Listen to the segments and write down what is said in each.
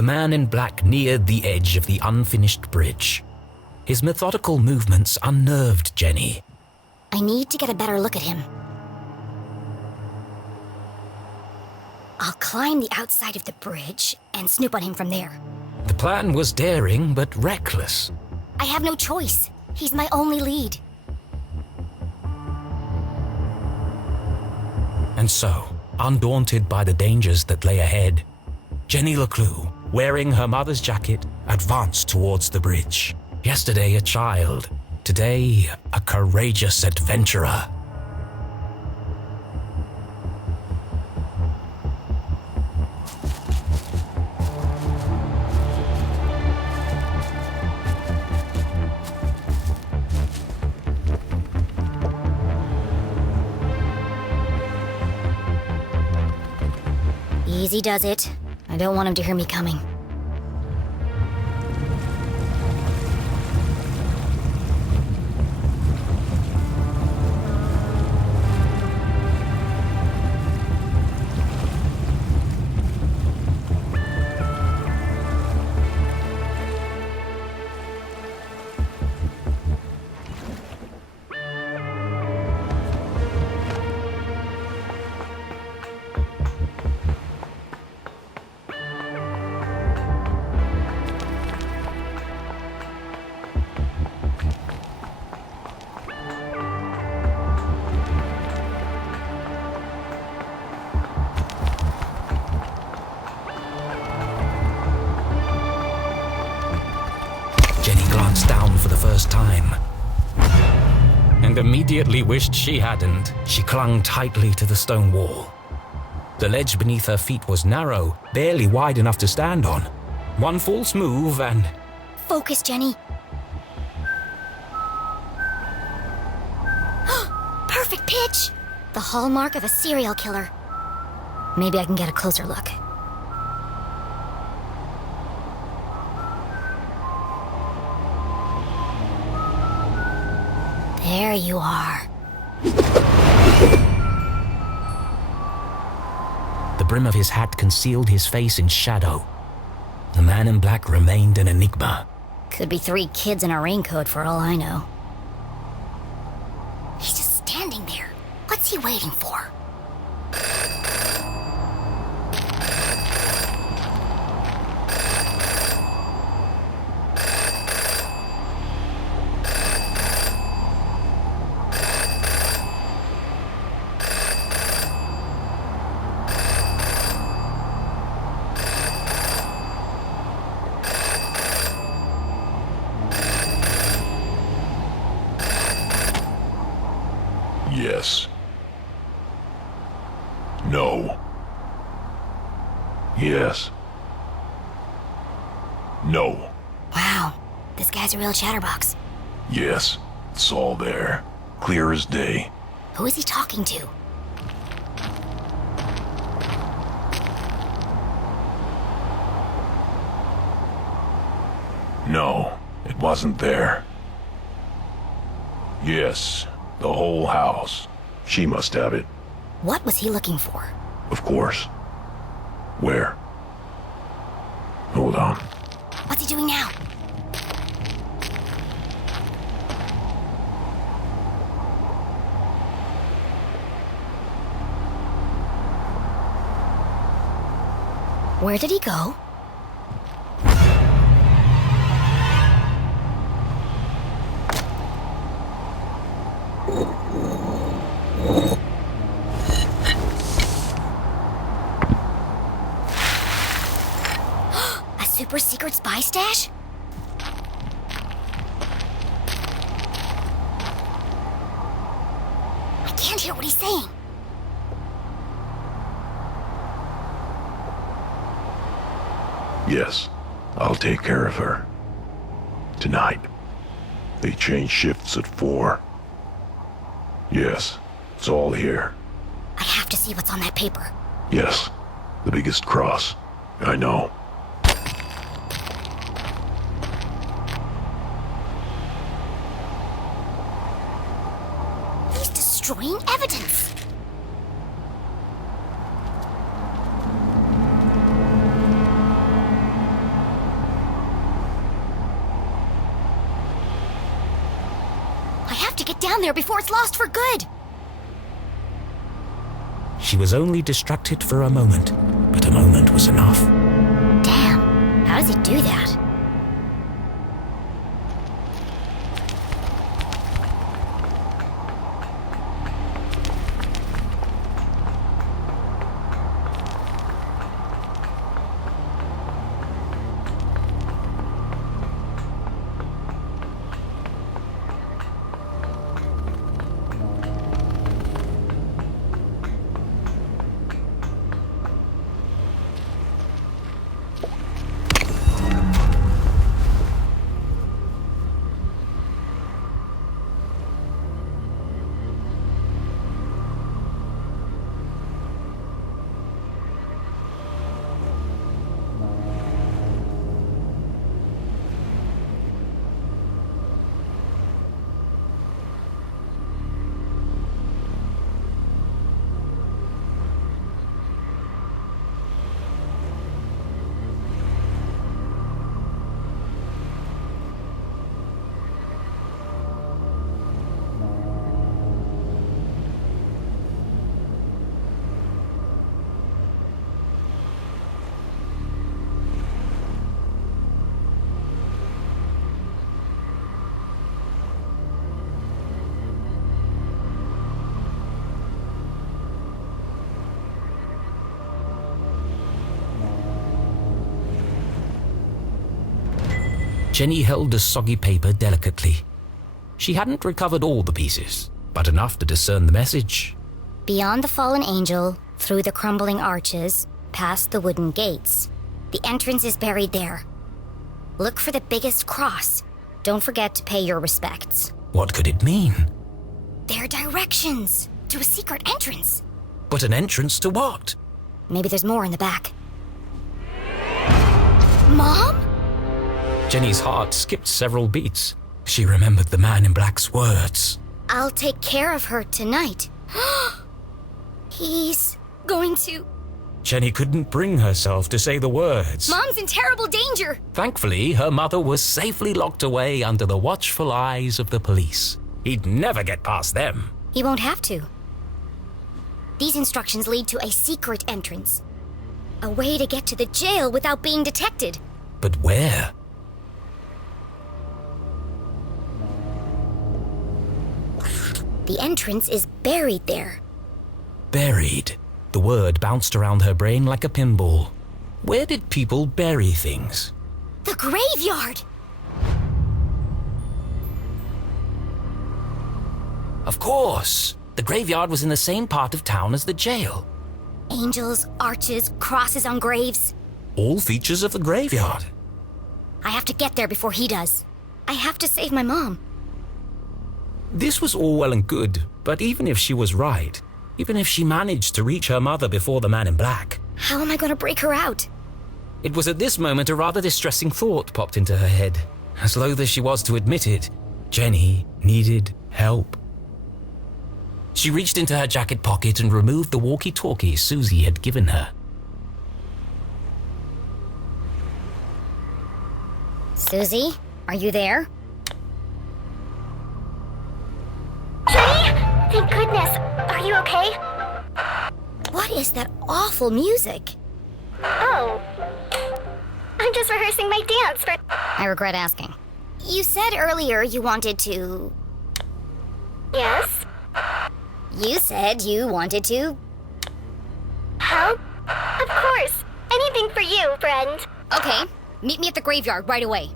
The man in black neared the edge of the unfinished bridge. His methodical movements unnerved Jenny. I need to get a better look at him. I'll climb the outside of the bridge and snoop on him from there. The plan was daring but reckless. I have no choice. He's my only lead. And so, undaunted by the dangers that lay ahead, Jenny LeClue, wearing her mother's jacket, advanced towards the bridge. Yesterday a child, today a courageous adventurer. Easy does it. I don't want him to hear me coming. Jenny glanced down for the first time and immediately wished she hadn't. She clung tightly to the stone wall. The ledge beneath her feet was narrow, barely wide enough to stand on. One false move and... Focus, Jenny. Perfect pitch! The hallmark of a serial killer. Maybe I can get a closer look. There you are. The brim of his hat concealed his face in shadow. The man in black remained an enigma. Could be 3 kids in a raincoat for all I know. He's just standing there. What's he waiting for? Yes. No. Yes. No. Wow, this guy's a real chatterbox. Yes. It's all there. Clear as day. Who is he talking to? No, it wasn't there. Yes, the whole house. She must have it. What was he looking for? Of course. Where? Hold on. What's he doing now? Where did he go? A super secret spy stash? I can't hear what he's saying. Yes, I'll take care of her. Tonight. They change shifts at 4. Yes, it's all here. I have to see what's on that paper. Yes, the biggest cross. I know. He's destroying evidence. down there before it's lost for good! She was only distracted for a moment, but a moment was enough. Damn, how does it do that? Jenny held the soggy paper delicately. She hadn't recovered all the pieces, but enough to discern the message. Beyond the fallen angel, through the crumbling arches, past the wooden gates. The entrance is buried there. Look for the biggest cross. Don't forget to pay your respects. What could it mean? They're directions to a secret entrance. But an entrance to what? Maybe there's more in the back. Mom? Jenny's heart skipped several beats. She remembered the man in black's words. I'll take care of her tonight. He's going to... Jenny couldn't bring herself to say the words. Mom's in terrible danger! Thankfully, her mother was safely locked away under the watchful eyes of the police. He'd never get past them. He won't have to. These instructions lead to a secret entrance. A way to get to the jail without being detected. But where? The entrance is buried there. Buried. The word bounced around her brain like a pinball. Where did people bury things? The graveyard! Of course! The graveyard was in the same part of town as the jail. Angels, arches, crosses on graves. All features of the graveyard. I have to get there before he does. I have to save my mom. This was all well and good, but even if she was right, even if she managed to reach her mother before the man in black... How am I going to break her out? It was at this moment a rather distressing thought popped into her head. As loath as she was to admit it, Jenny needed help. She reached into her jacket pocket and removed the walkie-talkie Susie had given her. Susie, are you there? Jenny? Thank goodness. Are you okay? What is that awful music? Oh. I'm just rehearsing my dance for... I regret asking. You said earlier you wanted to... Yes? You said you wanted to... Help? Of course. Anything for you, friend. Okay, meet me at the graveyard right away.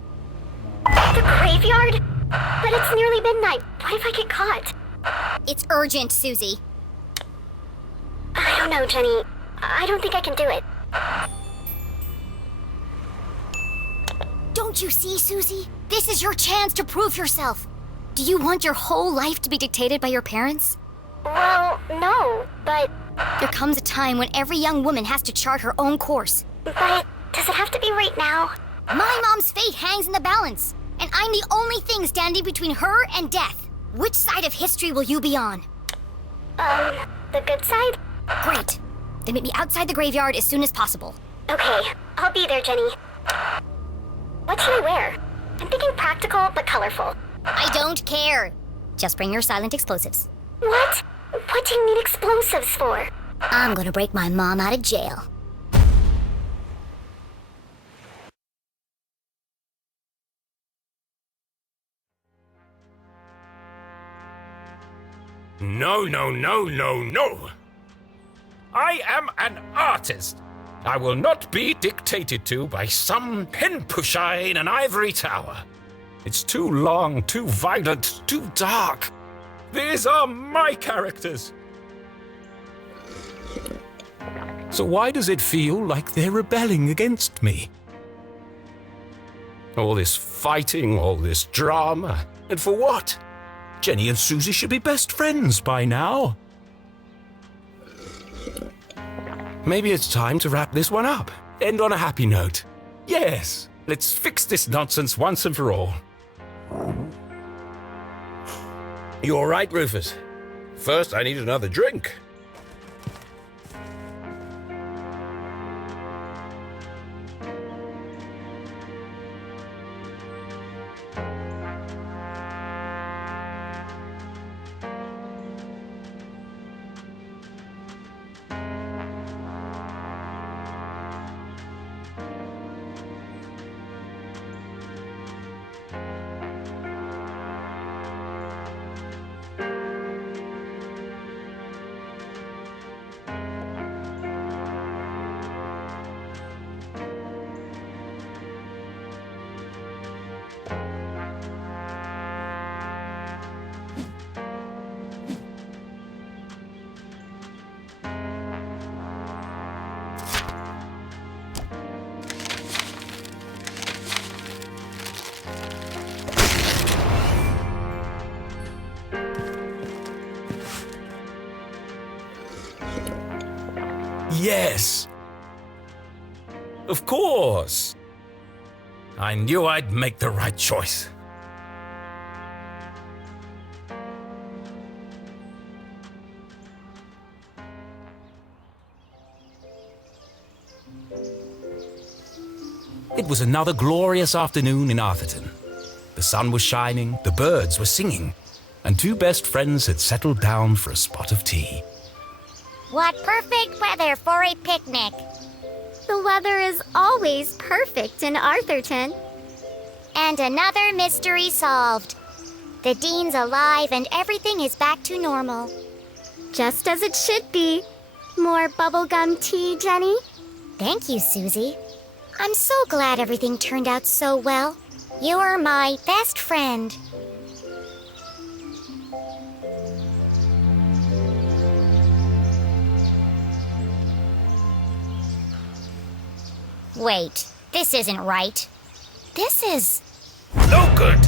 The graveyard? But it's nearly midnight. What if I get caught? It's urgent, Susie. I don't know, Jenny. I don't think I can do it. Don't you see, Susie? This is your chance to prove yourself. Do you want your whole life to be dictated by your parents? Well, no, but... There comes a time when every young woman has to chart her own course. But does it have to be right now? My mom's fate hangs in the balance, and I'm the only thing standing between her and death. Which side of history will you be on? The good side? Great. Then meet me outside the graveyard as soon as possible. Okay, I'll be there, Jenny. What should I wear? I'm thinking practical but colorful. I don't care. Just bring your silent explosives. What? What do you need explosives for? I'm gonna break my mom out of jail. No, no, no, no, no! I am an artist. I will not be dictated to by some pen pusher in an ivory tower. It's too long, too violent, too dark. These are my characters. So why does it feel like they're rebelling against me? All this fighting, all this drama, and for what? Jenny and Susie should be best friends by now. Maybe it's time to wrap this one up. End on a happy note. Yes, let's fix this nonsense once and for all. You all right, Rufus? First, I need another drink. Yes! Of course! I knew I'd make the right choice. It was another glorious afternoon in Arthurton. The sun was shining, the birds were singing, and two best friends had settled down for a spot of tea. What perfect weather for a picnic! The weather is always perfect in Arthurton. And another mystery solved. The Dean's alive and everything is back to normal. Just as it should be. More bubblegum tea, Jenny? Thank you, Susie. I'm so glad everything turned out so well. You are my best friend. Wait, this isn't right. This is... No good!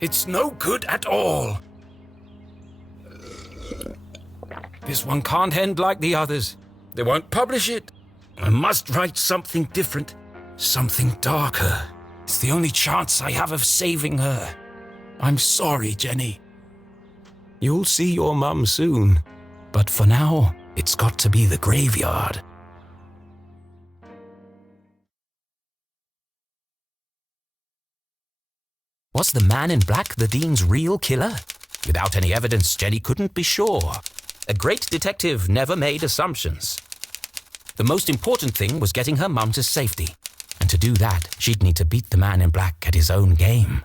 It's no good at all. This one can't end like the others. They won't publish it. I must write something different, something darker. It's the only chance I have of saving her. I'm sorry, Jenny. You'll see your mum soon, but for now, it's got to be the graveyard. Was the man in black the Dean's real killer? Without any evidence, Jenny couldn't be sure. A great detective never made assumptions. The most important thing was getting her mum to safety. And to do that, she'd need to beat the man in black at his own game.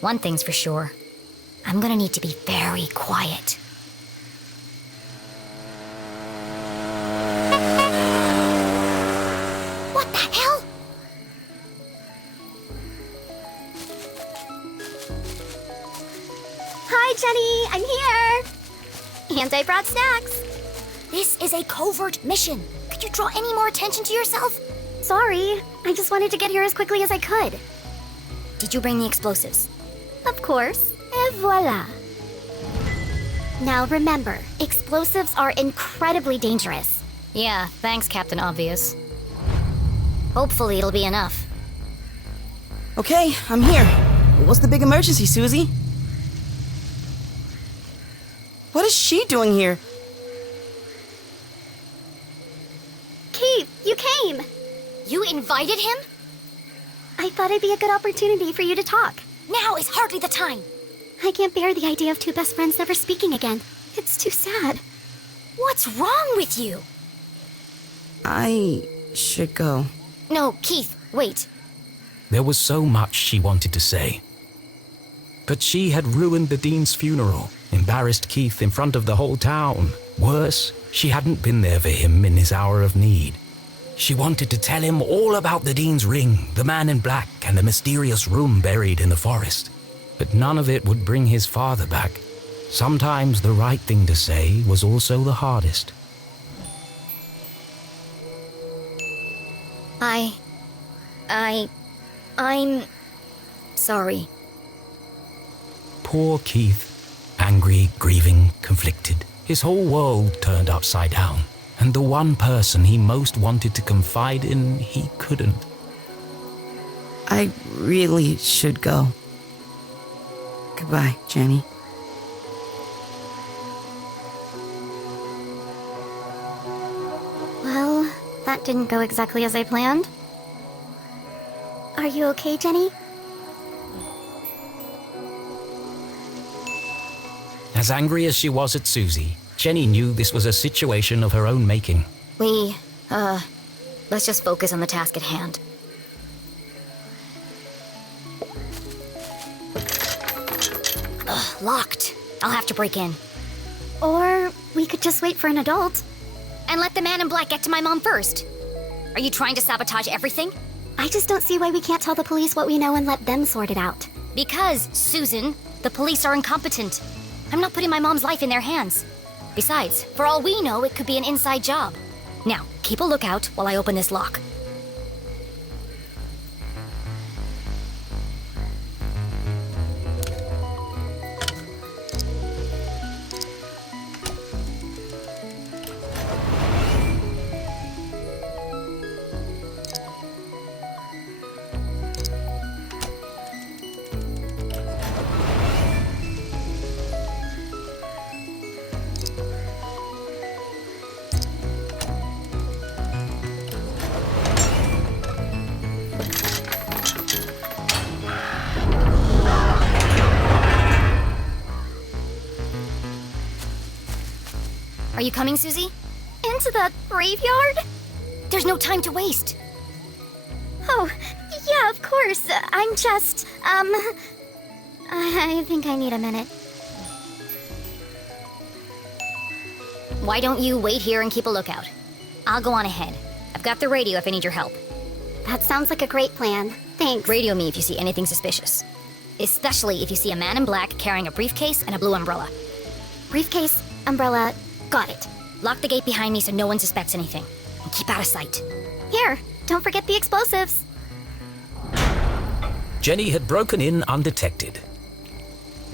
One thing's for sure. I'm gonna need to be very quiet. What the hell? Hi, Jenny. I'm here. And I brought snacks. This is a covert mission. Could you draw any more attention to yourself? Sorry. I just wanted to get here as quickly as I could. Did you bring the explosives? Of course. Et voila. Now remember, explosives are incredibly dangerous. Yeah, thanks, Captain Obvious. Hopefully it'll be enough. Okay, I'm here. What's the big emergency, Susie? What is she doing here? Keith, you came! You invited him? I thought it'd be a good opportunity for you to talk. Now is hardly the time. I can't bear the idea of two best friends never speaking again. It's too sad. What's wrong with you? I should go. No, Keith, wait. There was so much she wanted to say. But she had ruined the Dean's funeral, embarrassed Keith in front of the whole town. Worse, she hadn't been there for him in his hour of need. She wanted to tell him all about the Dean's ring, the man in black, and the mysterious room buried in the forest. But none of it would bring his father back. Sometimes the right thing to say was also the hardest. I'm sorry. Poor Keith, angry, grieving, conflicted. His whole world turned upside down, and the one person he most wanted to confide in, he couldn't. I really should go. Goodbye, Jenny. Well, that didn't go exactly as I planned. Are you okay, Jenny? As angry as she was at Susie, Jenny knew this was a situation of her own making. Let's just focus on the task at hand. Ugh, locked. I'll have to break in. Or we could just wait for an adult. And let the man in black get to my mom first. Are you trying to sabotage everything? I just don't see why we can't tell the police what we know and let them sort it out. Because, Susan, the police are incompetent. I'm not putting my mom's life in their hands. Besides, for all we know, it could be an inside job. Now, keep a lookout while I open this lock. Are you coming, Susie? Into the graveyard? There's no time to waste. Oh, yeah, of course. I'm just, I think I need a minute. Why don't you wait here and keep a lookout? I'll go on ahead. I've got the radio if I need your help. That sounds like a great plan. Thanks. Radio me if you see anything suspicious. Especially if you see a man in black carrying a briefcase and a blue umbrella. Briefcase, umbrella, got it. Lock the gate behind me so no one suspects anything. And keep out of sight. Here, don't forget the explosives. Jenny had broken in undetected.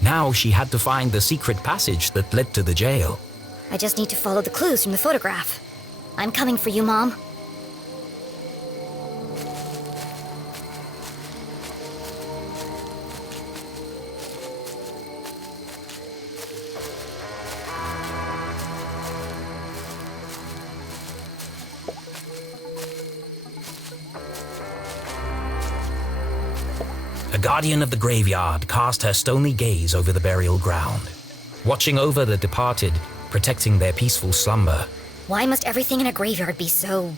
Now she had to find the secret passage that led to the jail. I just need to follow the clues from the photograph. I'm coming for you, Mom. A guardian of the graveyard cast her stony gaze over the burial ground, watching over the departed, protecting their peaceful slumber. Why must everything in a graveyard be so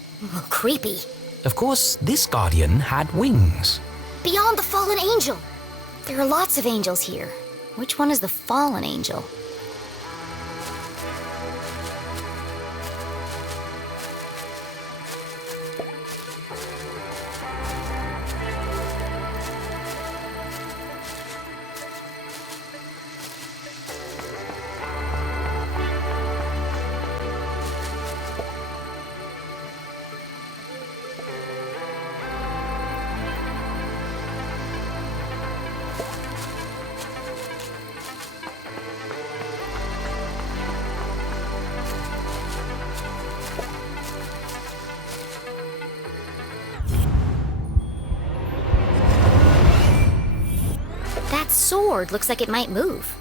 creepy? Of course, this guardian had wings. Beyond the fallen angel! There are lots of angels here. Which one is the fallen angel? sword looks like it might move.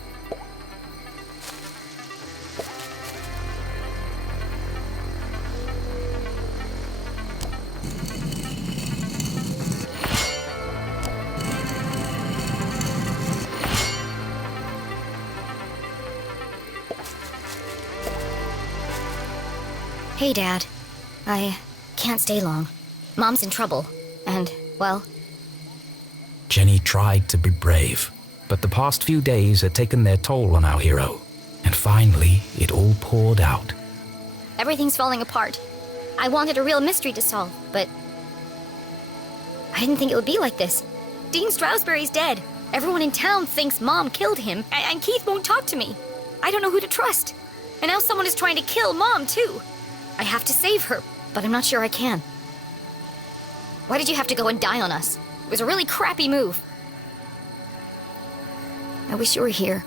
Hey, Dad. I can't stay long. Mom's in trouble, and, well... Jenny tried to be brave, but the past few days had taken their toll on our hero, and finally, it all poured out. Everything's falling apart. I wanted a real mystery to solve, but... I didn't think it would be like this. Dean Stroudsbury's dead. Everyone in town thinks Mom killed him, and Keith won't talk to me. I don't know who to trust. And now someone is trying to kill Mom, too. I have to save her, but I'm not sure I can. Why did you have to go and die on us? It was a really crappy move. I wish you were here.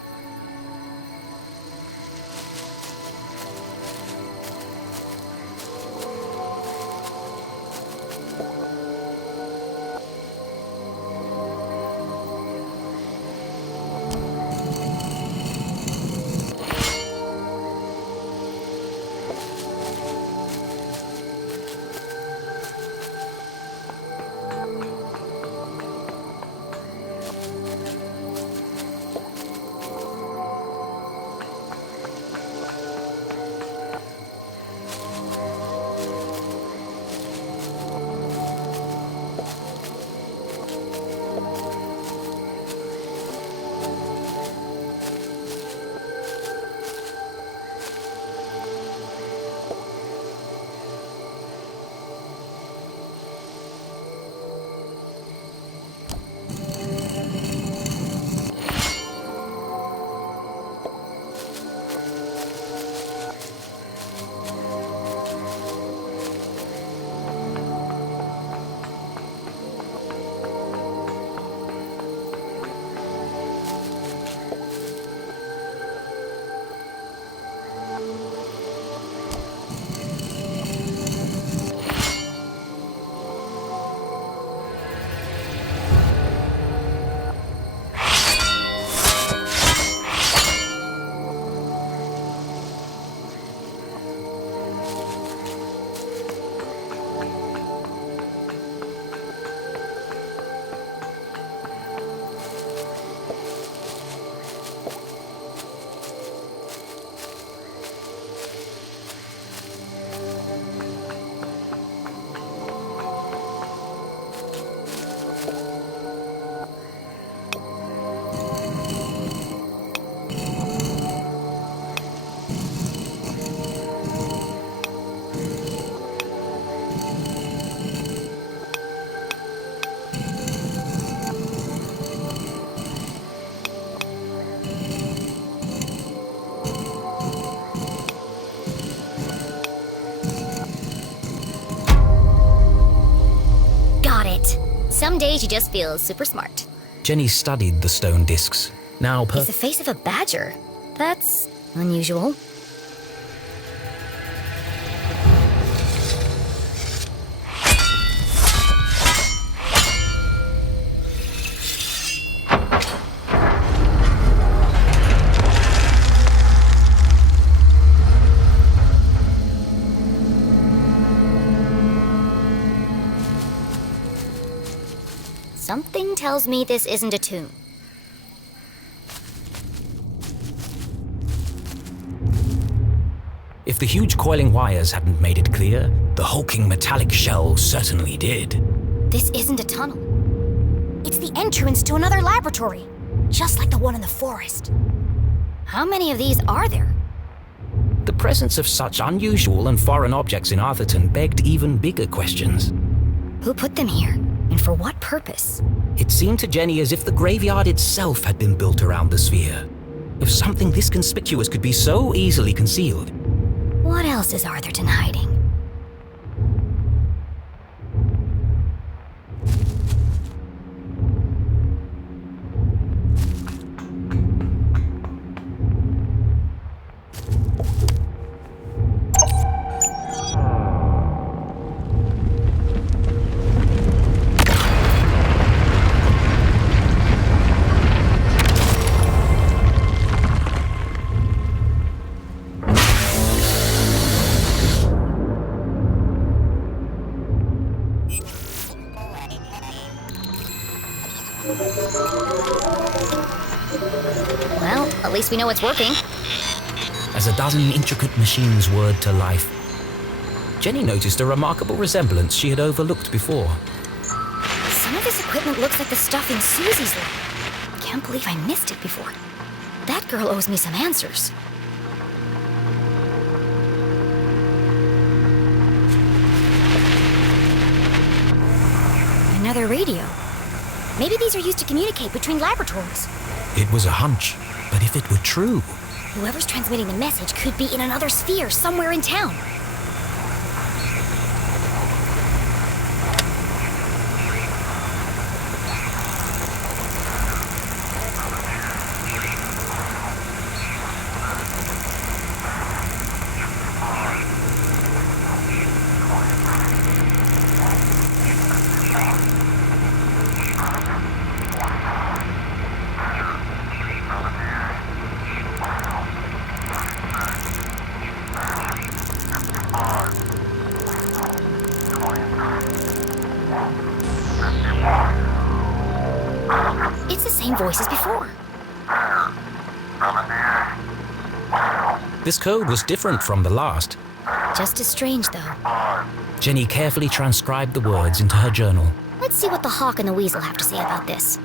Some days you just feel super smart. Jenny studied the stone discs. Now It's the face of a badger. That's unusual. Something tells me this isn't a tomb. If the huge coiling wires hadn't made it clear, the hulking metallic shell certainly did. This isn't a tunnel. It's the entrance to another laboratory, just like the one in the forest. How many of these are there? The presence of such unusual and foreign objects in Arthurton begged even bigger questions. Who put them here? And for what purpose? It seemed to Jenny as if the graveyard itself had been built around the sphere. If something this conspicuous could be so easily concealed. What else is Arthurton hiding? least we know it's working. As a dozen intricate machines whirred to life, Jenny noticed a remarkable resemblance she had overlooked before. Some of this equipment looks like the stuff in Susie's lab. Can't believe I missed it before. That girl owes me some answers. Another radio. Maybe these are used to communicate between laboratories. It was a hunch, but if it were true... Whoever's transmitting the message could be in another sphere somewhere in town. Voices before. This code was different from the last. Just as strange, though. Jenny carefully transcribed the words into her journal. Let's see what the hawk and the weasel have to say about this.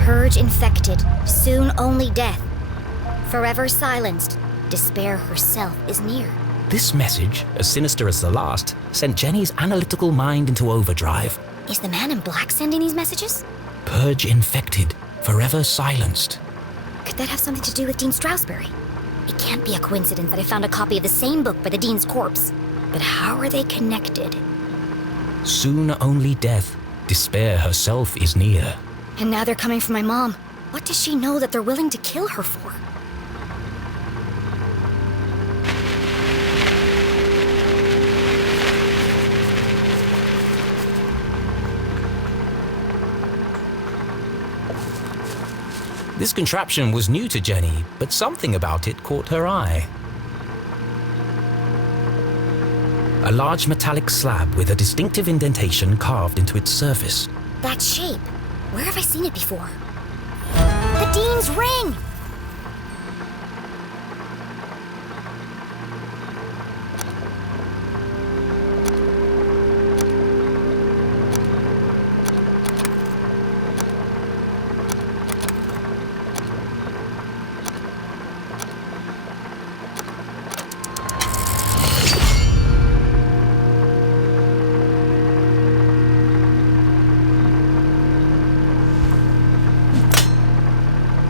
Purge infected, soon only death. Forever silenced, despair herself is near. This message, as sinister as the last, sent Jenny's analytical mind into overdrive. Is the man in black sending these messages? Purge infected, forever silenced. Could that have something to do with Dean Strasberry? It can't be a coincidence that I found a copy of the same book by the Dean's corpse. But how are they connected? Soon only death, despair herself is near. And now they're coming for my mom. What does she know that they're willing to kill her for? This contraption was new to Jenny, but something about it caught her eye. A large metallic slab with a distinctive indentation carved into its surface. That shape. Where have I seen it before? The Dean's ring!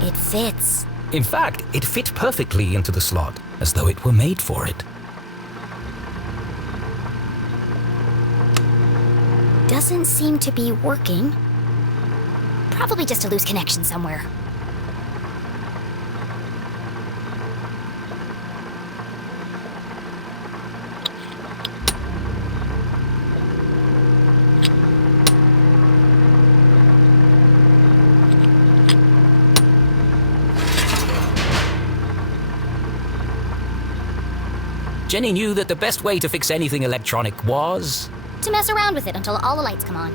It fits. In fact, it fit perfectly into the slot, as though it were made for it. Doesn't seem to be working. Probably just a loose connection somewhere. Jenny knew that the best way to fix anything electronic was... to mess around with it until all the lights come on.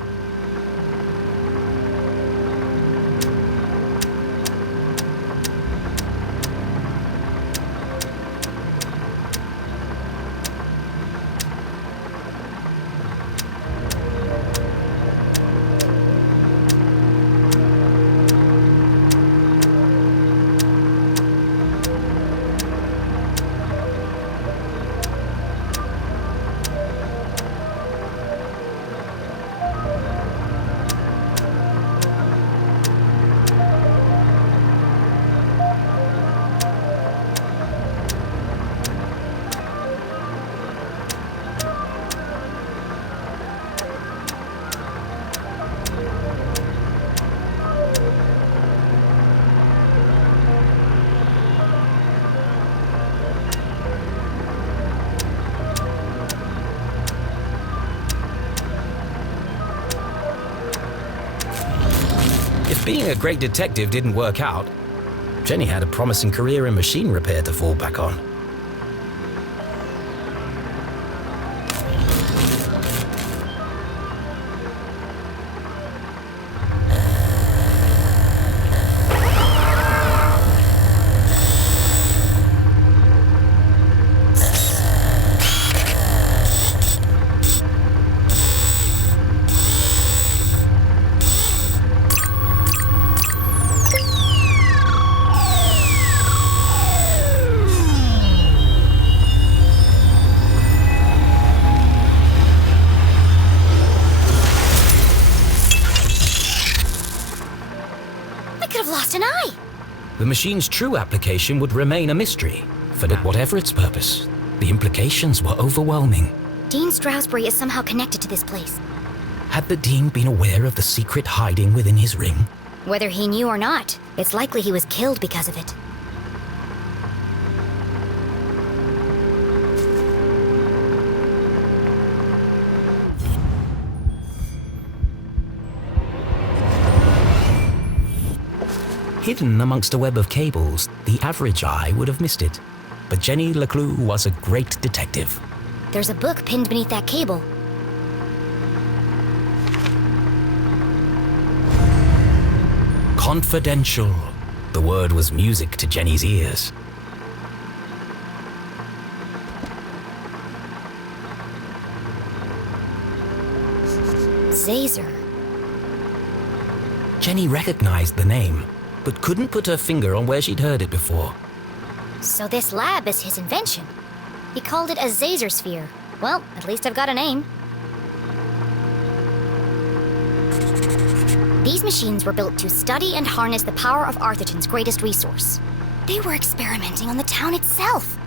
Being a great detective didn't work out. Jenny had a promising career in machine repair to fall back on. The machine's true application would remain a mystery, but whatever its purpose, the implications were overwhelming. Dean Stroudsbury is somehow connected to this place. Had the Dean been aware of the secret hiding within his ring? Whether he knew or not, it's likely he was killed because of it. Hidden amongst a web of cables, the average eye would have missed it. But Jenny LeClue was a great detective. There's a book pinned beneath that cable. Confidential. The word was music to Jenny's ears. Zazer. Jenny recognized the name, but couldn't put her finger on where she'd heard it before. So this lab is his invention. He called it a Zazer sphere. Well, at least I've got a name. These machines were built to study and harness the power of Arthurton's greatest resource. They were experimenting on the town itself.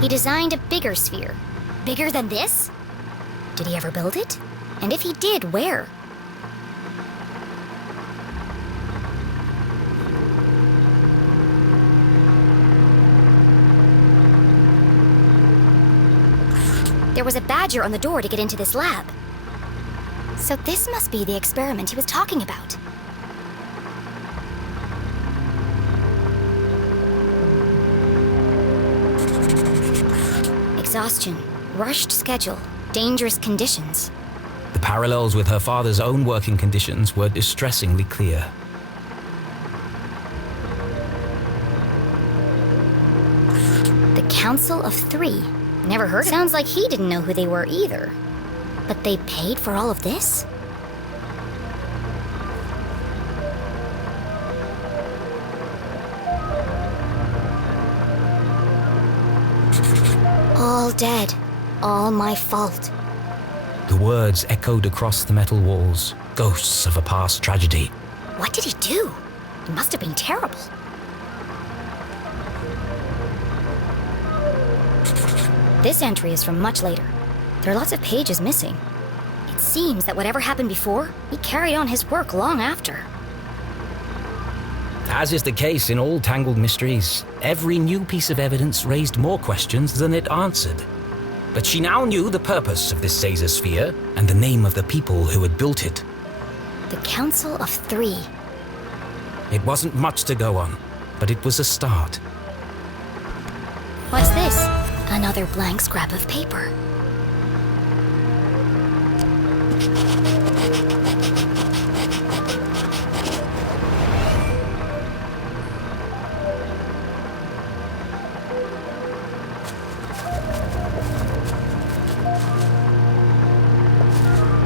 He designed a bigger sphere. Bigger than this? Did he ever build it? And if he did, where? There was a badger on the door to get into this lab. So this must be the experiment he was talking about. Exhaustion, rushed schedule, dangerous conditions. The parallels with her father's own working conditions were distressingly clear. The Council of Three. Never heard of it. Sounds like he didn't know who they were either. But they paid for all of this? All dead. All my fault. The words echoed across the metal walls, ghosts of a past tragedy. What did he do? It must have been terrible. This entry is from much later. There are lots of pages missing. It seems that whatever happened before, he carried on his work long after. As is the case in all tangled mysteries, every new piece of evidence raised more questions than it answered. But she now knew the purpose of this Zazer sphere and the name of the people who had built it. The Council of Three. It wasn't much to go on, but it was a start. What's this? Another blank scrap of paper.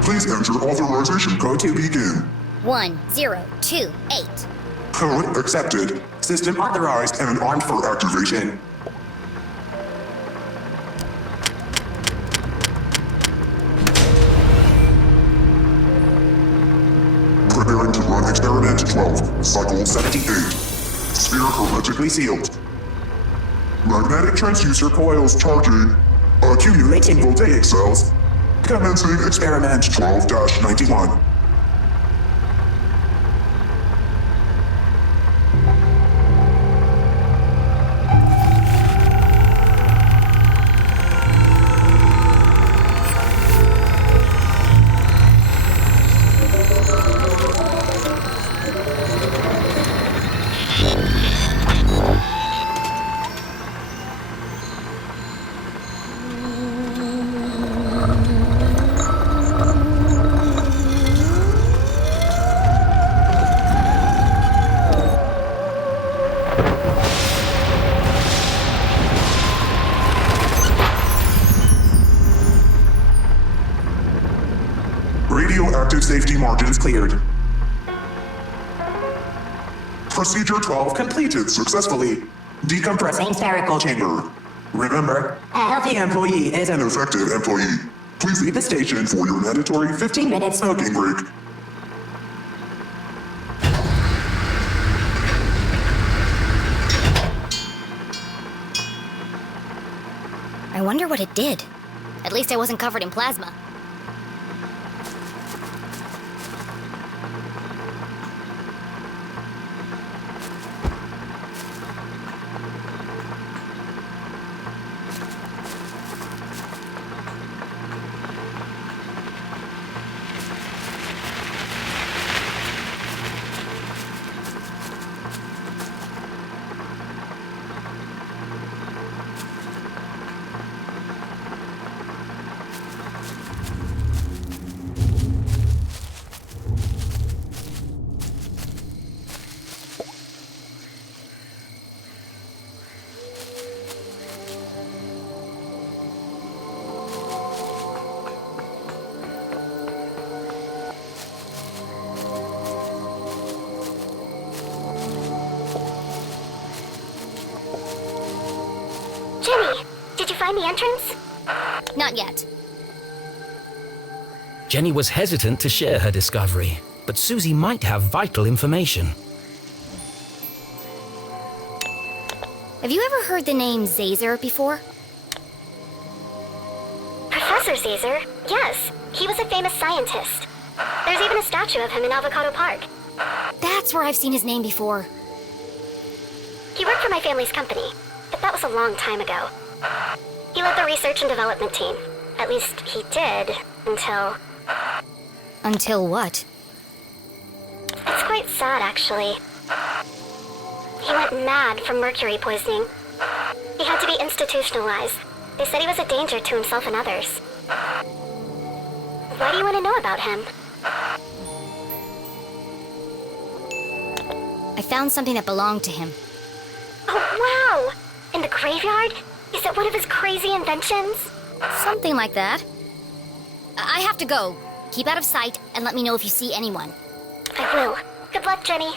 Please enter authorization code to begin. 1028. Code accepted. System authorized and armed for activation. Preparing to run experiment 12, cycle 78. Sphere hermetically sealed. Magnetic transducer coils charging. Accumulating voltaic cells. Commencing experiment 12-91. safety margins cleared. Procedure 12 completed successfully. Decompressing spherical chamber. Remember, a healthy employee is an effective employee. Please leave the station for your mandatory 15-minute smoking break. I wonder what it did. At least I wasn't covered in plasma. Jenny, did you find the entrance? Not yet. Jenny was hesitant to share her discovery, but Susie might have vital information. Have you ever heard the name Zazer before? Professor Caesar? Yes, he was a famous scientist. There's even a statue of him in Avocado Park. That's where I've seen his name before. He worked for my family's company, but that was a long time ago. He led the research and development team. At least he did, until... Until what? It's quite sad, actually. He went mad from mercury poisoning. He had to be institutionalized. They said he was a danger to himself and others. Why do you want to know about him? I found something that belonged to him. Oh, wow! In the graveyard? Is it one of his crazy inventions? Something like that. I have to go. Keep out of sight and let me know if you see anyone. I will. Good luck, Jenny.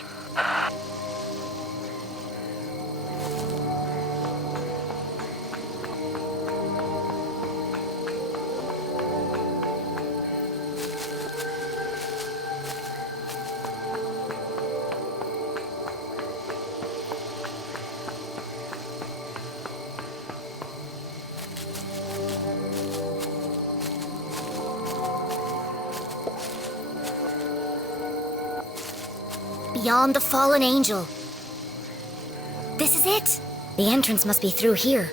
Beyond the fallen angel. This is it. The entrance must be through here.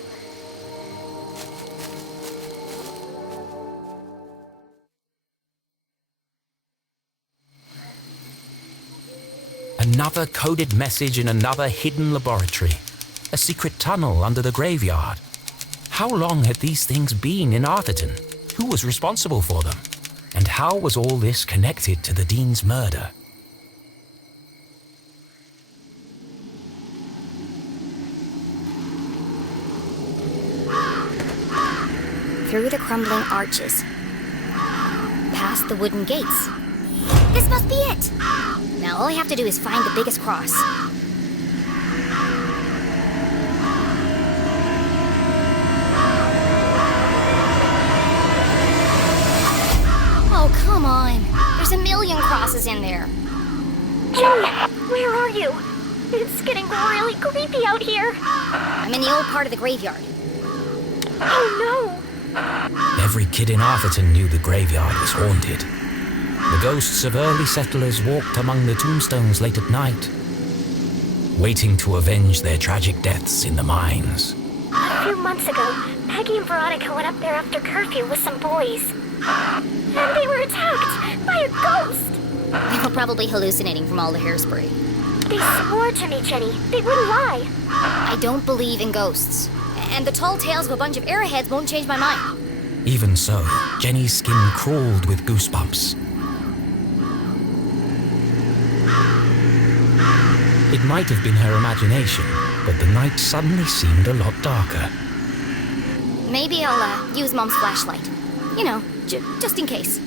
Another coded message in another hidden laboratory. A secret tunnel under the graveyard. How long had these things been in Arthurton? Who was responsible for them? And how was all this connected to the Dean's murder? Through the crumbling arches. Past the wooden gates. This must be it! Now all I have to do is find the biggest cross. Oh, come on. There's a million crosses in there. Jenny, where are you? It's getting really creepy out here. I'm in the old part of the graveyard. Oh, no. Every kid in Arthurton knew the graveyard was haunted. The ghosts of early settlers walked among the tombstones late at night, waiting to avenge their tragic deaths in the mines. A few months ago, Peggy and Veronica went up there after curfew with some boys. And they were attacked by a ghost! They were probably hallucinating from all the hairspray. They swore to me, Jenny. They wouldn't lie. I don't believe in ghosts. And the tall tales of a bunch of arrowheads won't change my mind. Even so, Jenny's skin crawled with goosebumps. It might have been her imagination, but the night suddenly seemed a lot darker. Maybe I'll use Mom's flashlight. You know, just in case.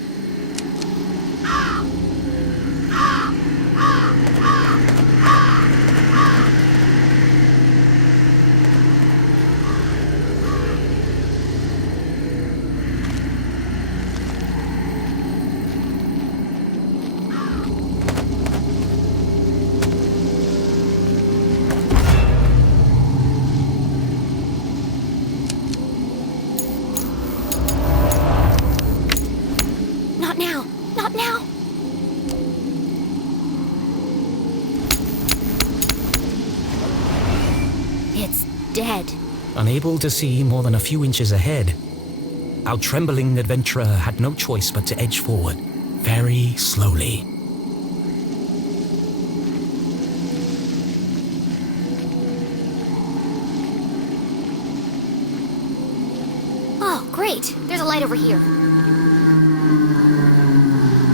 dead. Unable to see more than a few inches ahead, our trembling adventurer had no choice but to edge forward, very slowly. Oh, great. There's a light over here.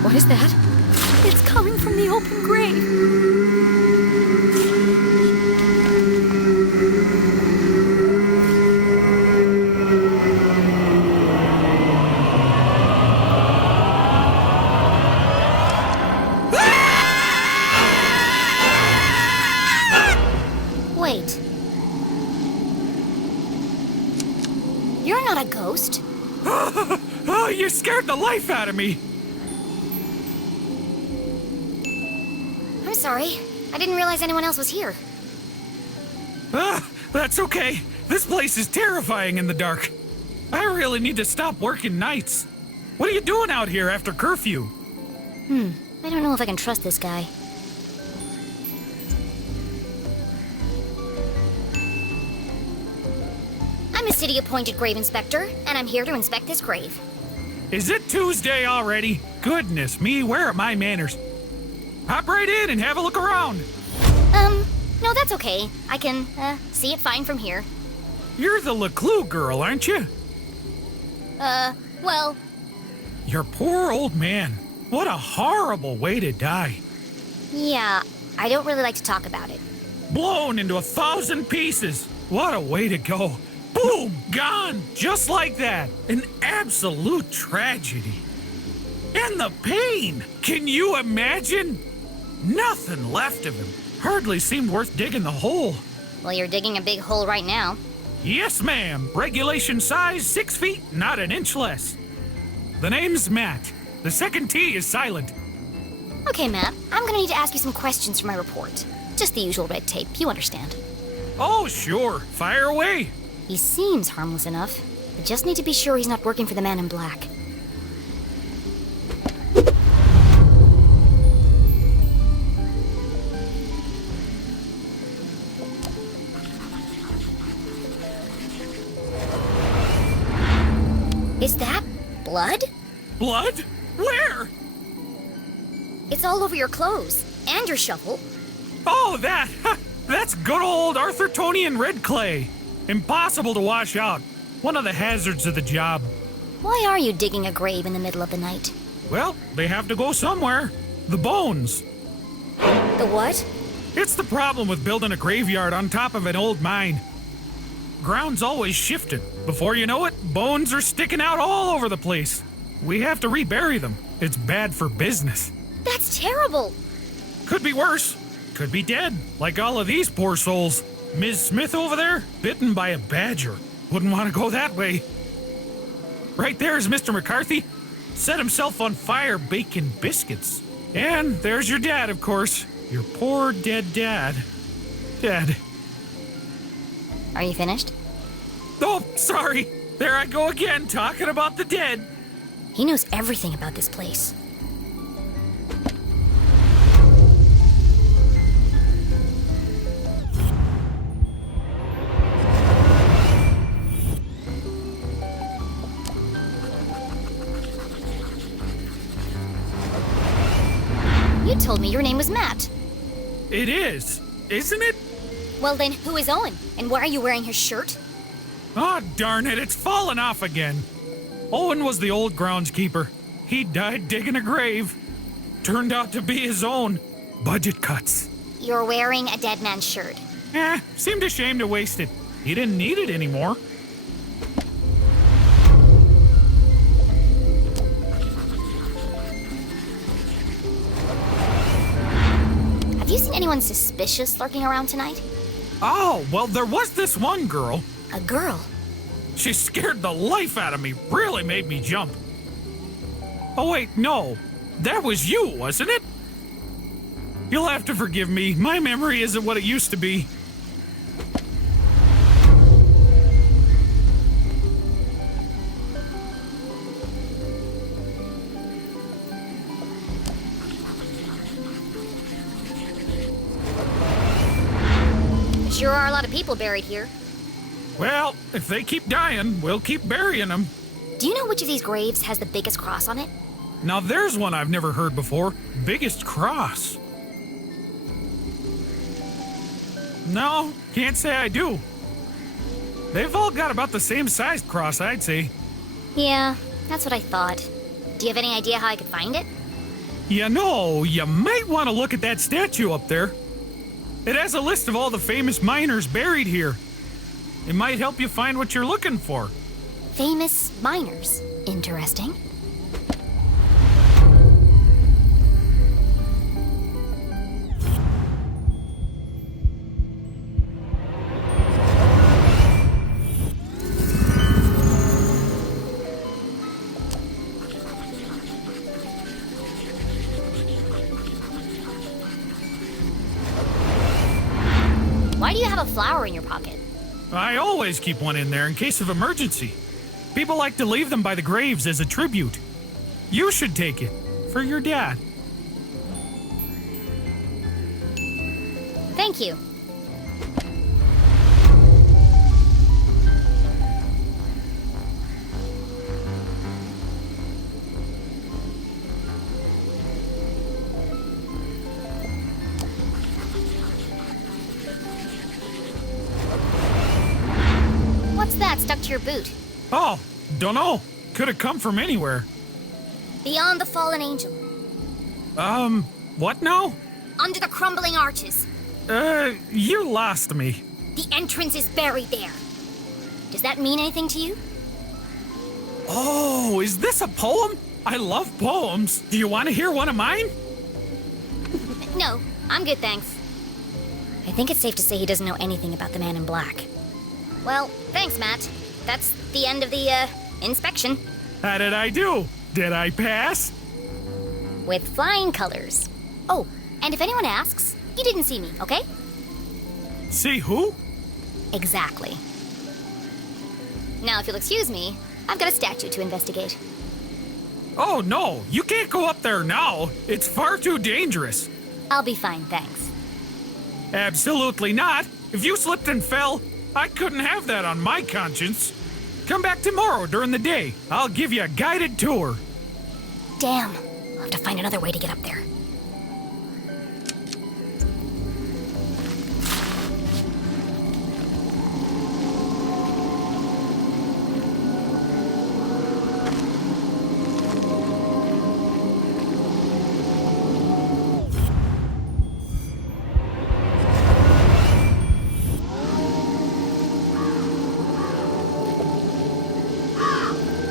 What is that? It's coming from the open grave. Wait. You're not a ghost. Oh, you scared the life out of me! I'm sorry. I didn't realize anyone else was here. That's okay. This place is terrifying in the dark. I really need to stop working nights. What are you doing out here after curfew? I don't know if I can trust this guy. I'm a city-appointed grave inspector, and I'm here to inspect this grave. Is it Tuesday already? Goodness me, where are my manners? Hop right in and have a look around. No, that's okay. I can, see it fine from here. You're the LeClue girl, aren't you? Well, Your poor old man. What a horrible way to die. yeah, I don't really like to talk about it. Blown into 1,000 pieces. What a way to go. Boom! Gone! Just like that. An absolute tragedy. And the pain! Can you imagine? Nothing left of him. Hardly seemed worth digging the hole. Well, you're digging a big hole right now. Yes, ma'am. Regulation size 6 feet, not an inch less. The name's Matt. The second T is silent. Okay, Matt, I'm gonna need to ask you some questions for my report. Just the usual red tape, you understand. Oh, sure. Fire away. He seems harmless enough. I just need to be sure he's not working for the man in black. Is that blood? Blood? Where? It's all over your clothes and your shovel. Oh, that! That's good old Arthurtonian red clay. Impossible to wash out. One of the hazards of the job. Why are you digging a grave in the middle of the night? Well, they have to go somewhere. The bones. The what? It's the problem with building a graveyard on top of an old mine. Ground's always shifted. Before you know it, bones are sticking out all over the place. We have to rebury them. It's bad for business. That's terrible. Could be worse. Could be dead, like all of these poor souls. Ms. Smith over there, bitten by a badger. Wouldn't want to go that way. Right there's Mr. McCarthy. Set himself on fire baking biscuits. And there's your dad, of course. Your poor dead dad. Dead. Are you finished? Oh, sorry. There I go again, talking about the dead. He knows everything about this place. You told me your name was Matt. It is, isn't it? Well then, who is Owen? And why are you wearing his shirt? Oh, darn it, it's fallen off again. Owen was the old groundskeeper. He died digging a grave. Turned out to be his own. Budget cuts. You're wearing a dead man's shirt. Seemed a shame to waste it. He didn't need it anymore. Have you seen anyone suspicious lurking around tonight? Oh, well, there was this one girl. A girl? She scared the life out of me. Really made me jump. Oh, wait, no. That was you, wasn't it? You'll have to forgive me. My memory isn't what it used to be. Sure are a lot of people buried here. Well, if they keep dying, we'll keep burying them. Do you know which of these graves has the biggest cross on it? Now there's one I've never heard before. Biggest cross. No, can't say I do. They've all got about the same sized cross, I'd say. Yeah, that's what I thought. Do you have any idea how I could find it? You know, you might want to look at that statue up there. It has a list of all the famous miners buried here. It might help you find what you're looking for. Famous miners. Interesting. Why do you have a flower in your pocket? I always keep one in there in case of emergency. People like to leave them by the graves as a tribute. You should take it. For your dad. Thank you. What's that stuck to your boot? Oh, dunno. Could have come from anywhere. Beyond the fallen angel. What now? Under the crumbling arches. You lost me. The entrance is buried there. Does that mean anything to you? Oh, is this a poem? I love poems. Do you want to hear one of mine? No, I'm good, thanks. I think it's safe to say he doesn't know anything about the man in black. Well, thanks, Matt. That's the end of the, inspection. How did I do? Did I pass? With flying colors. Oh, and if anyone asks, you didn't see me, okay? See who? Exactly. Now, if you'll excuse me, I've got a statue to investigate. Oh, no. You can't go up there now. It's far too dangerous. I'll be fine, thanks. Absolutely not. If you slipped and fell, I couldn't have that on my conscience. Come back tomorrow during the day. I'll give you a guided tour. Damn. I'll have to find another way to get up there.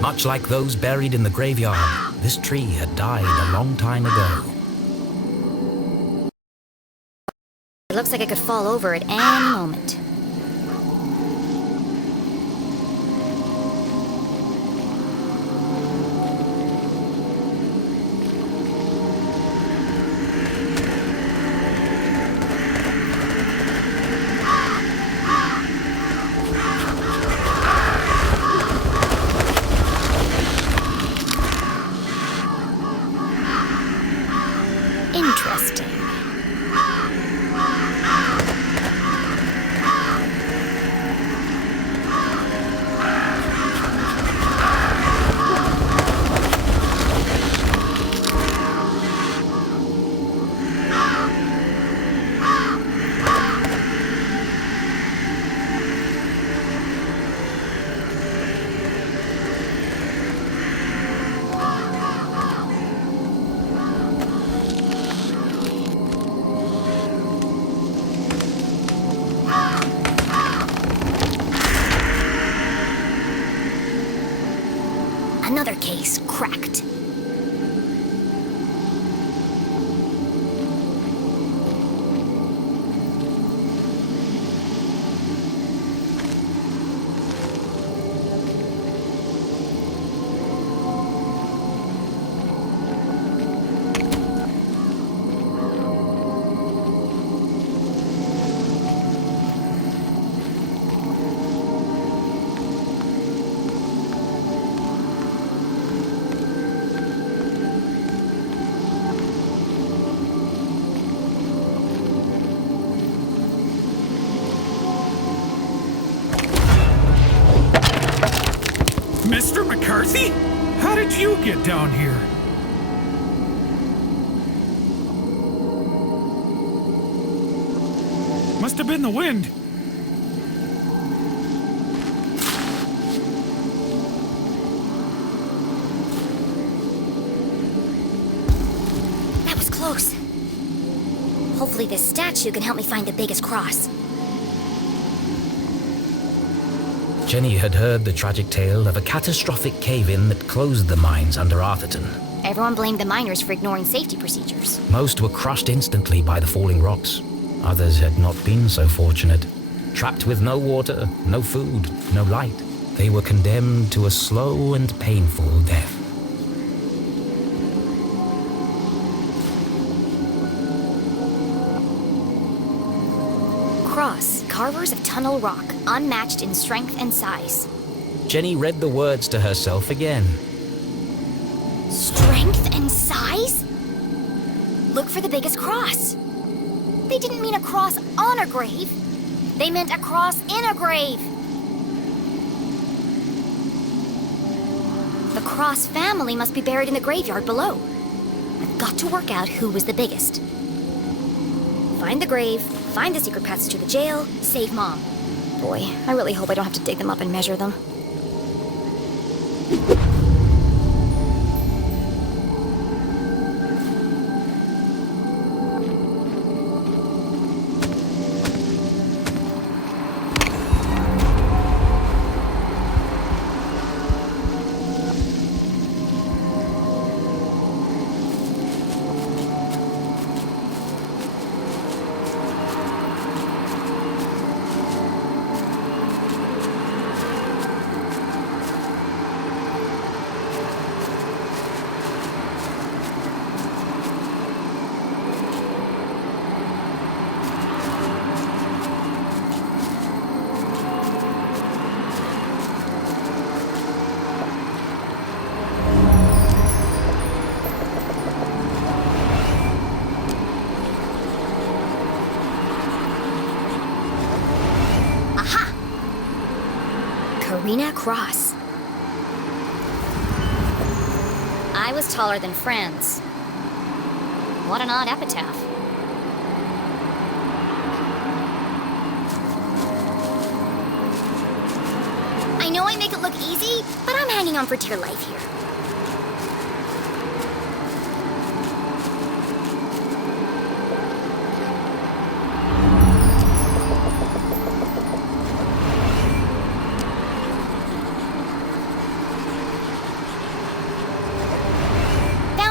Much like those buried in the graveyard, this tree had died a long time ago. It looks like it could fall over at any moment. Interesting. Another case cracked. Mr. McCarthy? How did you get down here? Must have been the wind. That was close. Hopefully this statue can help me find the biggest cross. Jenny had heard the tragic tale of a catastrophic cave-in that closed the mines under Arthurton. Everyone blamed the miners for ignoring safety procedures. Most were crushed instantly by the falling rocks. Others had not been so fortunate. Trapped with no water, no food, no light, they were condemned to a slow and painful death. Cross, carvers of tunnel rock, unmatched in strength and size. Jenny read the words to herself again. Strength and size? Look for the biggest cross. They didn't mean a cross on a grave. They meant a cross in a grave. The Cross family must be buried in the graveyard below. I've got to work out who was the biggest. Find the grave, find the secret paths to the jail, save Mom. Boy, I really hope I don't have to dig them up and measure them. Karina Cross. I was taller than friends. What an odd epitaph. I know I make it look easy, but I'm hanging on for dear life here.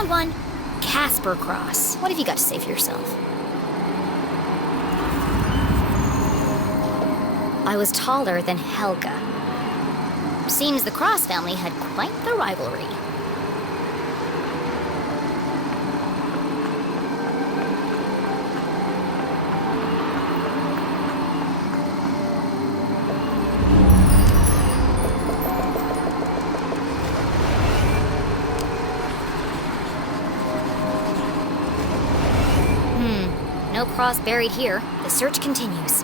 One. Casper Cross. What have you got to say for yourself? I was taller than Helga. Seems the Cross family had quite the rivalry. No cross buried here. The search continues.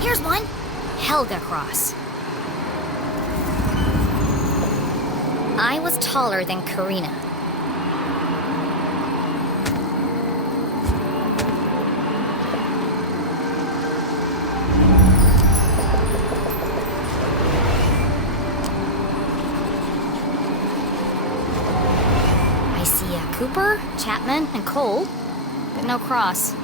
Here's one. Helga Cross. I was taller than Karina. I see a Cooper, Chapman, and Cole, but no cross.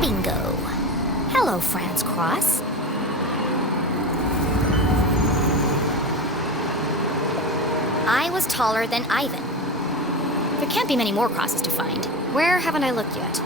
Bingo. Hello, Franz Cross. was taller than Ivan. There can't be many more crosses to find. Where haven't I looked yet?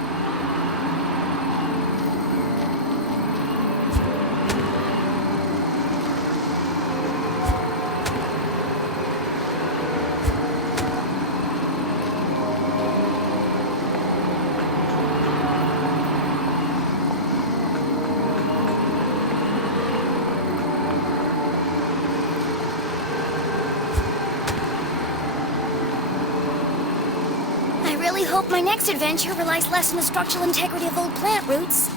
I really hope my next adventure relies less on the structural integrity of old plant roots.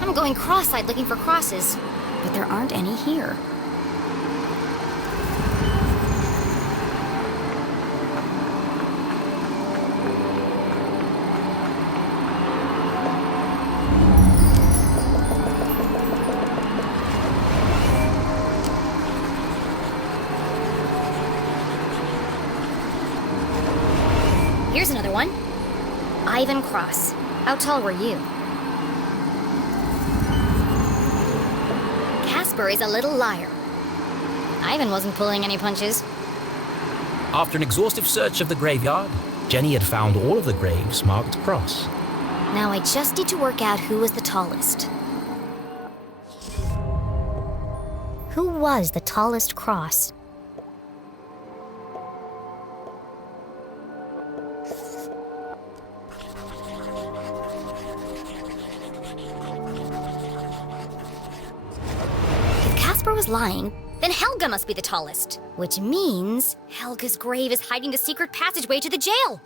I'm going cross-eyed looking for crosses, but there aren't any here. Here's another one. Ivan Cross. How tall were you? Casper is a little liar. Ivan wasn't pulling any punches. After an exhaustive search of the graveyard, Jenny had found all of the graves marked cross. Now I just need to work out who was the tallest. Who was the tallest cross? If Casper was lying, then Helga must be the tallest. Which means Helga's grave is hiding the secret passageway to the jail.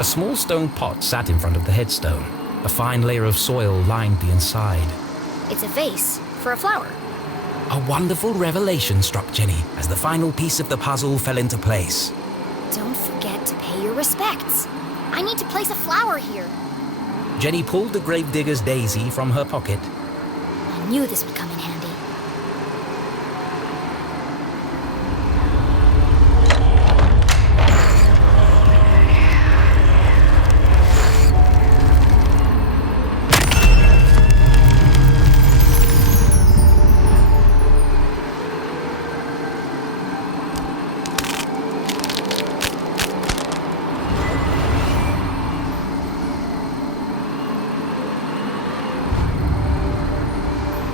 A small stone pot sat in front of the headstone. A fine layer of soil lined the inside. It's a vase for a flower. A wonderful revelation struck Jenny as the final piece of the puzzle fell into place. Don't forget to pay your respects. I need to place a flower here. Jenny pulled the gravedigger's daisy from her pocket. I knew this would come in handy.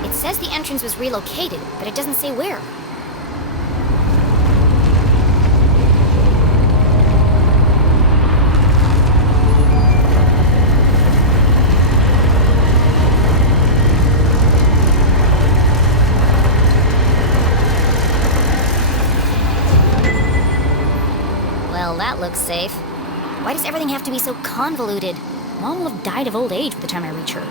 It says the entrance was relocated, but it doesn't say where. Well, that looks safe. Why does everything have to be so convoluted? Mom will have died of old age by the time I reach her.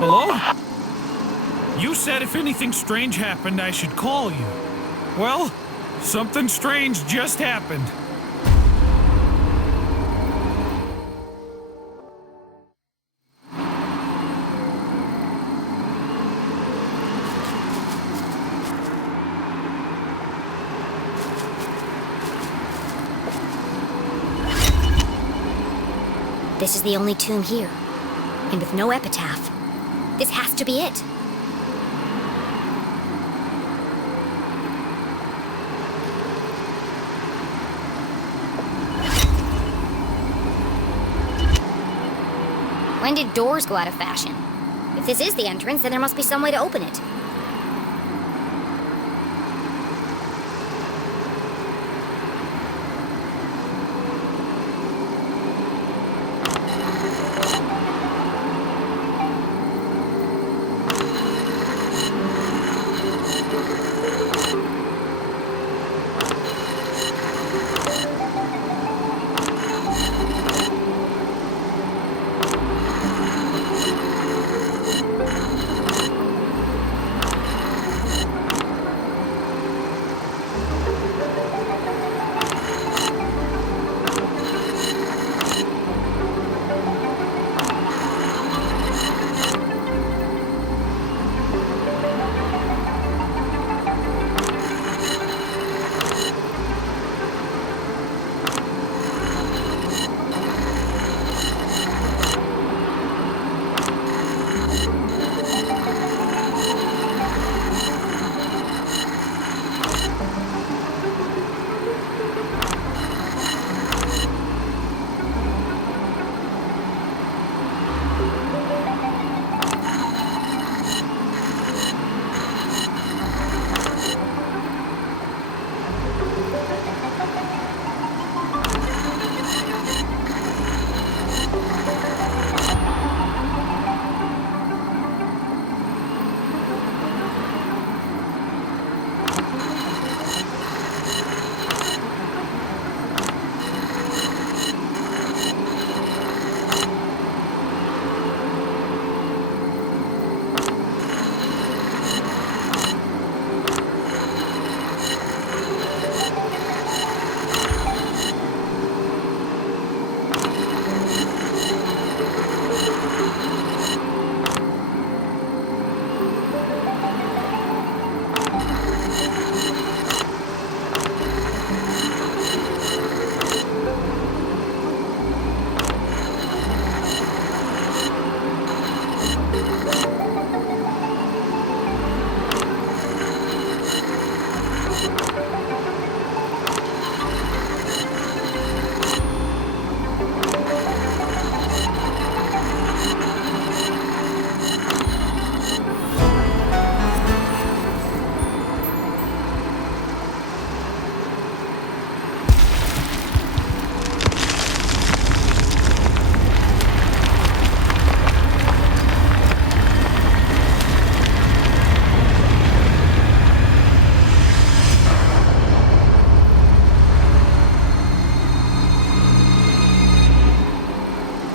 Hello? You said if anything strange happened, I should call you. Well, something strange just happened. This is the only tomb here, and with no epitaph. This has to be it. When did doors go out of fashion? If this is the entrance, then there must be some way to open it.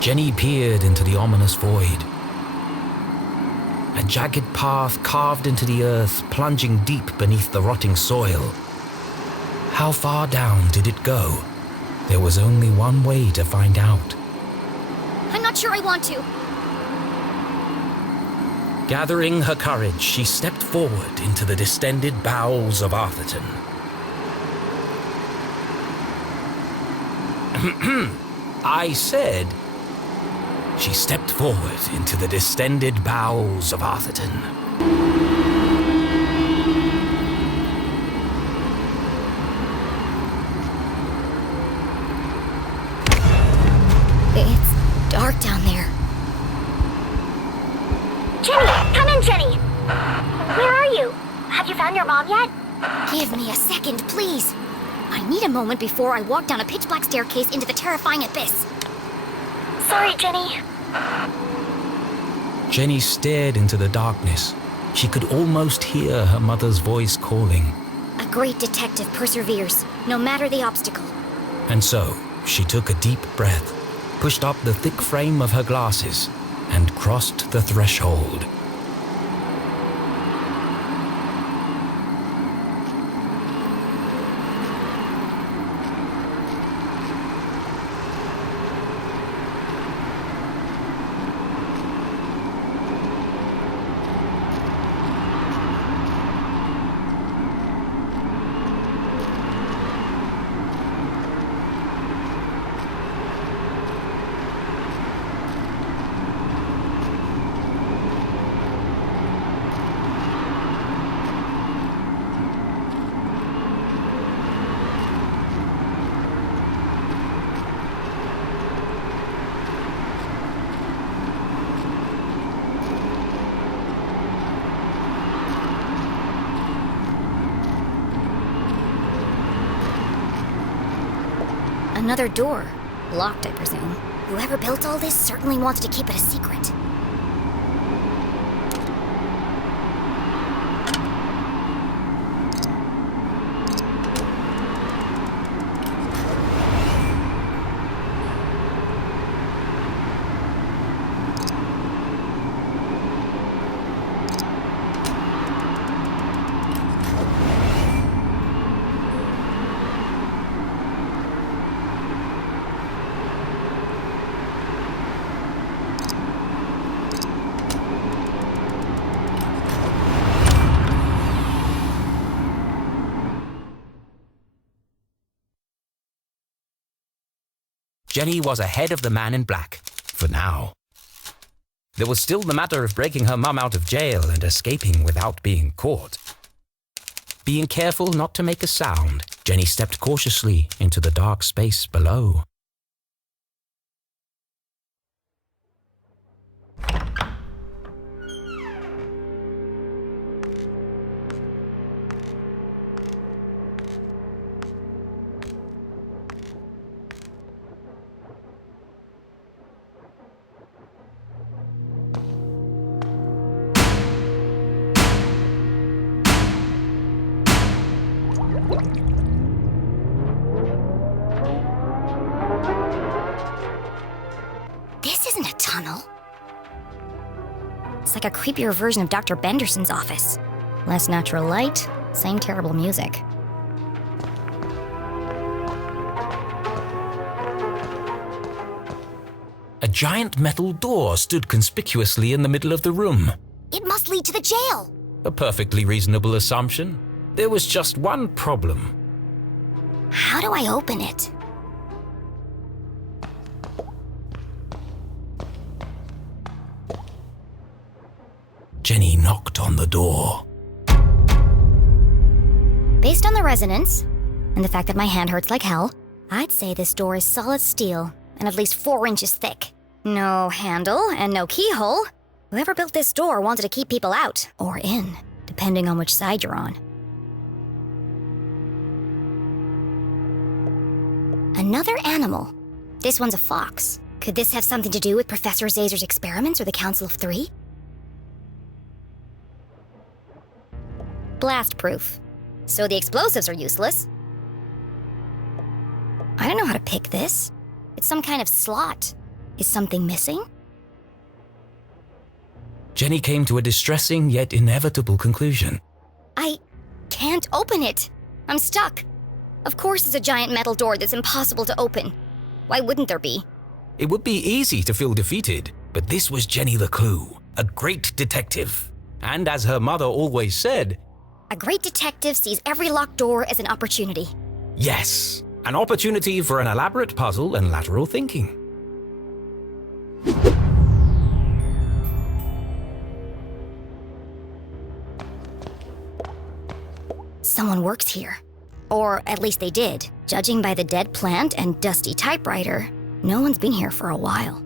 Jenny peered into the ominous void. A jagged path carved into the earth, plunging deep beneath the rotting soil. How far down did it go? There was only one way to find out. I'm not sure I want to. Gathering her courage, she stepped forward into the distended bowels of Arthurton. I said, she stepped forward into the distended bowels of Arthurton. It's dark down there. Jenny! Come in, Jenny! Where are you? Have you found your mom yet? Give me a second, please. I need a moment before I walk down a pitch-black staircase into the terrifying abyss. Sorry, Jenny. Jenny stared into the darkness. She could almost hear her mother's voice calling. A great detective perseveres, no matter the obstacle. And so, she took a deep breath, pushed up the thick frame of her glasses, and crossed the threshold. Another door. Locked, I presume. Whoever built all this certainly wants to keep it a secret. Jenny was ahead of the man in black, for now. There was still the matter of breaking her mum out of jail and escaping without being caught. Being careful not to make a sound, Jenny stepped cautiously into the dark space below. This isn't a tunnel. It's like a creepier version of Dr. Benderson's office. Less natural light, same terrible music. A giant metal door stood conspicuously in the middle of the room. It must lead to the jail! A perfectly reasonable assumption. There was just one problem. How do I open it? Jenny knocked on the door. Based on the resonance, and the fact that my hand hurts like hell, I'd say this door is solid steel and at least 4 inches thick. No handle and no keyhole. Whoever built this door wanted to keep people out, or in, depending on which side you're on. Another animal. This one's a fox. Could this have something to do with Professor Zazer's experiments or the Council of Three? Blast-proof. So the explosives are useless. I don't know how to pick this. It's some kind of slot. Is something missing? Jenny came to a distressing yet inevitable conclusion. I can't open it. I'm stuck. Of course it's a giant metal door that's impossible to open. Why wouldn't there be? It would be easy to feel defeated, but this was Jenny LeClue, a great detective. And as her mother always said, a great detective sees every locked door as an opportunity. yes, an opportunity for an elaborate puzzle and lateral thinking. Someone works here. Or at least they did. Judging by the dead plant and dusty typewriter, no one's been here for a while.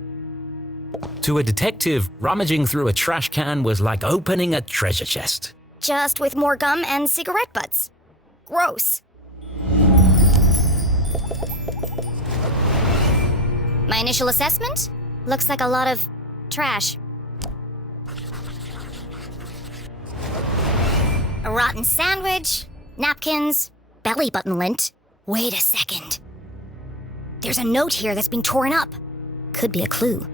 To a detective, rummaging through a trash can was like opening a treasure chest. Just with more gum and cigarette butts. Gross. My initial assessment? Looks like a lot of trash. A rotten sandwich, napkins, belly button lint. Wait a second. There's a note here that's been torn up. Could be a clue.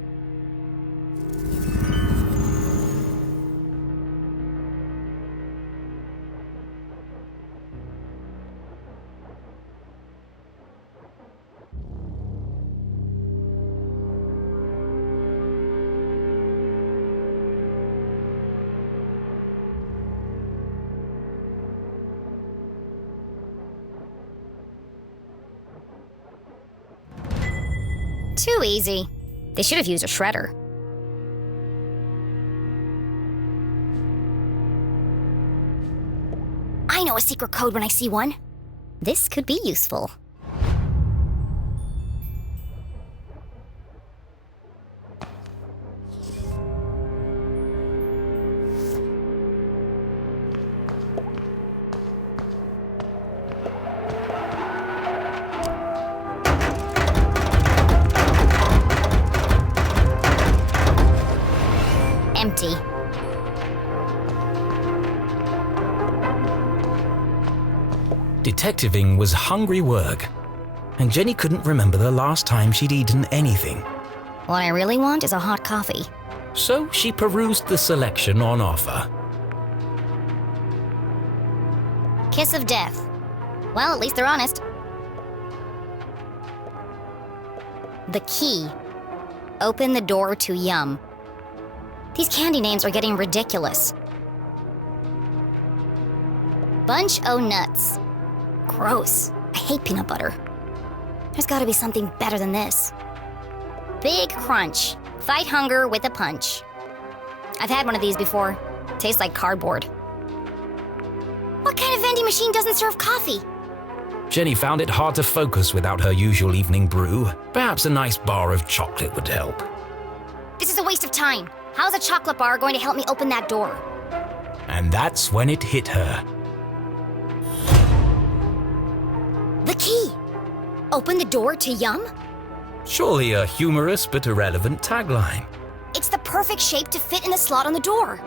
Too easy. They should have used a shredder. I know a secret code when I see one. This could be useful. Empty. Detectiving was hungry work, and Jenny couldn't remember the last time she'd eaten anything. What I really want is a hot coffee. So she perused the selection on offer. Kiss of death. Well, at least they're honest. The key. Open the door to Yum. These candy names are getting ridiculous. Bunch o' nuts. Gross. I hate peanut butter. There's gotta be something better than this. Big Crunch. Fight hunger with a punch. I've had one of these before. Tastes like cardboard. What kind of vending machine doesn't serve coffee? Jenny found it hard to focus without her usual evening brew. Perhaps a nice bar of chocolate would help. This is a waste of time. How's a chocolate bar going to help me open that door? And that's when it hit her. The key! Open the door to Yum? Surely a humorous but irrelevant tagline. It's the perfect shape to fit in the slot on the door.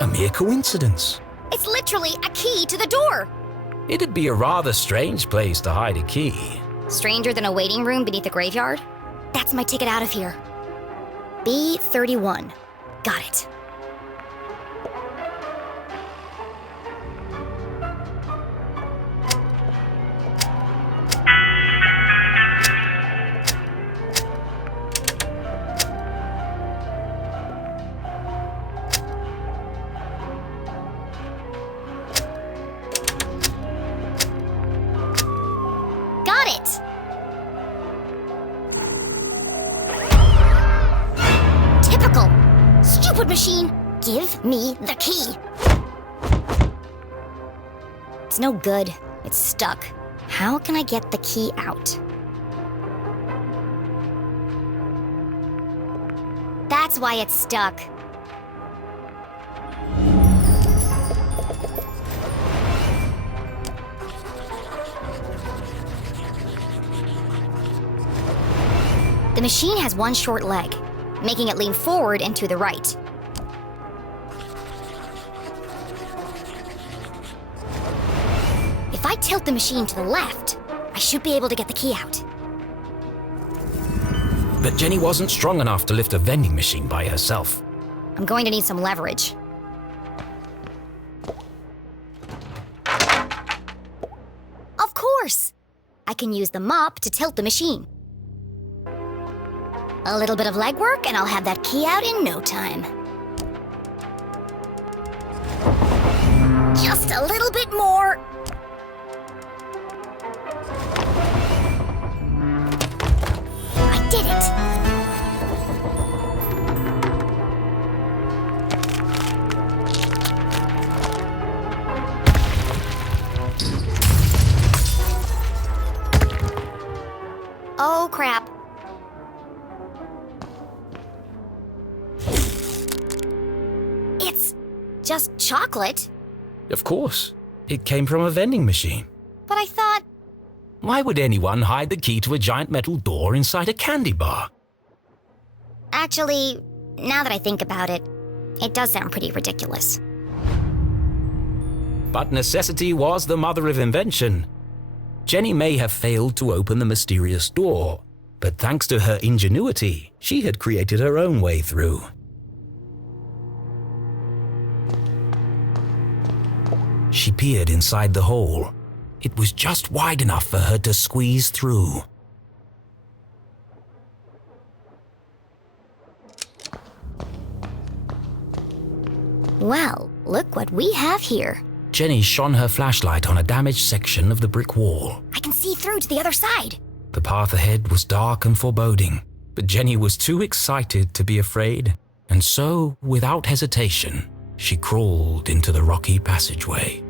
A mere coincidence. It's literally a key to the door. It'd be a rather strange place to hide a key. Stranger than a waiting room beneath a graveyard? That's my ticket out of here. B31. Got it. Got it! Typical. Stupid machine! Give me the key! It's no good. It's stuck. How can I get the key out? That's why it's stuck. The machine has one short leg, making it lean forward and to the right. If I tilt the machine to the left, I should be able to get the key out. But Jenny wasn't strong enough to lift a vending machine by herself. I'm going to need some leverage. Of course! I can use the mop to tilt the machine. A little bit of legwork and I'll have that key out in no time. Just a little bit more. I did it! Oh, crap. It's just chocolate. Of course. It came from a vending machine. But I thought... Why would anyone hide the key to a giant metal door inside a candy bar? Actually, now that I think about it, it does sound pretty ridiculous. But necessity was the mother of invention. Jenny may have failed to open the mysterious door, but thanks to her ingenuity, she had created her own way through. She peered inside the hole. It was just wide enough for her to squeeze through. Well, look what we have here. Jenny shone her flashlight on a damaged section of the brick wall. I can see through to the other side. The path ahead was dark and foreboding, but Jenny was too excited to be afraid, and so, without hesitation, she crawled into the rocky passageway.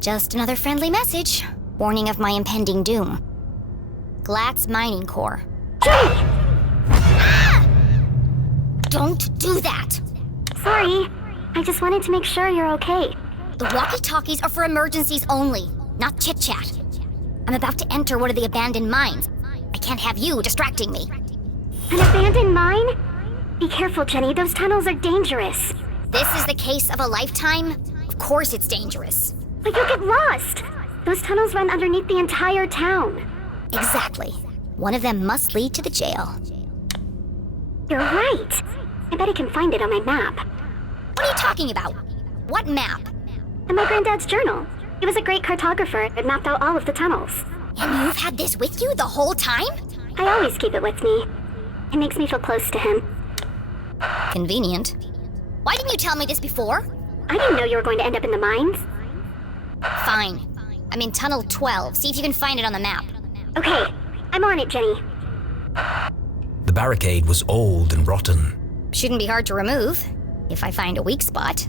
Just another friendly message, warning of my impending doom. Glatz Mining Core. Ah! Don't do that! Sorry. I just wanted to make sure you're okay. The walkie-talkies are for emergencies only, not chit-chat. I'm about to enter one of the abandoned mines. I can't have you distracting me. An abandoned mine? Be careful, Jenny. Those tunnels are dangerous. This is the case of a lifetime? Of course it's dangerous. But you'll get lost. Those tunnels run underneath the entire town. Exactly. One of them must lead to the jail. You're right. I bet I can find it on my map. What are you talking about? What map? In my granddad's journal. He was a great cartographer and mapped out all of the tunnels. And you've had this with you the whole time? I always keep it with me. It makes me feel close to him. Convenient. Why didn't you tell me this before? I didn't know you were going to end up in the mines. Fine. I'm in Tunnel 12. See if you can find it on the map. Okay, I'm on it, Jenny. The barricade was old and rotten. Shouldn't be hard to remove, if I find a weak spot.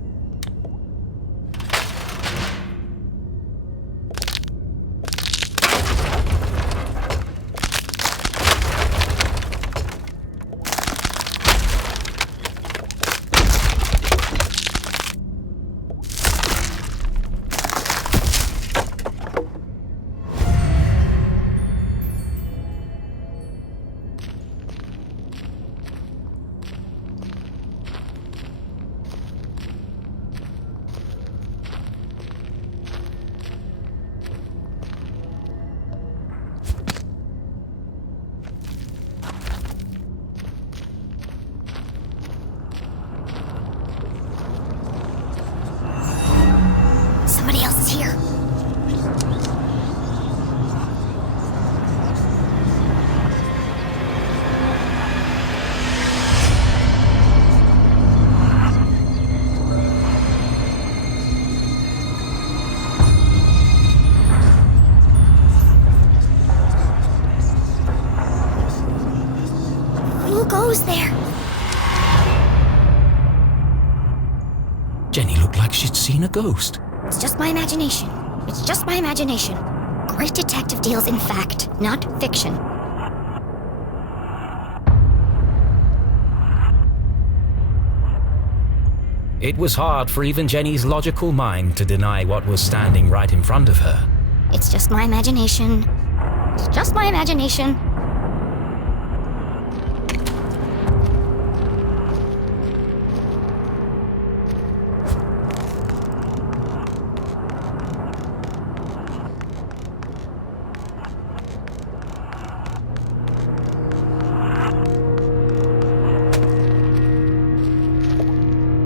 Somebody else is here. Who goes there? Jenny looked like she'd seen a ghost. It's just my imagination. It's just my imagination. Great detective deals in fact, not fiction. It was hard for even Jenny's logical mind to deny what was standing right in front of her. It's just my imagination. It's just my imagination.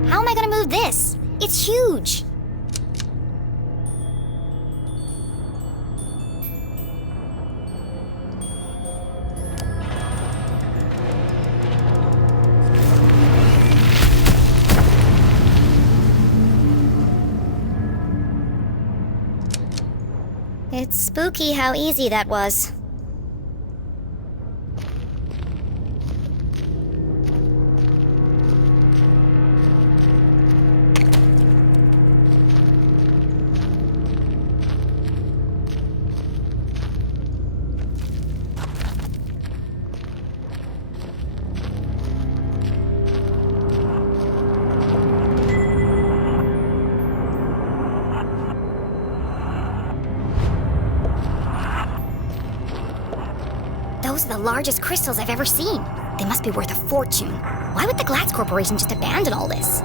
How am I gonna move this? It's huge. It's spooky how easy that was. are the largest crystals I've ever seen. They must be worth a fortune. Why would the Glatz Corporation just abandon all this?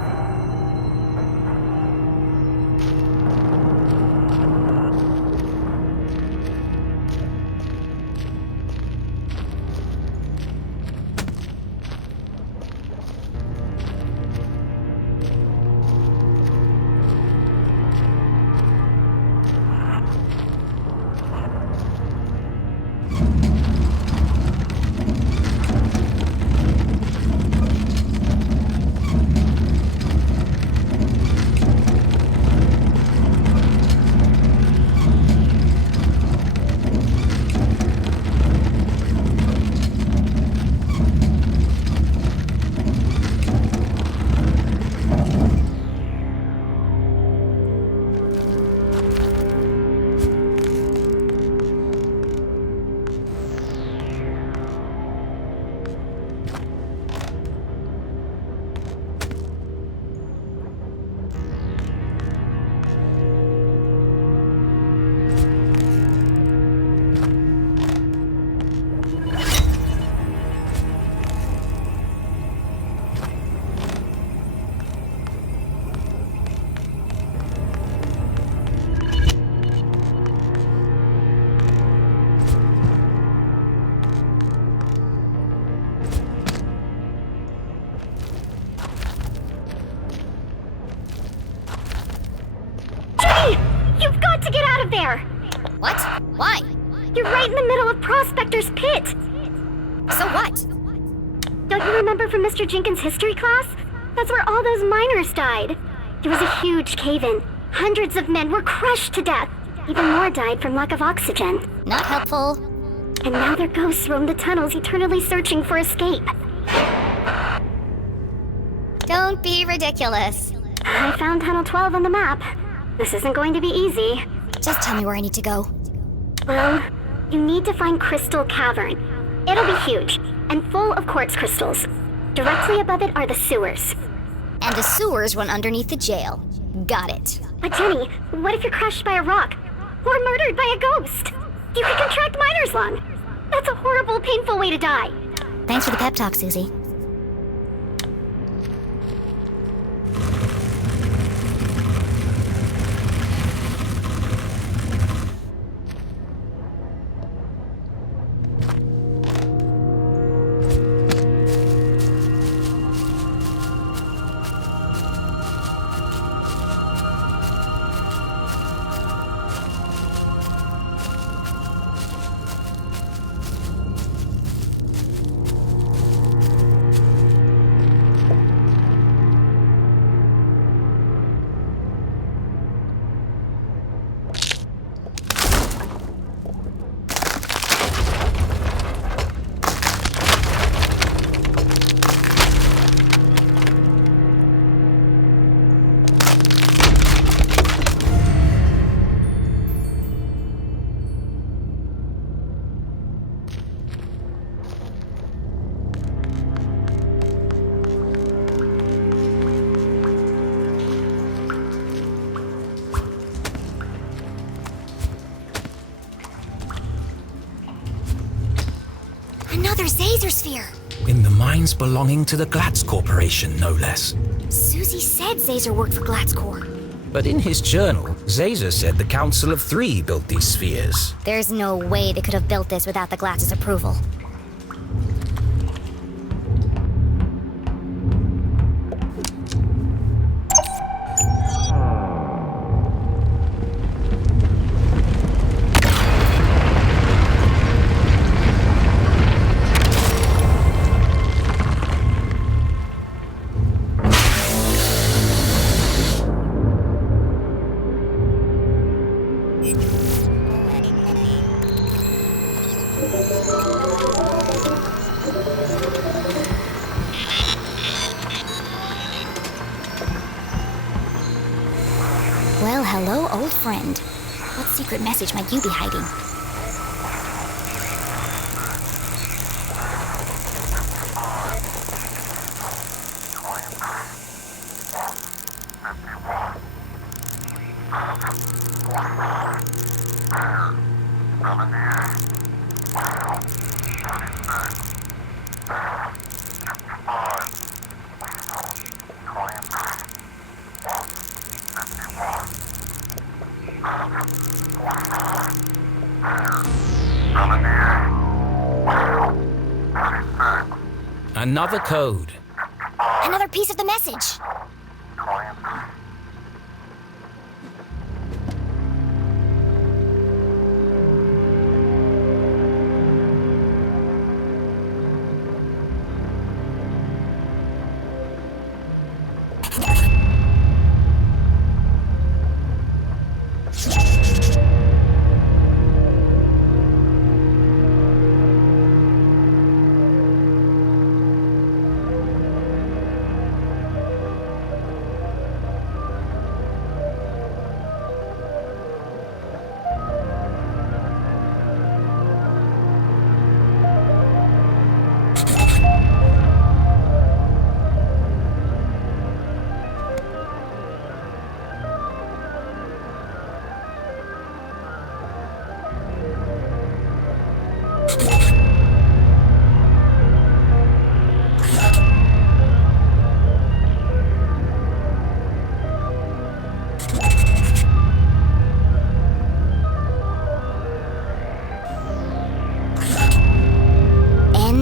You've got to get out of there! What? Why? You're right in the middle of Prospector's Pit! So what? Don't you remember from Mr. Jenkins' history class? That's where all those miners died. There was a huge cave-in. Hundreds of men were crushed to death. Even more died from lack of oxygen. Not helpful. And now their ghosts roam the tunnels, eternally searching for escape. Don't be ridiculous. I found Tunnel 12 on the map. This isn't going to be easy. Just tell me where I need to go. Well, you need to find Crystal Cavern. It'll be huge, and full of quartz crystals. Directly above it are the sewers. And the sewers run underneath the jail. Got it. But Jenny, what if you're crushed by a rock? Or murdered by a ghost? You could contract miner's lung. That's a horrible, painful way to die. Thanks for the pep talk, Susie. Another Zazer sphere! In the mines belonging to the Glatz Corporation, no less. Susie said Zazer worked for Glatz Corp. But in his journal, Zazer said the Council of Three built these spheres. There's no way they could have built this without the Glatz's approval. Well, hello, old friend. What secret message might you be hiding? Another code. Another piece of the message.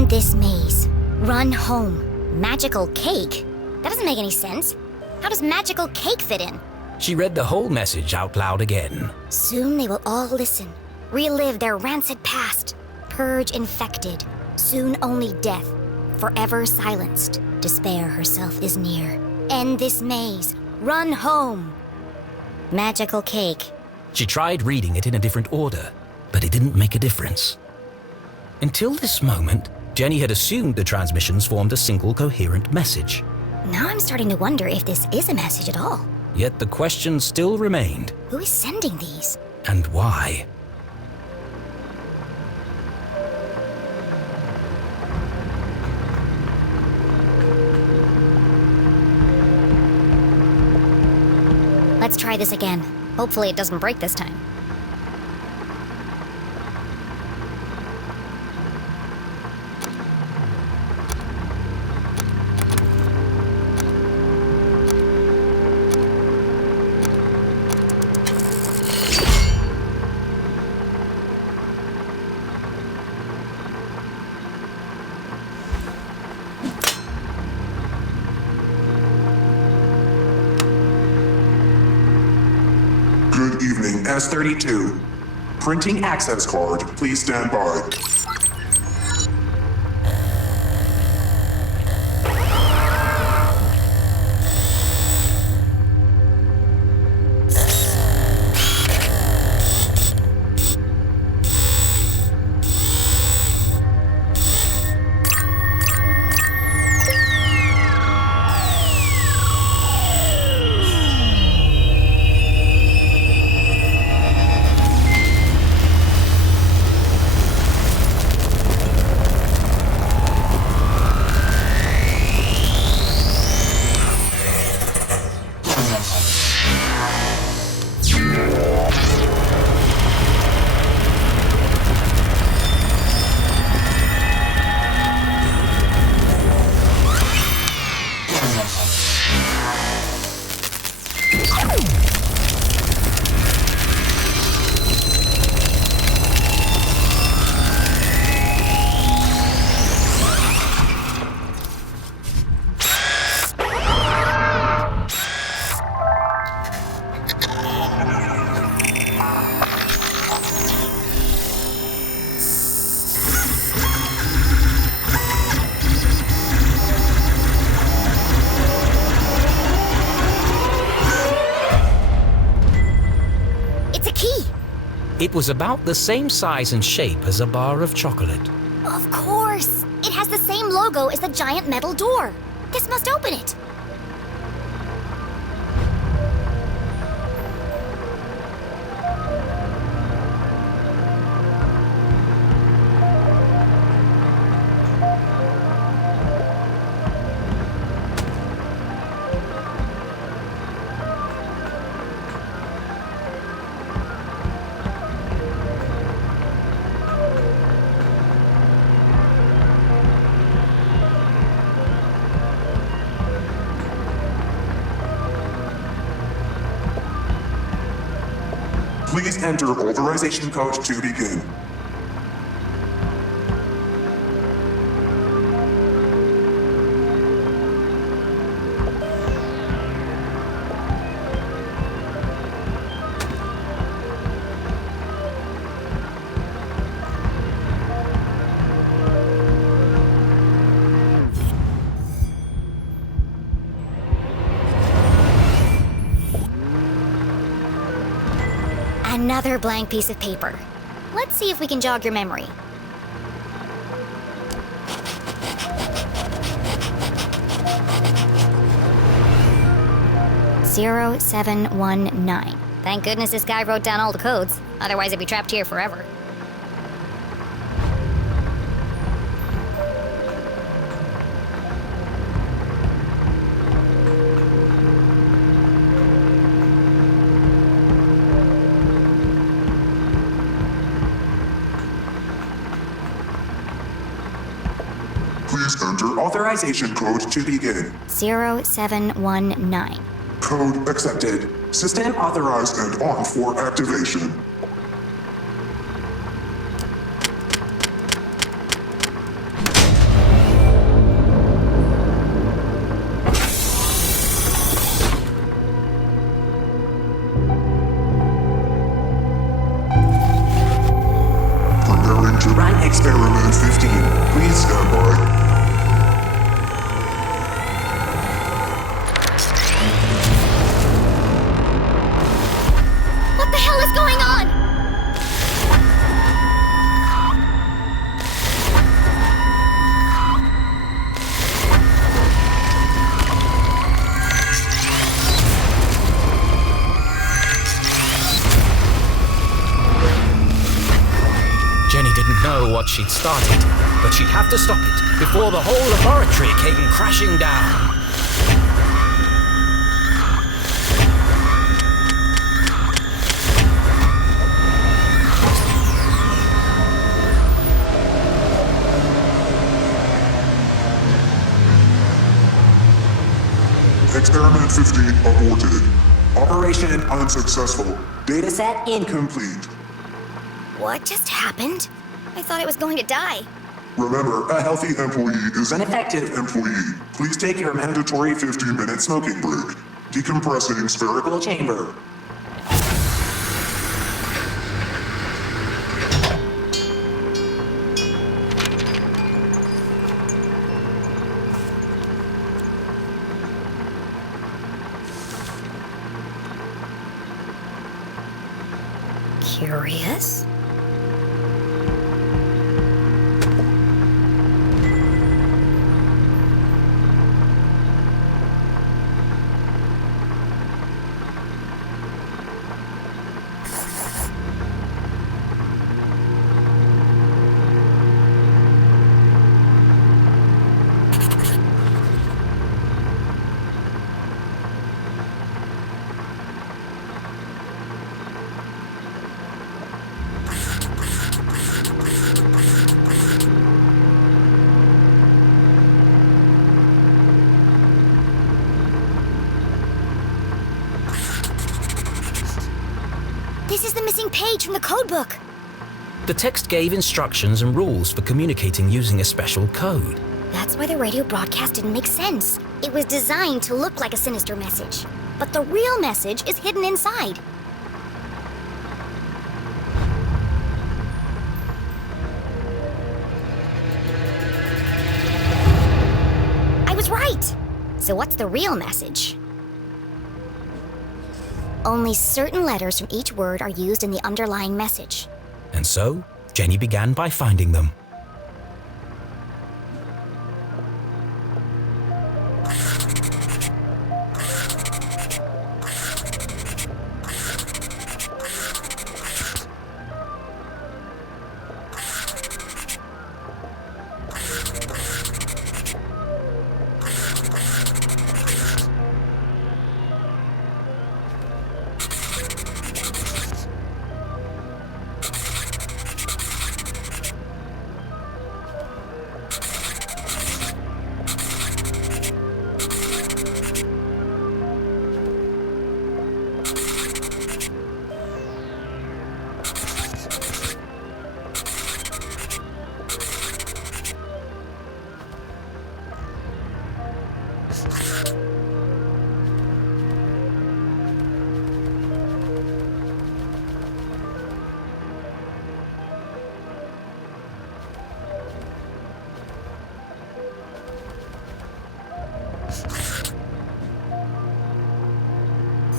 This maze. Run home. Magical cake? That doesn't make any sense. How does magical cake fit in? She read the whole message out loud again. Soon they will all listen, relive their rancid past, purge infected, soon only death, forever silenced. Despair herself is near. End this maze. Run home. Magical cake. She tried reading it in a different order, but it didn't make a difference. Until this moment, Jenny had assumed the transmissions formed a single coherent message. Now I'm starting to wonder if this is a message at all. Yet the question still remained. Who is sending these? And why? Let's try this again. Hopefully it doesn't break this time. Good evening, S32. Printing access card, please stand by. It was about the same size and shape as a bar of chocolate. Of course! It has the same logo as the giant metal door. This must open it. Please enter authorization code to begin. Another blank piece of paper. Let's see if we can jog your memory. "0719. Thank goodness this guy wrote down all the codes. Otherwise, I'd be trapped here forever. Please enter authorization code to begin. 0719. Code accepted. System authorized and on for activation. Preparing to run experiment 15. Please stand by. What the hell is going on? Jenny didn't know what she'd started, but she'd have to stop it before the whole laboratory came crashing down. Experiment 15 aborted. Operation unsuccessful. Dataset incomplete. What just happened? I thought I was going to die. Remember, a healthy employee is an effective employee. Please take your mandatory 15-minute smoking break. Decompressing spherical chamber. Curious? This is the missing page from the codebook. The text gave instructions and rules for communicating using a special code. That's why the radio broadcast didn't make sense. It was designed to look like a sinister message, but the real message is hidden inside. I was right! So what's the real message? Only certain letters from each word are used in the underlying message. And so, Jenny began by finding them.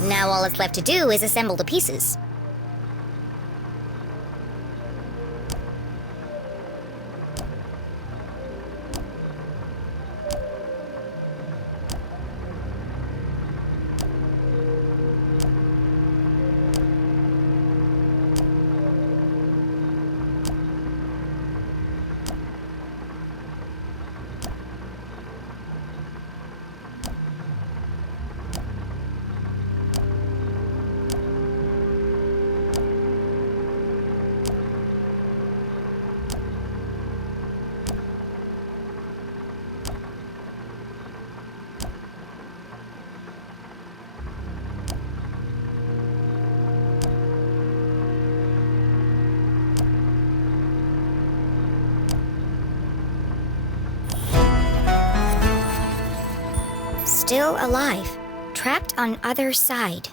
Now all that's left to do is assemble the pieces. Still alive. Trapped on other side.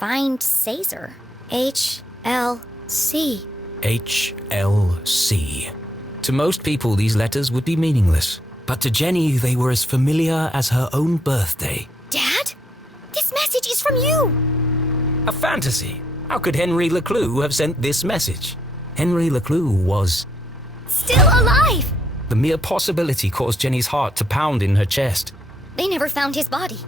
Find Caesar. HLC. HLC. To most people, these letters would be meaningless. But to Jenny, they were as familiar as her own birthday. Dad? This message is from you! A fantasy. How could Henry LeClue have sent this message? Henry LeClue was... Still alive! The mere possibility caused Jenny's heart to pound in her chest. They never found his body.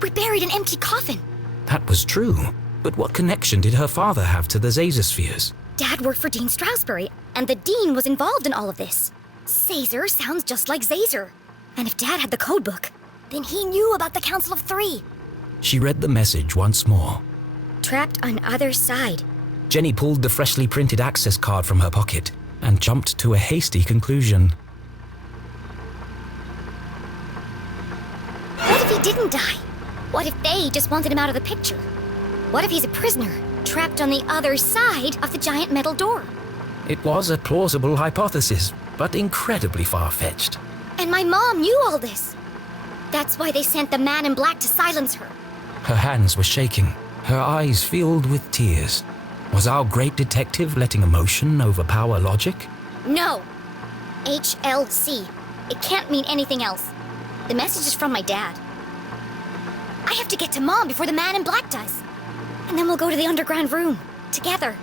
We buried an empty coffin. That was true. But what connection did her father have to the Zazer-spheres? Dad worked for Dean Strasberry, and the Dean was involved in all of this. Caesar sounds just like Zazer. And if Dad had the codebook, then he knew about the Council of Three. She read the message once more. Trapped on other side. Jenny pulled the freshly printed access card from her pocket and jumped to a hasty conclusion. What if he didn't die? What if they just wanted him out of the picture? What if he's a prisoner, trapped on the other side of the giant metal door? It was a plausible hypothesis, but incredibly far-fetched. And my mom knew all this. That's why they sent the man in black to silence her. Her hands were shaking, her eyes filled with tears. Was our great detective letting emotion overpower logic? No. HLC. It can't mean anything else. The message is from my dad. I have to get to Mom before the man in black does. And then we'll go to the underground room, together.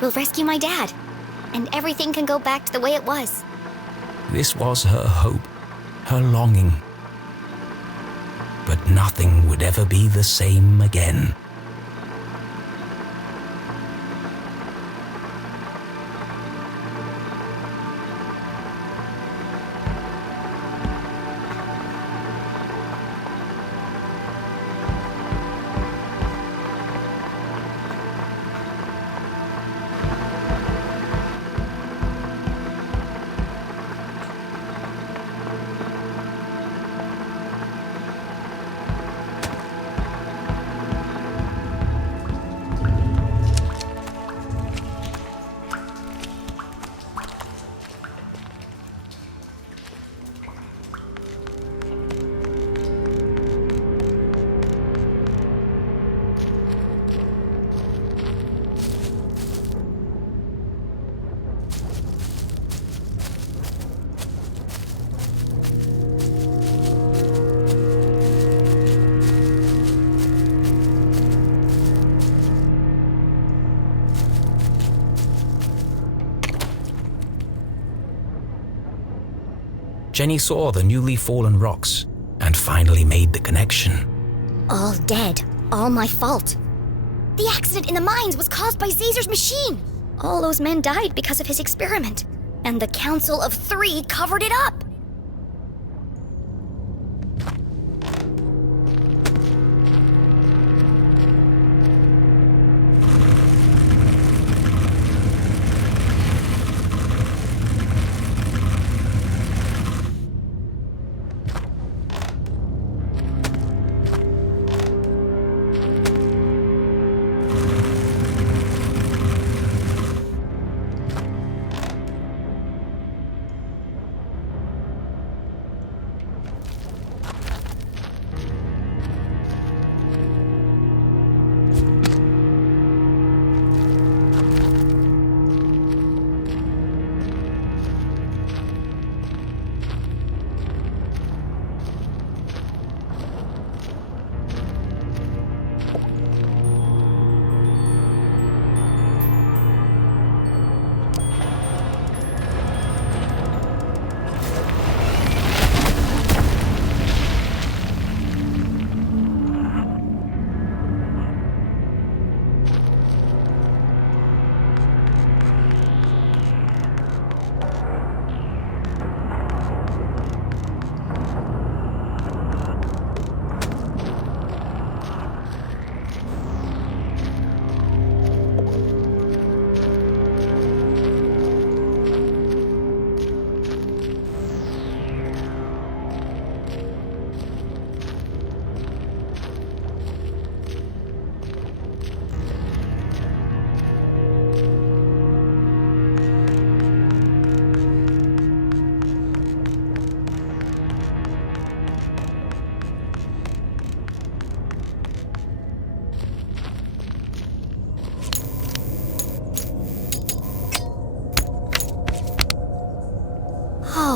We'll rescue my dad, and everything can go back to the way it was. This was her hope, her longing. But nothing would ever be the same again. Jenny saw the newly fallen rocks and finally made the connection. All dead. All my fault. The accident in the mines was caused by Cesar's machine. All those men died because of his experiment. And the Council of Three covered it up.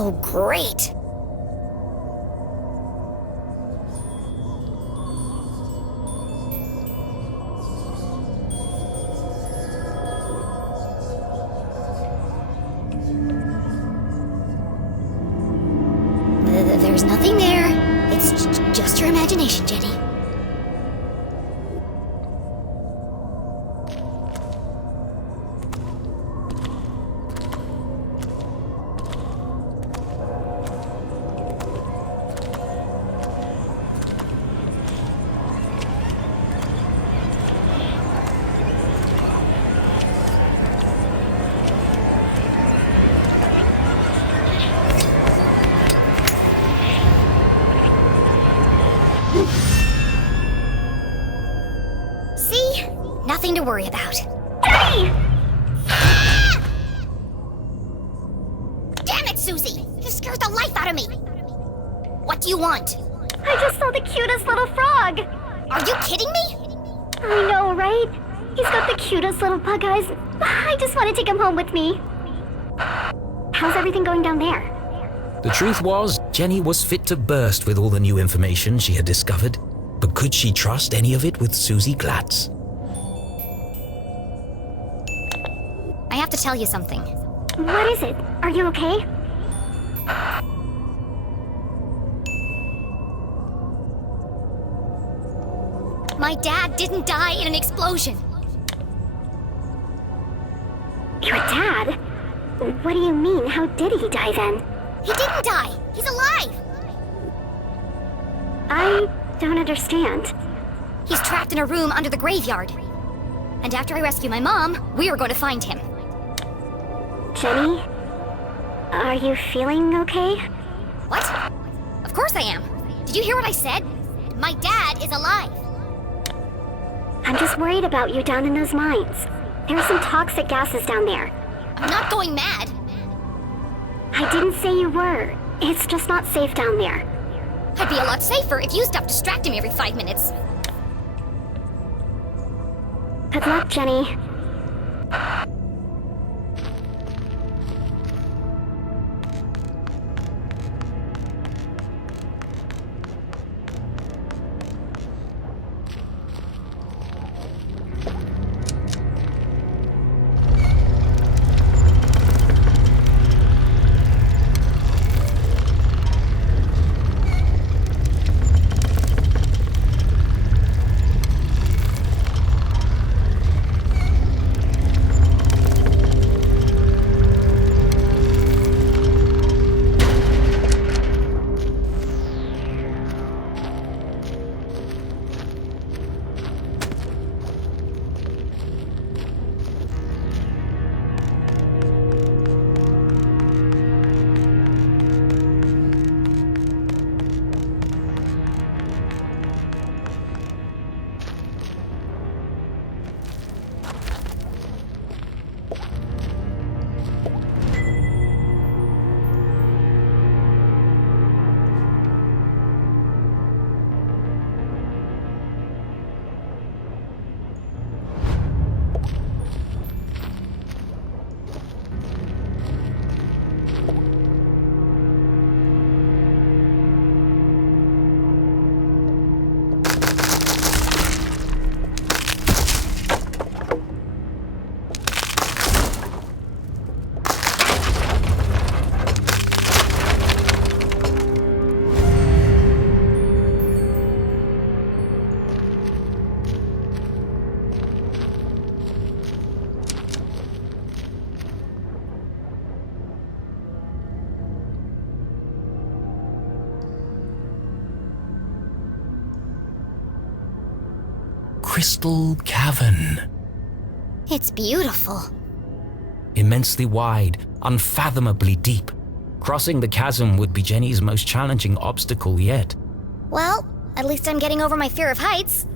Oh, great. There's nothing there. It's just your imagination, Jenny. See? Nothing to worry about. Jenny! Ah! Damn it, Susie! You scared the life out of me! What do you want? I just saw the cutest little frog. Are you kidding me? I know, right? He's got the cutest little bug eyes. I just want to take him home with me. How's everything going down there? The truth was, Jenny was fit to burst with all the new information she had discovered. But could she trust any of it with Susie Glatz? I have to tell you something. What is it? Are you okay? My dad didn't die in an explosion. Your dad? What do you mean? How did he die then? He didn't die. He's alive. I don't understand. He's trapped in a room under the graveyard. And after I rescue my mom, we are going to find him. Jenny? Are you feeling okay? What? Of course I am. Did you hear what I said? My dad is alive. I'm just worried about you down in those mines. There are some toxic gases down there. I'm not going mad. I didn't say you were. It's just not safe down there. I'd be a lot safer if you stopped distracting me every 5 minutes. Good luck, Jenny. Crystal Cavern. It's beautiful. Immensely wide, unfathomably deep. Crossing the chasm would be Jenny's most challenging obstacle yet. Well, at least I'm getting over my fear of heights.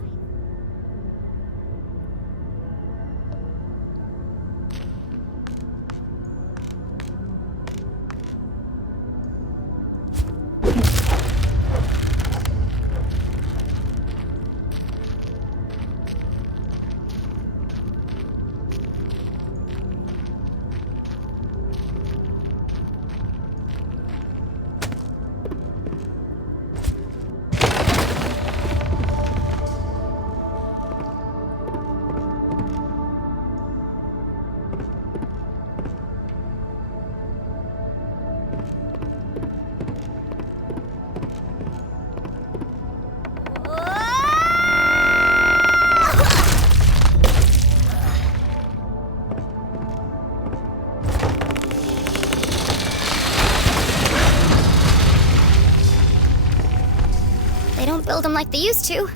They don't build them like they used to,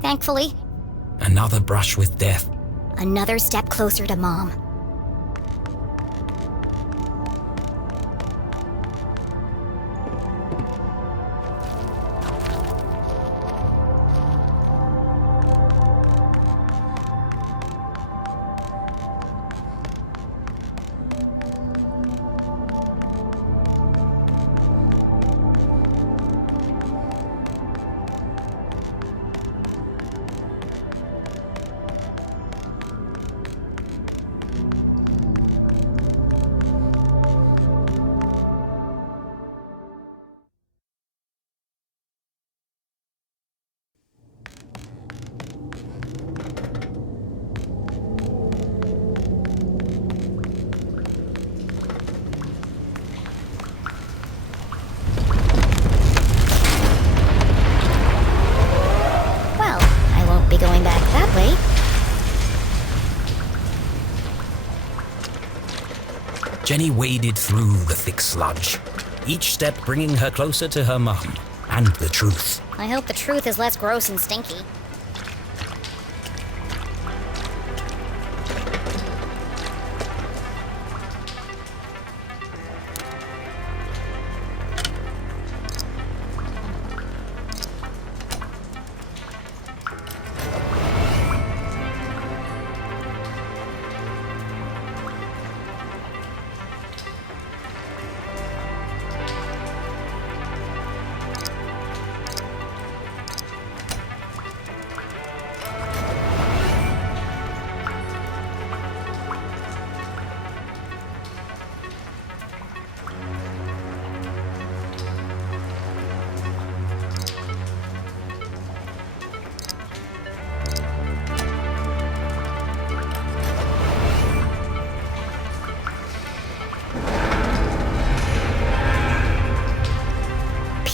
thankfully. Another brush with death. Another step closer to Mom. Going back that way. Jenny waded through the thick sludge, each step bringing her closer to her mum and the truth. I hope the truth is less gross and stinky.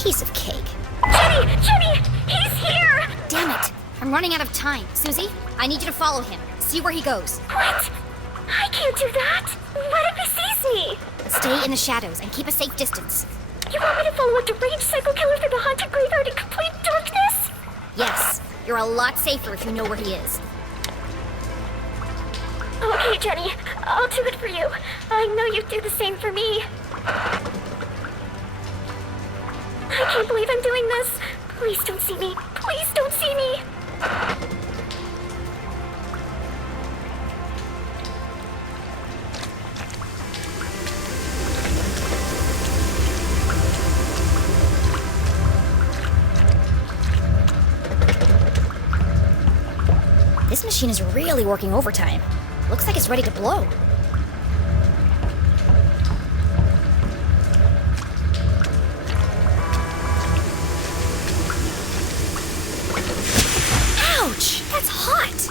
Piece of cake. Jenny! He's here! Damn it! I'm running out of time. Susie, I need you to follow him. See where he goes. What? I can't do that! What if he sees me? Stay in the shadows and keep a safe distance. You want me to follow a deranged psycho killer through the haunted graveyard in complete darkness? Yes, you're a lot safer if you know where he is. Okay, Jenny. I'll do it for you. I know you'd do the same for me. I can't believe I'm doing this. Please don't see me. Please don't see me. This machine is really working overtime. Looks like it's ready to blow. Ouch! That's hot!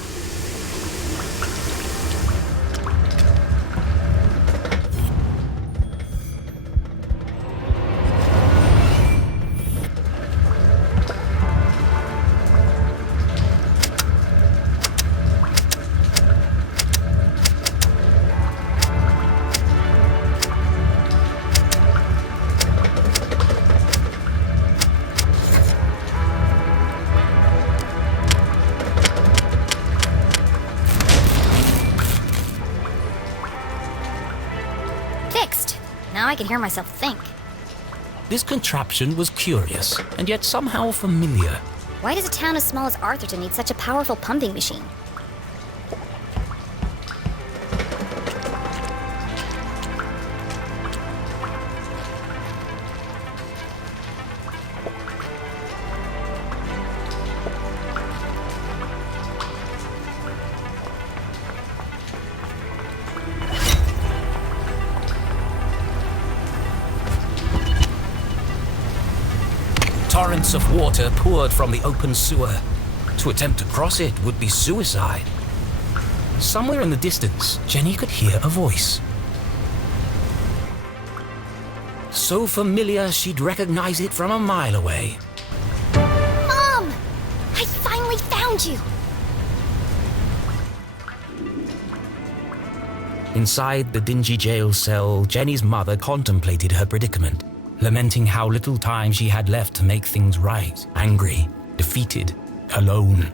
Fixed. Now I can hear myself think. This contraption was curious, and yet somehow familiar. Why does a town as small as Arthurton need such a powerful pumping machine? Torrents of water poured from the open sewer. To attempt to cross it would be suicide. Somewhere in the distance, Jenny could hear a voice. So familiar she'd recognize it from a mile away. Mom! I finally found you! Inside the dingy jail cell, Jenny's mother contemplated her predicament, lamenting how little time she had left to make things right. Angry, defeated, alone.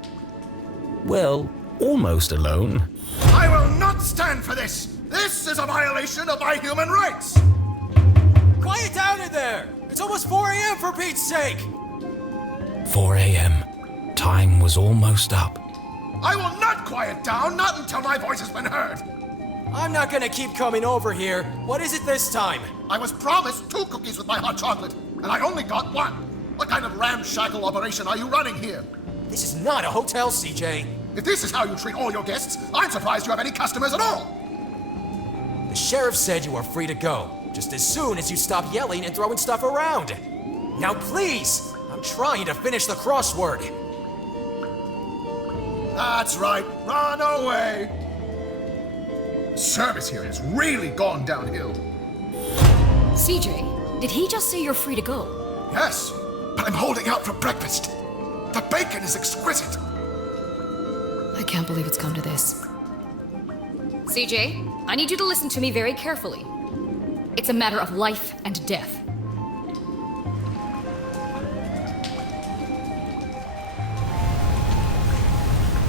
Well, almost alone. I will not stand for this! This is a violation of my human rights! Quiet down in there! It's almost 4 a.m. for Pete's sake! 4 a.m. Time was almost up. I will not quiet down, not until my voice has been heard! I'm not gonna keep coming over here. What is it this time? I was promised 2 cookies with my hot chocolate, and I only got 1. What kind of ramshackle operation are you running here? This is not a hotel, CJ. If this is how you treat all your guests, I'm surprised you have any customers at all! The sheriff said you are free to go, just as soon as you stop yelling and throwing stuff around. Now please, I'm trying to finish the crossword. That's right, run away! Service here has really gone downhill. CJ, did he just say you're free to go? Yes, but I'm holding out for breakfast. The bacon is exquisite. I can't believe it's come to this. CJ, I need you to listen to me very carefully. It's a matter of life and death.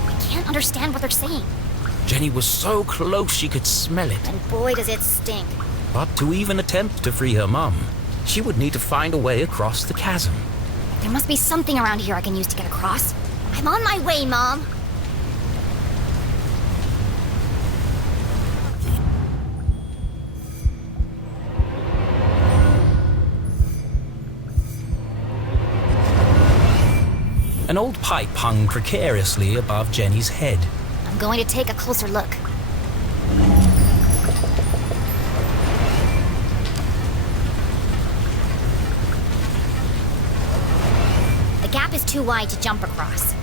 I can't understand what they're saying. Jenny was so close she could smell it. And boy, does it stink. But to even attempt to free her mum, she would need to find a way across the chasm. There must be something around here I can use to get across. I'm on my way, Mom. An old pipe hung precariously above Jenny's head. I'm going to take a closer look. The gap is too wide to jump across.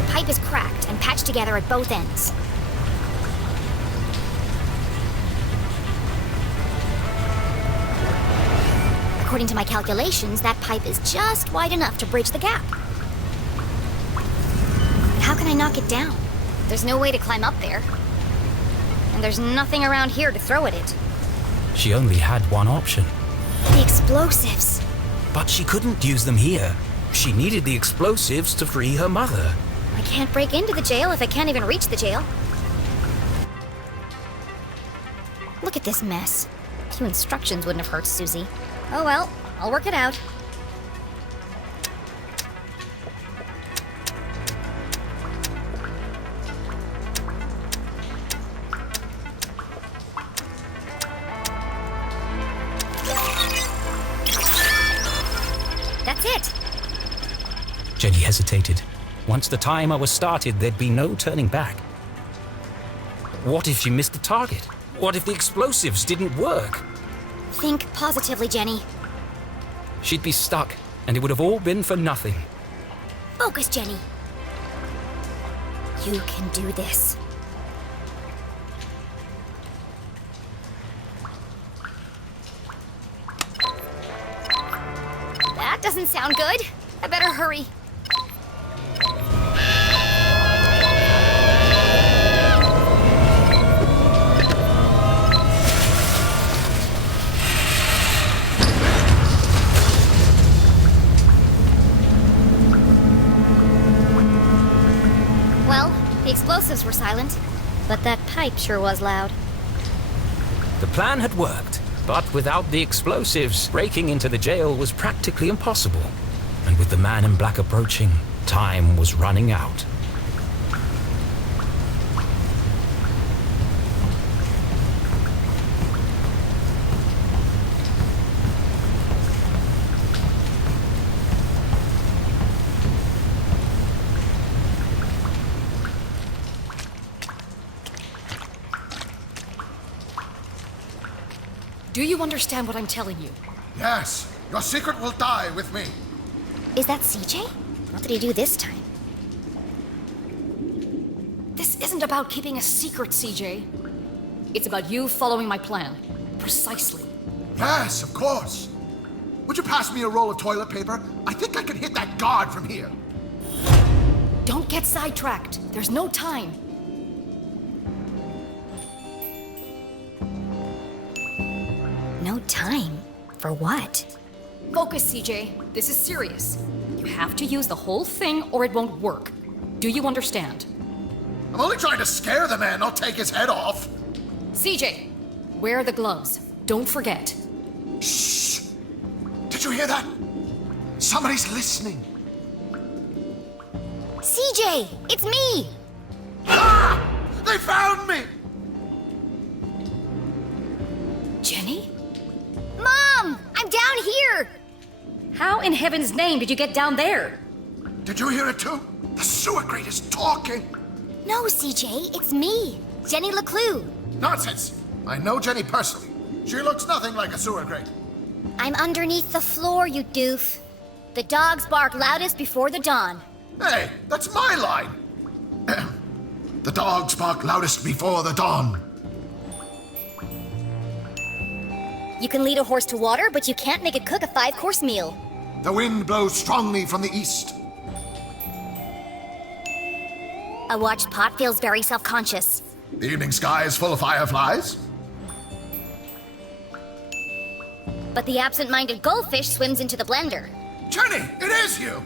The pipe is cracked and patched together at both ends. According to my calculations, that pipe is just wide enough to bridge the gap. How can I knock it down? There's no way to climb up there. And there's nothing around here to throw at it. She only had one option. The explosives. But she couldn't use them here. She needed the explosives to free her mother. I can't break into the jail if I can't even reach the jail. Look at this mess. A few instructions wouldn't have hurt Susie. Oh well, I'll work it out. That's it! Jenny hesitated. Once the timer was started, there'd be no turning back. What if she missed the target? What if the explosives didn't work? Think positively, Jenny. She'd be stuck, and it would have all been for nothing. Focus, Jenny. You can do this. That doesn't sound good. I better hurry. Well, the explosives were silent, but that pipe sure was loud. The plan had worked, but without the explosives, breaking into the jail was practically impossible. And with the man in black approaching, time was running out. Do you understand what I'm telling you? Yes, your secret will die with me. Is that CJ? What did he do this time? This isn't about keeping a secret, CJ. It's about you following my plan. Precisely. Yes, of course. Would you pass me a roll of toilet paper? I think I can hit that guard from here. Don't get sidetracked. There's no time. No time? For what? Focus, CJ. This is serious. You have to use the whole thing or it won't work. Do you understand? I'm only trying to scare the man, not take his head off. CJ, wear the gloves. Don't forget. Shh! Did you hear that? Somebody's listening. CJ, it's me! Ah! They found me! Jenny? Mom! I'm down here! How in heaven's name did you get down there? Did you hear it too? The sewer grate is talking. No, CJ, it's me, Jenny LeClue. Nonsense. I know Jenny personally. She looks nothing like a sewer grate. I'm underneath the floor, you doof. The dogs bark loudest before the dawn. Hey, that's my line. The dogs bark loudest before the dawn. You can lead a horse to water, but you can't make it cook a 5-course meal. The wind blows strongly from the east. A watched pot feels very self-conscious. The evening sky is full of fireflies. But the absent-minded goldfish swims into the blender. Jenny, it is you!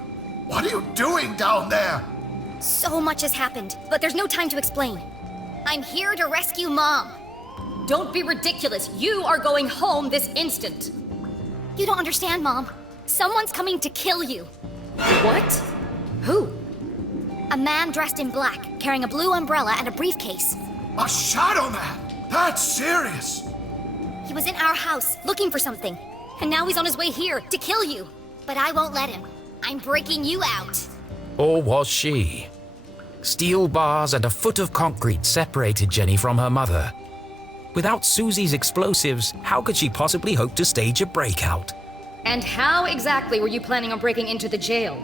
What are you doing down there? So much has happened, but there's no time to explain. I'm here to rescue Mom. Don't be ridiculous. You are going home this instant. You don't understand, Mom. Someone's coming to kill you. What? Who? A man dressed in black, carrying a blue umbrella and a briefcase. A shadow man? That's serious. He was in our house, looking for something. And now he's on his way here, to kill you. But I won't let him. I'm breaking you out. Or was she? Steel bars and a foot of concrete separated Jenny from her mother. Without Susie's explosives, how could she possibly hope to stage a breakout? And how exactly were you planning on breaking into the jail?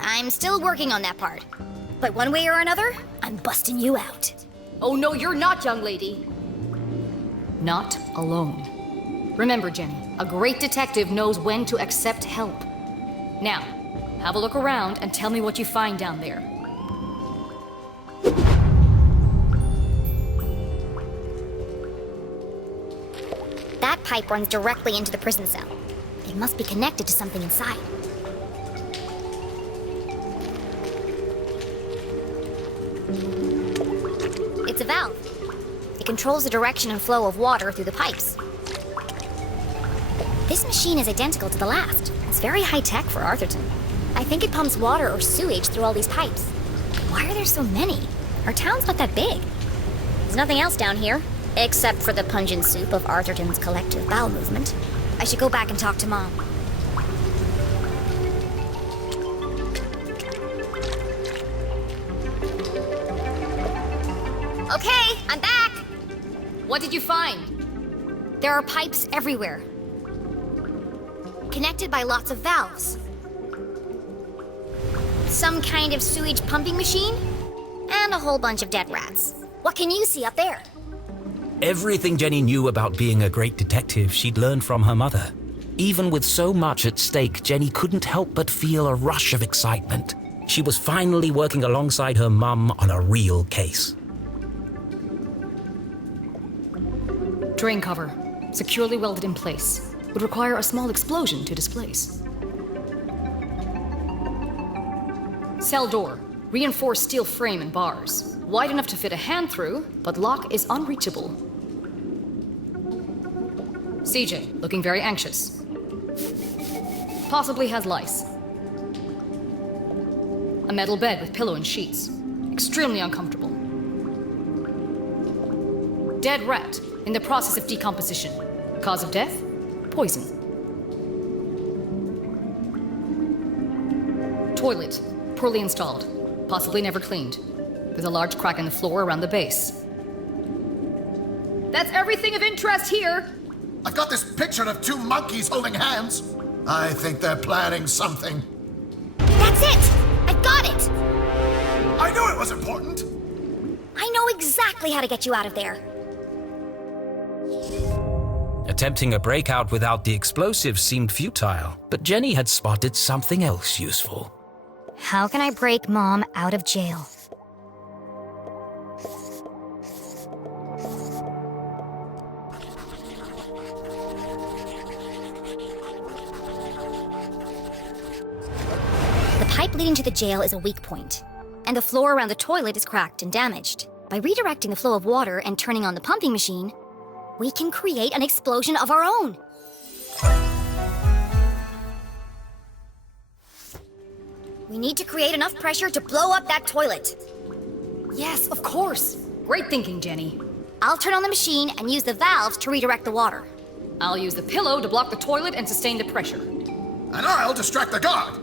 I'm still working on that part. But one way or another, I'm busting you out. Oh no, you're not, young lady. Not alone. Remember, Jenny, a great detective knows when to accept help. Now, have a look around and tell me what you find down there. That pipe runs directly into the prison cell. It must be connected to something inside. It's a valve. It controls the direction and flow of water through the pipes. This machine is identical to the last. It's very high-tech for Arthurton. I think it pumps water or sewage through all these pipes. Why are there so many? Our town's not that big. There's nothing else down here, except for the pungent soup of Arthurton's collective bowel movement. I should go back and talk to Mom. Okay, I'm back! What did you find? There are pipes everywhere, connected by lots of valves. Some kind of sewage pumping machine, and a whole bunch of dead rats. What can you see up there? Everything Jenny knew about being a great detective she'd learned from her mother. Even with so much at stake, Jenny couldn't help but feel a rush of excitement. She was finally working alongside her mum on a real case. Drain cover, securely welded in place. Would require a small explosion to displace. Cell door, reinforced steel frame and bars. Wide enough to fit a hand through, but lock is unreachable. CJ, looking very anxious. Possibly has lice. A metal bed with pillow and sheets. Extremely uncomfortable. Dead rat, in the process of decomposition. Cause of death? Poison. Toilet, poorly installed. Possibly never cleaned. There's a large crack in the floor around the base. That's everything of interest here! I've got this picture of two monkeys holding hands. I think they're planning something. That's it! I've got it! I knew it was important! I know exactly how to get you out of there. Attempting a breakout without the explosives seemed futile, but Jenny had spotted something else useful. How can I break Mom out of jail? pipe leading to the jail is a weak point, and the floor around the toilet is cracked and damaged. By redirecting the flow of water and turning on the pumping machine, we can create an explosion of our own. We need to create enough pressure to blow up that toilet. Yes, of course. Great thinking, Jenny. I'll turn on the machine and use the valves to redirect the water. I'll use the pillow to block the toilet and sustain the pressure. And I'll distract the guard.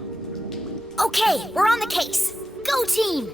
Okay, we're on the case. Go team!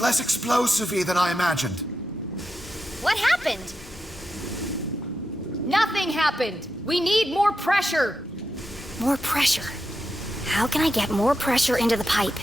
It's less explosive-y than I imagined. What happened? Nothing happened. We need more pressure. More pressure? How can I get more pressure into the pipe?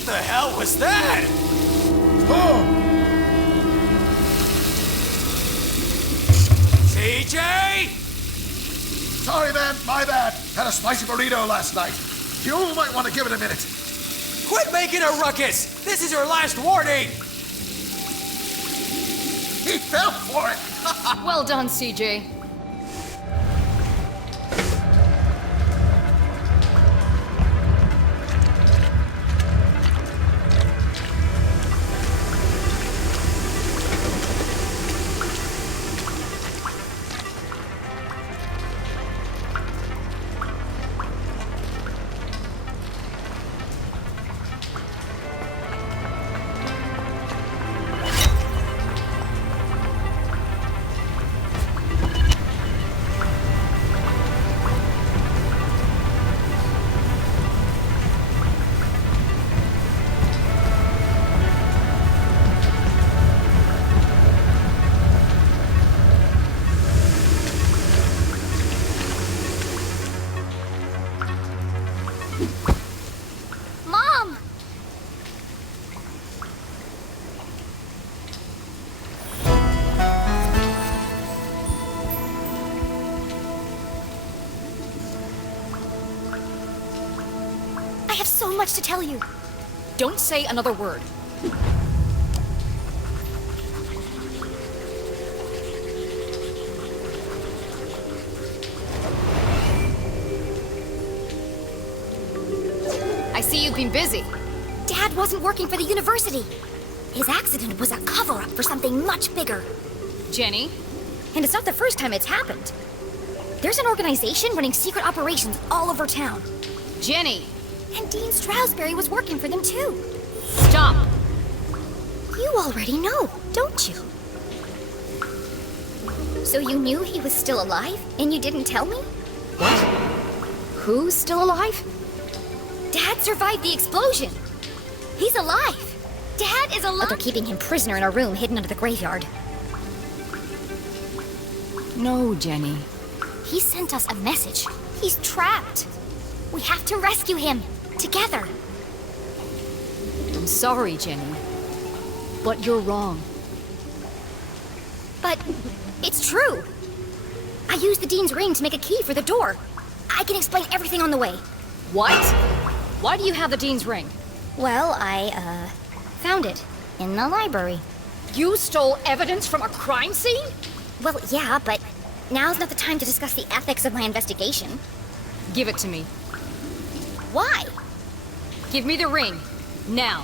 What the hell was that? Oh! CJ! Sorry, man. My bad. Had a spicy burrito last night. You might want to give it a minute. Quit making a ruckus! This is your last warning! He fell for it! Well done, CJ. Mom! I have so much to tell you. Don't say another word. I see you've been busy. Dad wasn't working for the university. His accident was a cover-up for something much bigger. Jenny? And it's not the first time it's happened. There's an organization running secret operations all over town. Jenny! And Dean Stroudsbury was working for them too. Stop! You already know, don't you? So you knew he was still alive, and you didn't tell me? What? Who's still alive? Dad survived the explosion. He's alive. Dad is alive. But they're keeping him prisoner in a room hidden under the graveyard. No, Jenny. He sent us a message. He's trapped. We have to rescue him. Together. I'm sorry, Jenny. But you're wrong. But it's true. I used the Dean's ring to make a key for the door. I can explain everything on the way. What? Why do you have the Dean's ring? Well, I found it in the library. You stole evidence from a crime scene? Well, yeah, but now's not the time to discuss the ethics of my investigation. Give it to me. Why? Give me the ring. Now.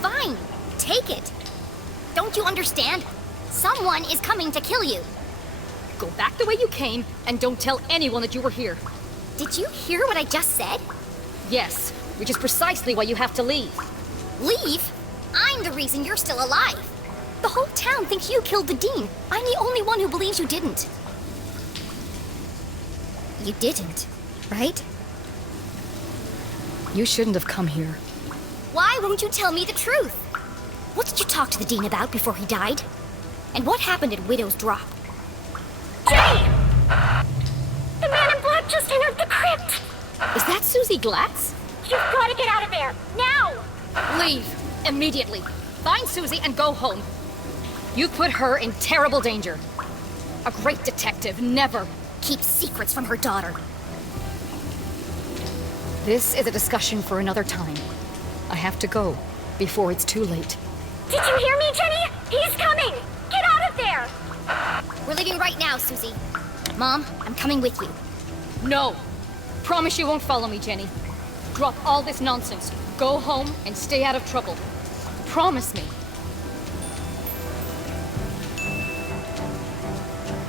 Fine. Take it. Don't you understand? Someone is coming to kill you. Go back the way you came and don't tell anyone that you were here. Did you hear what I just said? Yes, which is precisely why you have to leave. Leave? I'm the reason you're still alive. The whole town thinks you killed the Dean. I'm the only one who believes you didn't. You didn't, right? You shouldn't have come here. Why won't you tell me the truth? What did you talk to the Dean about before he died? And what happened at Widow's Drop? Jenny! The man in black just entered the crypt! Is that Susie Glatz? You've got to get out of there, now! Leave, immediately. Find Susie and go home. You've put her in terrible danger. A great detective never keeps secrets from her daughter. This is a discussion for another time. I have to go before it's too late. Did you hear me, Jenny? He's coming! Get out of there! We're leaving right now, Susie. Mom, I'm coming with you. No. Promise you won't follow me, Jenny. Drop all this nonsense. Go home and stay out of trouble. Promise me.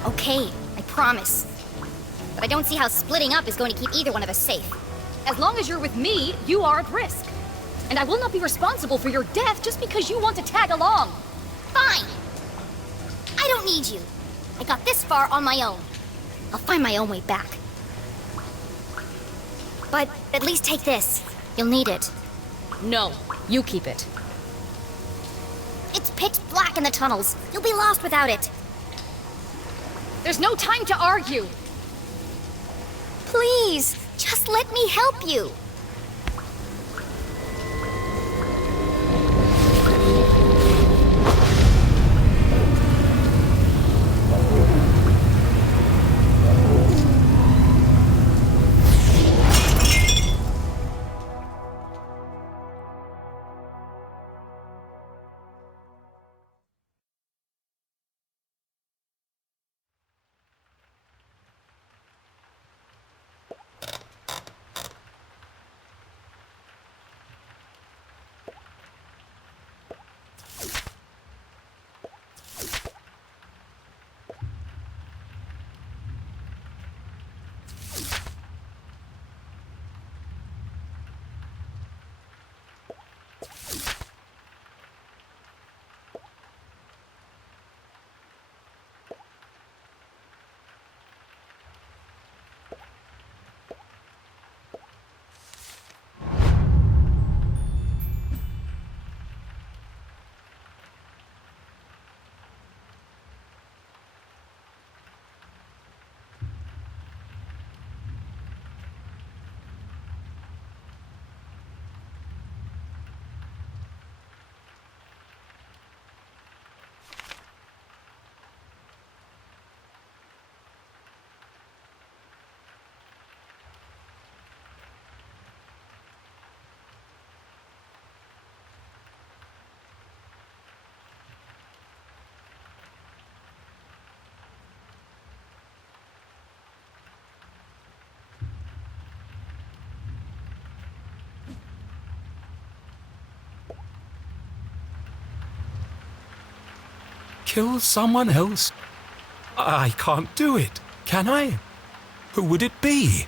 Okay, I promise. But I don't see how splitting up is going to keep either one of us safe. As long as you're with me, you are at risk. And I will not be responsible for your death just because you want to tag along. Fine. I don't need you. I got this far on my own. I'll find my own way back. But at least take this. You'll need it. No, you keep it. It's pitch black in the tunnels. You'll be lost without it. There's no time to argue. Please. Please, just let me help you. Kill someone else? I can't do it, can I? Who would it be?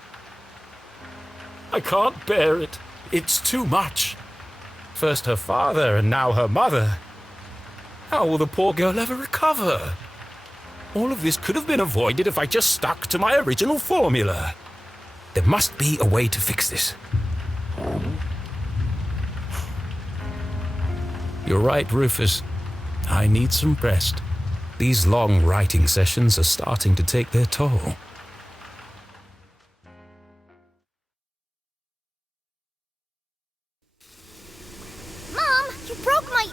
I can't bear it. It's too much. First her father and now her mother. How will the poor girl ever recover? All of this could have been avoided if I just stuck to my original formula. There must be a way to fix this. You're right, Rufus. I need some rest. These long writing sessions are starting to take their toll. Mom, you broke my...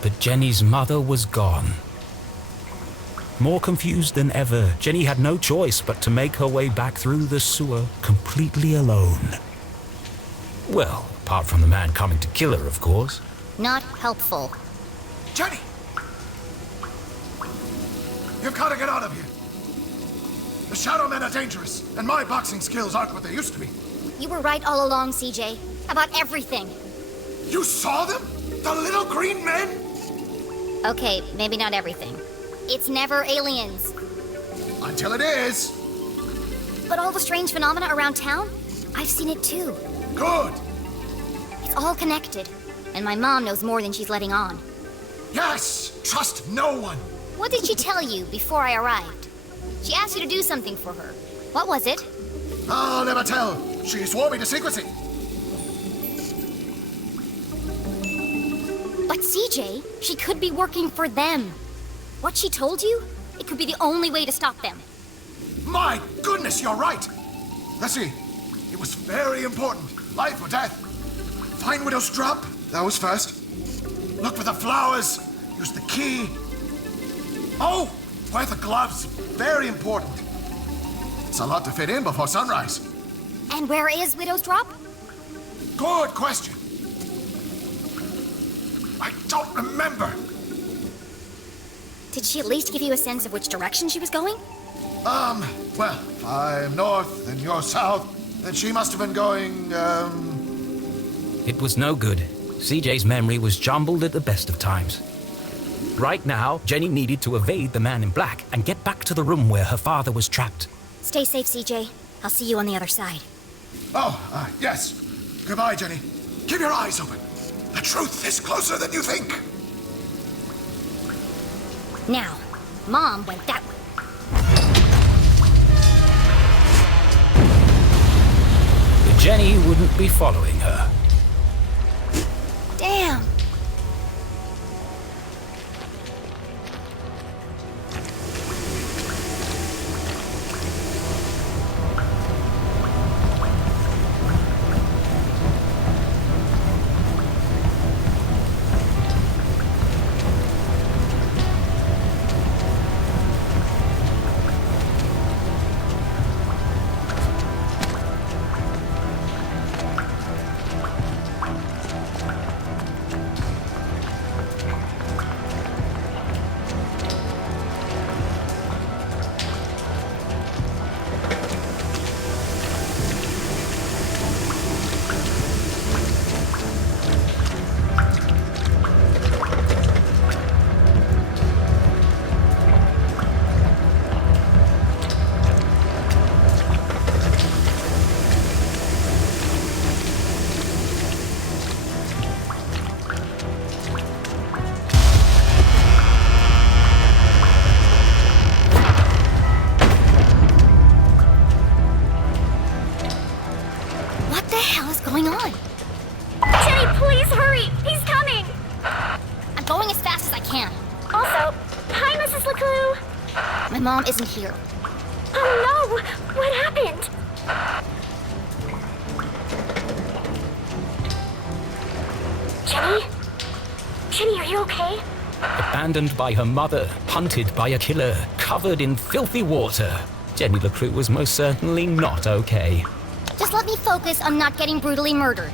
But Jenny's mother was gone. More confused than ever, Jenny had no choice but to make her way back through the sewer completely alone. Well, apart from the man coming to kill her, of course. Not helpful. Jenny! You've got to get out of here. The Shadow Men are dangerous, and my boxing skills aren't what they used to be. You were right all along, CJ. About everything. You saw them? The little green men? Okay, maybe not everything. It's never aliens. Until it is. But all the strange phenomena around town? I've seen it too. Good. It's all connected. And my mom knows more than she's letting on. Yes! Trust no one! What did she tell you before I arrived? She asked you to do something for her. What was it? I'll never tell. She swore me to secrecy. But CJ, she could be working for them. What she told you? It could be the only way to stop them. My goodness, you're right! Let's see. It was very important. Life or death. Find Widow's drop. That was first. Look for the flowers. Use the key. Oh! Wear the gloves. Very important. It's a lot to fit in before sunrise. And where is Widow's drop? Good question. I don't remember. Did she at least give you a sense of which direction she was going? Well, if I'm north and you're south, then she must have been going, It was no good. CJ's memory was jumbled at the best of times. Right now, Jenny needed to evade the man in black and get back to the room where her father was trapped. Stay safe, CJ. I'll see you on the other side. Yes. Goodbye, Jenny. Keep your eyes open. The truth is closer than you think. Now, Mom went that way. But Jenny wouldn't be following her. Damn! My mom isn't here. Oh no! What happened? Jenny? Jenny, are you okay? Abandoned by her mother, hunted by a killer, covered in filthy water, Jenny LeClue was most certainly not okay. Just let me focus on not getting brutally murdered.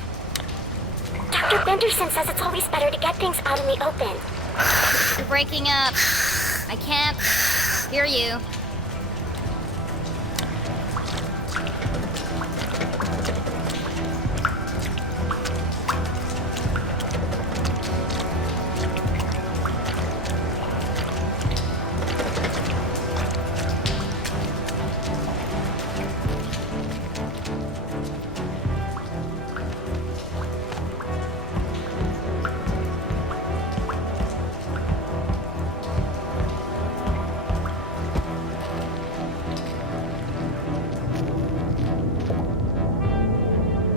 Dr. Benderson says it's always better to get things out in the open. You're breaking up. I can't hear you.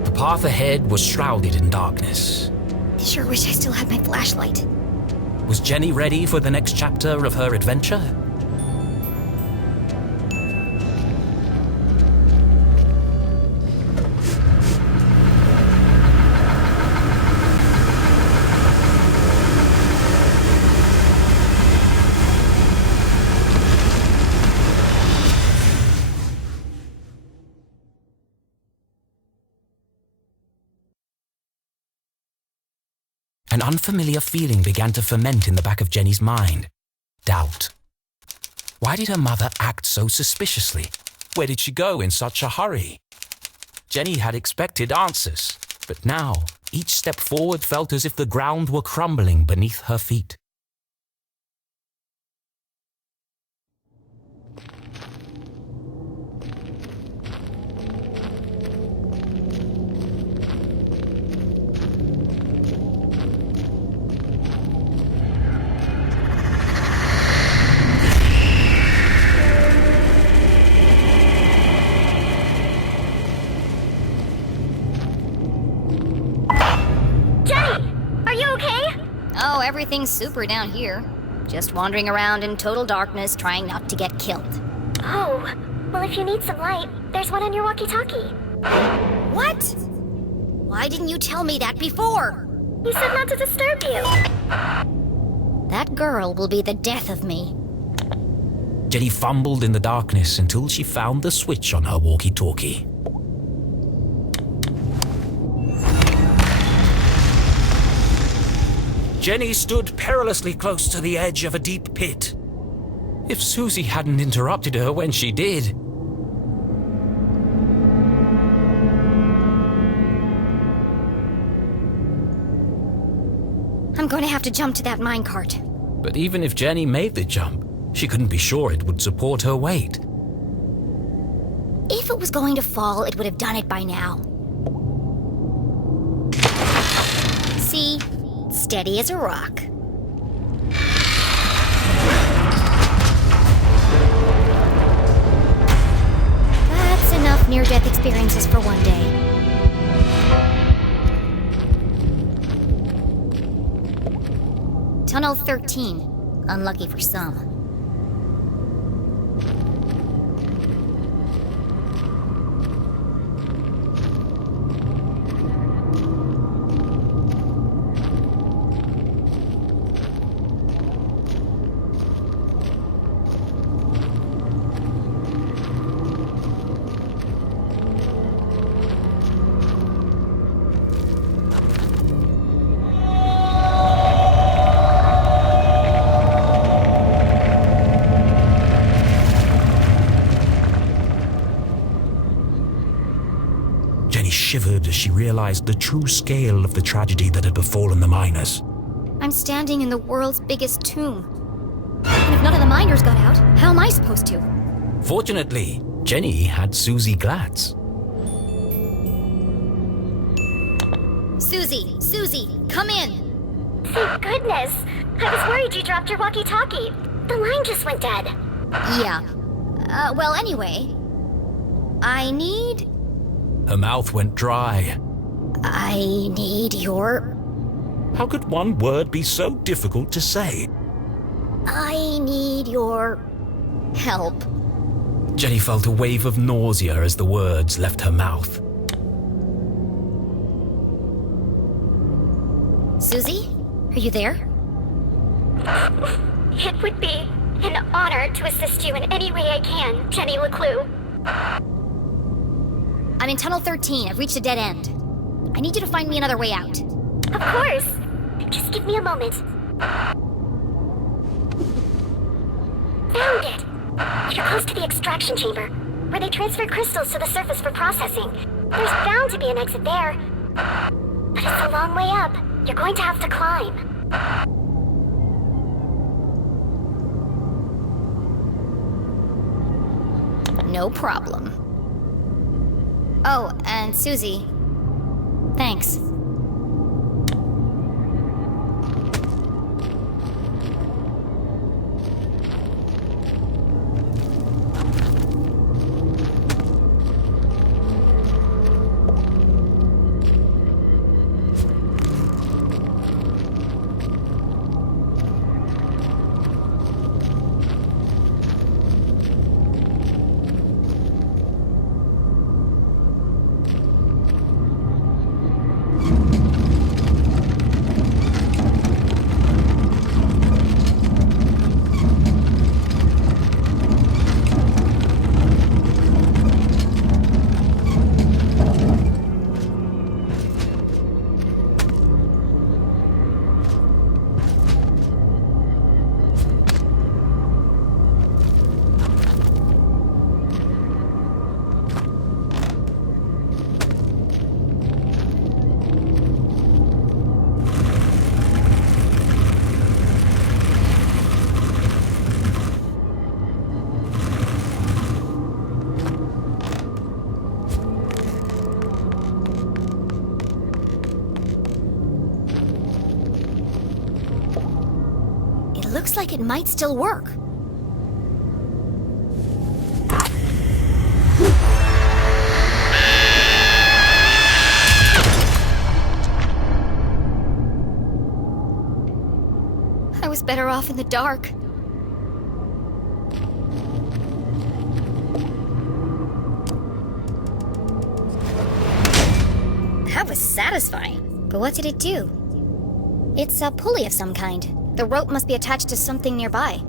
The path ahead was shrouded in darkness. I sure wish I still had my flashlight. Was Jenny ready for the next chapter of her adventure? An unfamiliar feeling began to ferment in the back of Jenny's mind. Doubt. Why did her mother act so suspiciously? Where did she go in such a hurry? Jenny had expected answers, but now each step forward felt as if the ground were crumbling beneath her feet. Oh, everything's super down here. Just wandering around in total darkness, trying not to get killed. Oh, well, if you need some light, there's one on your walkie-talkie. What? Why didn't you tell me that before? You said not to disturb you. That girl will be the death of me. Jenny fumbled in the darkness until she found the switch on her walkie-talkie. Jenny stood perilously close to the edge of a deep pit. If Susie hadn't interrupted her when she did... I'm going to have to jump to that minecart. But even if Jenny made the jump, she couldn't be sure it would support her weight. If it was going to fall, it would have done it by now. See? Steady as a rock. That's enough near-death experiences for one day. Tunnel 13. Unlucky for some. Shivered as she realized the true scale of the tragedy that had befallen the miners. I'm standing in the world's biggest tomb. And if none of the miners got out, how am I supposed to? Fortunately, Jenny had Susie Glatz. Susie, come in! Thank goodness! I was worried you dropped your walkie-talkie. The line just went dead. Yeah. Well, anyway, I need... Her mouth went dry. I need your... How could one word be so difficult to say? I need your... Help. Jenny felt a wave of nausea as the words left her mouth. Susie? Are you there? It would be an honor to assist you in any way I can, Jenny LeClue. I'm in Tunnel 13. I've reached a dead end. I need you to find me another way out. Of course. Just give me a moment. Found it! You're close to the extraction chamber, where they transfer crystals to the surface for processing. There's bound to be an exit there. But it's a long way up. You're going to have to climb. No problem. Oh, and Susie. Thanks. Looks like it might still work. I was better off in the dark. That was satisfying. But what did it do? It's a pulley of some kind. The rope must be attached to something nearby.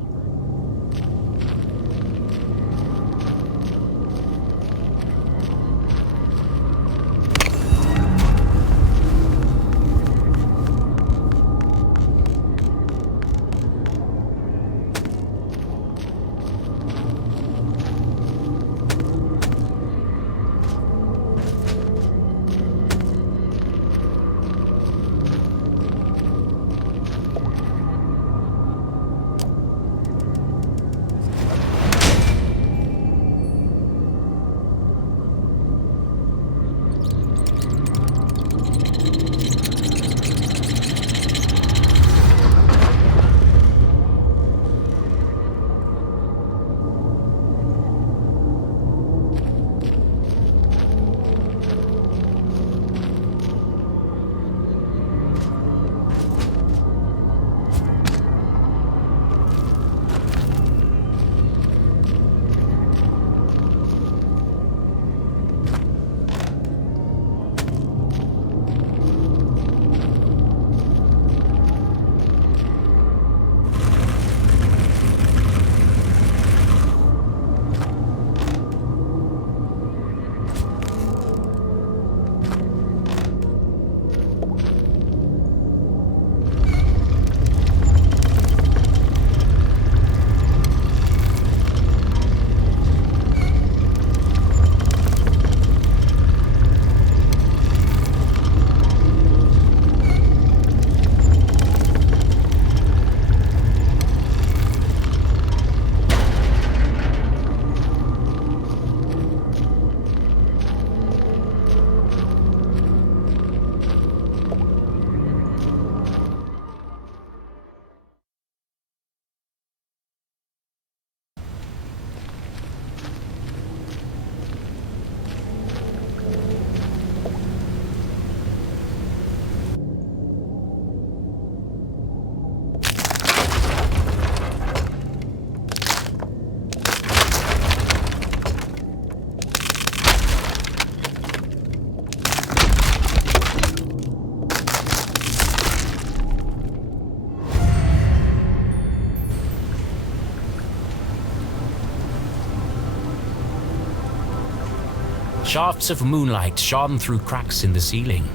Shafts of moonlight shone through cracks in the ceiling.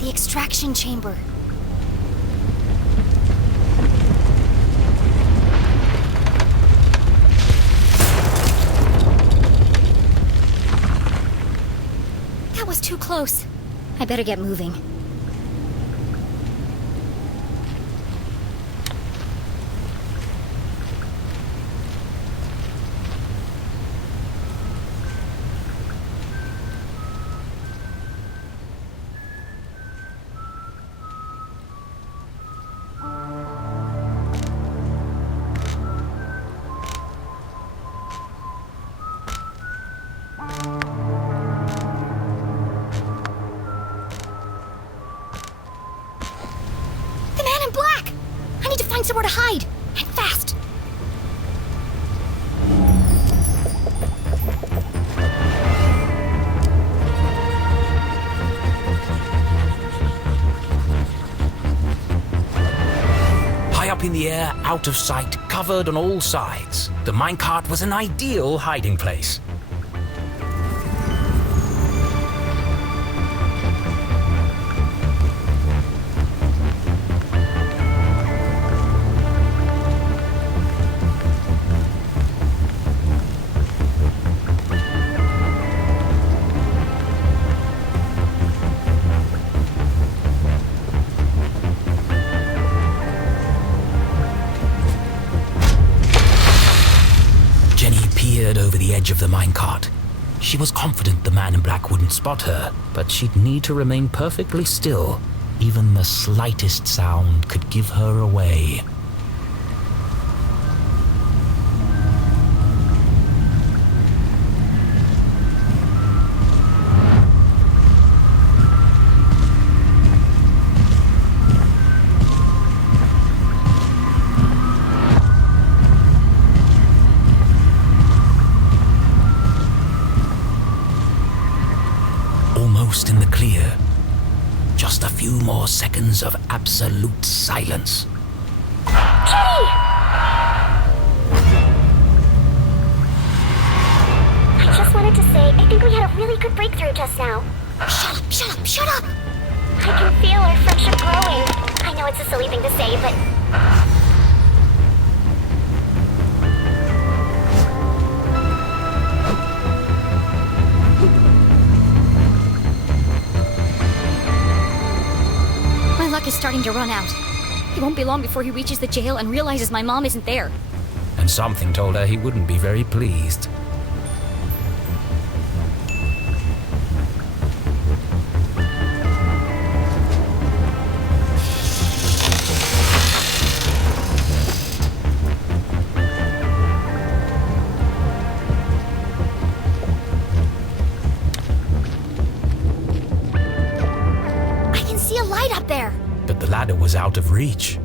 The extraction chamber. That was too close. I better get moving. Somewhere to hide, and fast. High up in the air, out of sight, covered on all sides, the minecart was an ideal hiding place. Over the edge of the minecart. She was confident the man in black wouldn't spot her, but she'd need to remain perfectly still. Even the slightest sound could give her away. Almost in the clear. Just a few more seconds of absolute silence. Jenny! I just wanted to say, I think we had a really good breakthrough just now. Shut up, shut up, shut up! I can feel our friendship growing. I know it's a silly thing to say, but... Is starting to run out. It won't be long before he reaches the jail and realizes my mom isn't there. And something told her he wouldn't be very pleased. I can see a light up there. But the ladder was out of reach.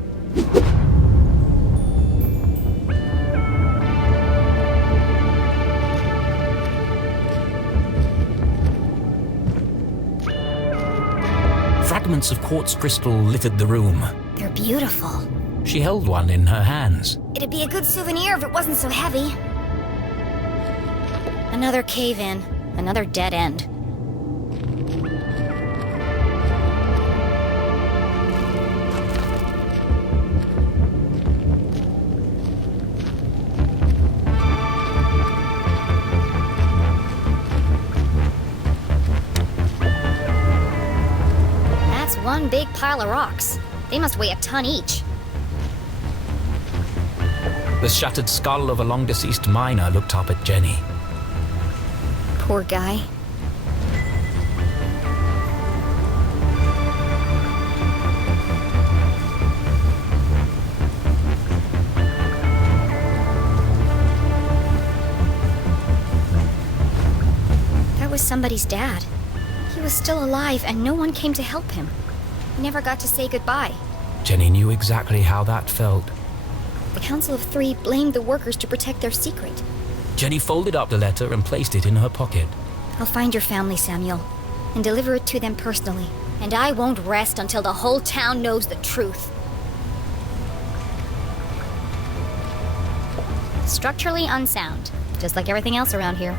Fragments of quartz crystal littered the room. They're beautiful. She held one in her hands. It'd be a good souvenir if it wasn't so heavy. Another cave-in, another dead end. One big pile of rocks. They must weigh a ton each. The shattered skull of a long-deceased miner looked up at Jenny. Poor guy. That was somebody's dad. He was still alive and no one came to help him. He never got to say goodbye. Jenny knew exactly how that felt. The Council of Three blamed the workers to protect their secret. Jenny folded up the letter and placed it in her pocket. I'll find your family, Samuel, and deliver it to them personally. And I won't rest until the whole town knows the truth. Structurally unsound, just like everything else around here.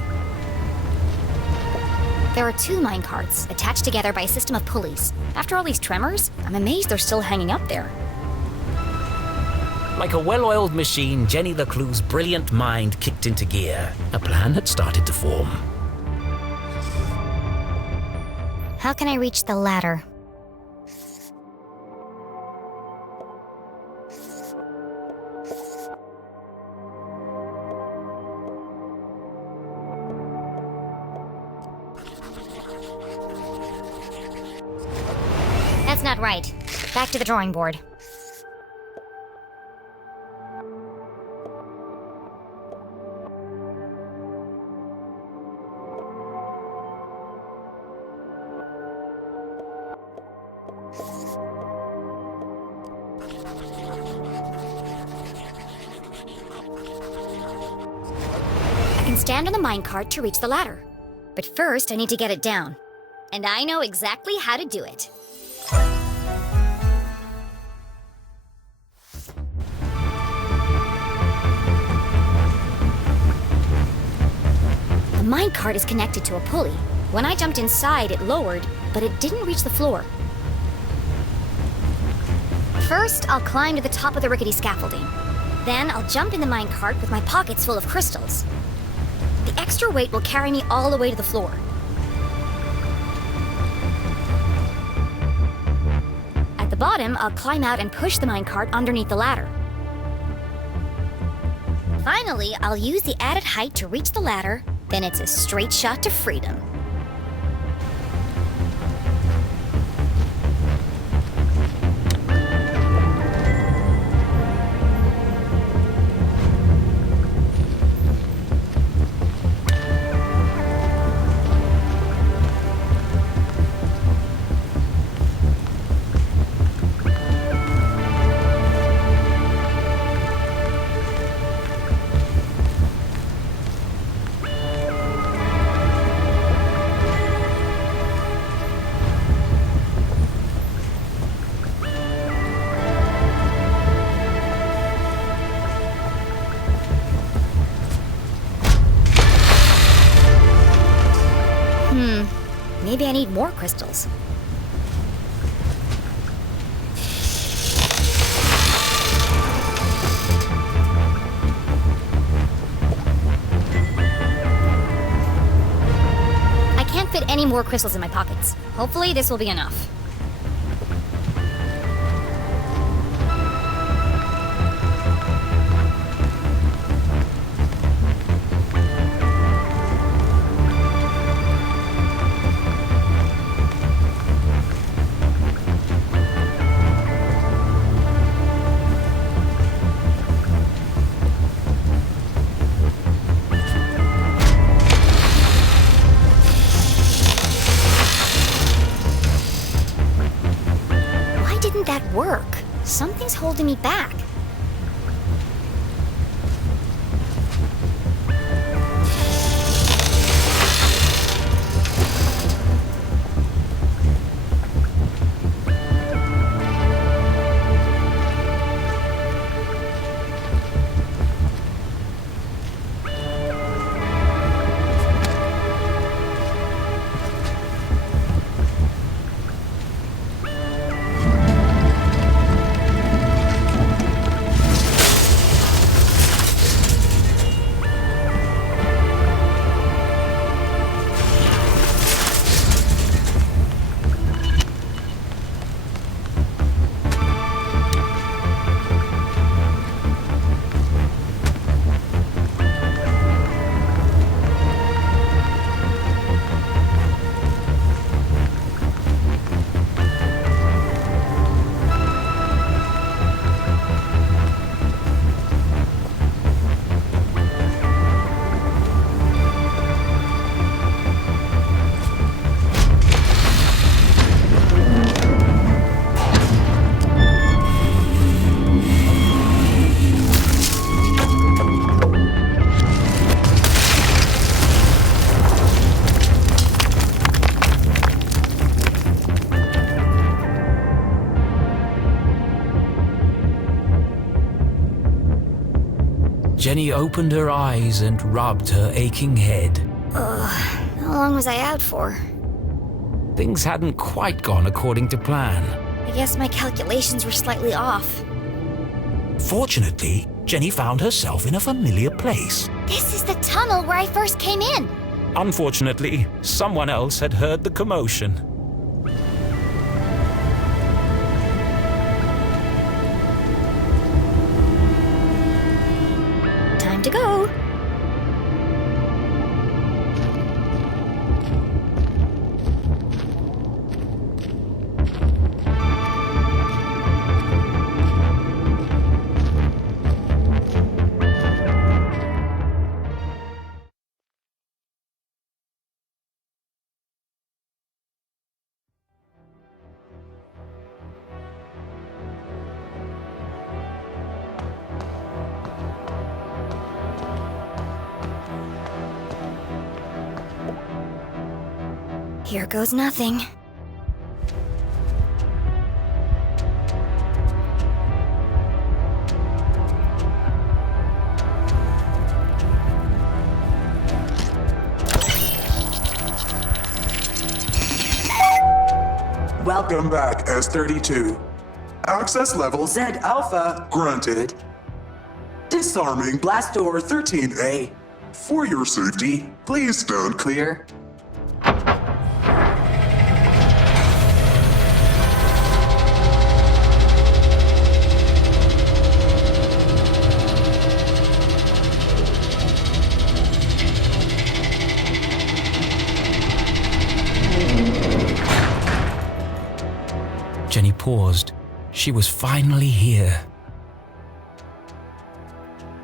There are 2 minecarts attached together by a system of pulleys. After all these tremors, I'm amazed they're still hanging up there. Like a well-oiled machine, Jenny LeClue's brilliant mind kicked into gear. A plan had started to form. How can I reach the ladder? That's not right. Back to the drawing board. I can stand on the minecart to reach the ladder. But first, I need to get it down. And I know exactly how to do it. The minecart is connected to a pulley. When I jumped inside, it lowered, but it didn't reach the floor. First, I'll climb to the top of the rickety scaffolding. Then I'll jump in the minecart with my pockets full of crystals. The extra weight will carry me all the way to the floor. At the bottom, I'll climb out and push the minecart underneath the ladder. Finally, I'll use the added height to reach the ladder, then it's a straight shot to freedom. Maybe I need more crystals. I can't fit any more crystals in my pockets. Hopefully this will be enough. That work? Something's holding me back. Jenny opened her eyes and rubbed her aching head. How long was I out for? Things hadn't quite gone according to plan. I guess my calculations were slightly off. Fortunately, Jenny found herself in a familiar place. This is the tunnel where I first came in. Unfortunately, someone else had heard the commotion. Time to go. Here goes nothing. Welcome back, S32. Access level Z Alpha granted. Disarming blast door 13A. For your safety, please stand clear. Jenny paused. She was finally here.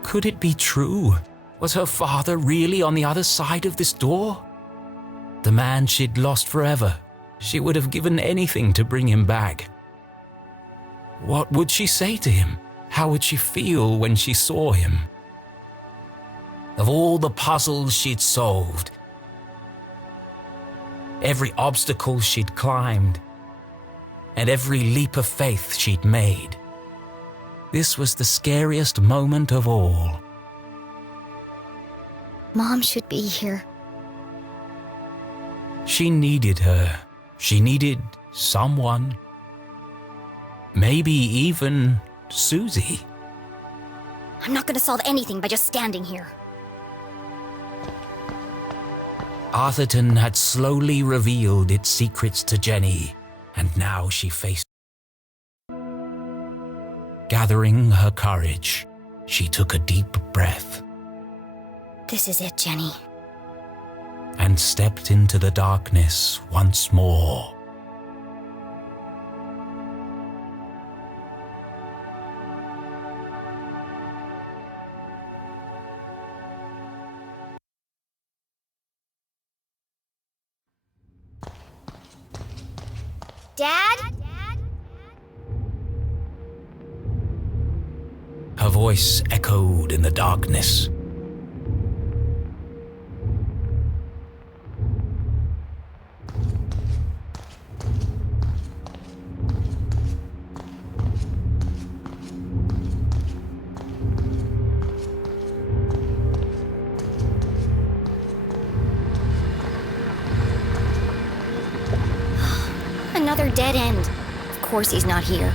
Could it be true? Was her father really on the other side of this door? The man she'd lost forever. She would have given anything to bring him back. What would she say to him? How would she feel when she saw him? Of all the puzzles she'd solved, every obstacle she'd climbed, and every leap of faith she'd made, this was the scariest moment of all. Mom should be here. She needed her. She needed someone. Maybe even Susie. I'm not gonna solve anything by just standing here. Arthurton had slowly revealed its secrets to Jenny, and now she faced. Gathering her courage, she took a deep breath. This is it, Jenny. And stepped into the darkness once more. Dad? Her voice echoed in the darkness. Another dead end. Of course he's not here.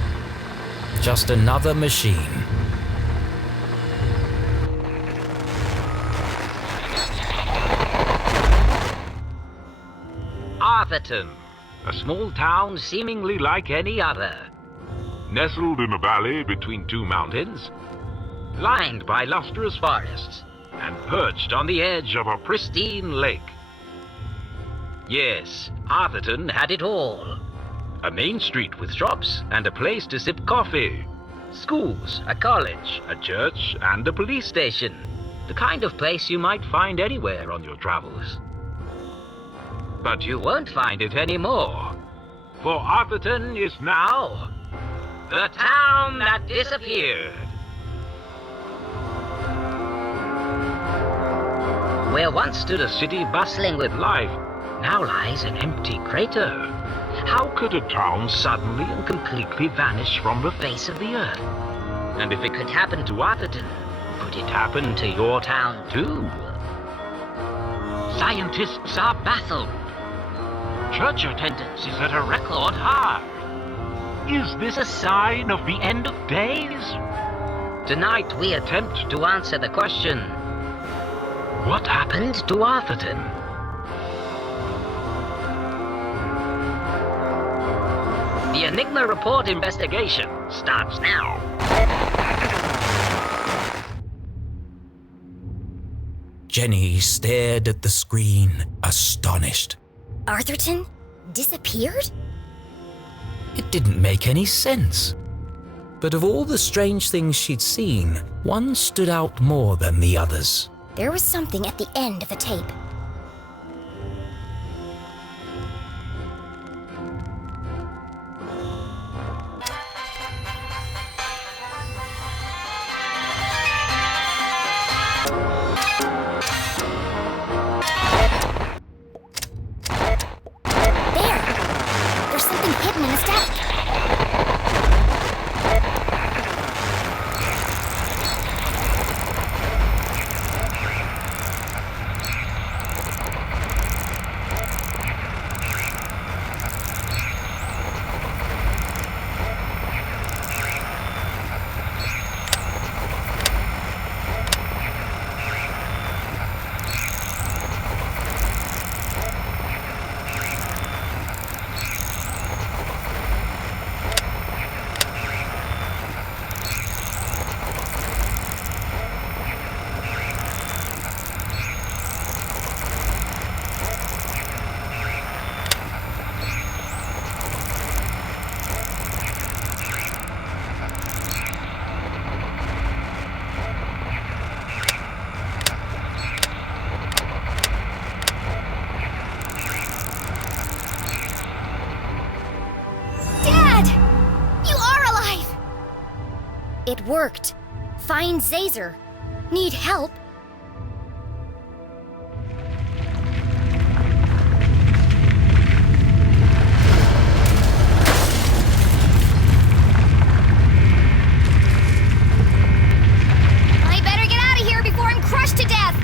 Just another machine. Arthurton, a small town seemingly like any other. Nestled in a valley between two mountains, Lined by lustrous forests, and perched on the edge of a pristine lake. Yes, Arthurton had it all. A main street with shops and a place to sip coffee. Schools, a college, a church, and a police station. The kind of place you might find anywhere on your travels. But you won't find it anymore. For Arthurton is now the town that disappeared. Where once stood a city bustling with life, now lies an empty crater. How could a town suddenly and completely vanish from the face of the earth? And if it could happen to Arthurton, could it happen to your town too? Scientists are baffled. Church attendance is at a record high. Is this a sign of the end of days? Tonight we attempt to answer the question, what happened to Arthurton? The Enigma Report investigation starts now. Jenny stared at the screen, astonished. Arthurton disappeared? It didn't make any sense. But of all the strange things she'd seen, one stood out more than the others. There was something at the end of the tape. There's something hidden in the stack. It worked. Find Zazer. Need help? I better get out of here before I'm crushed to death!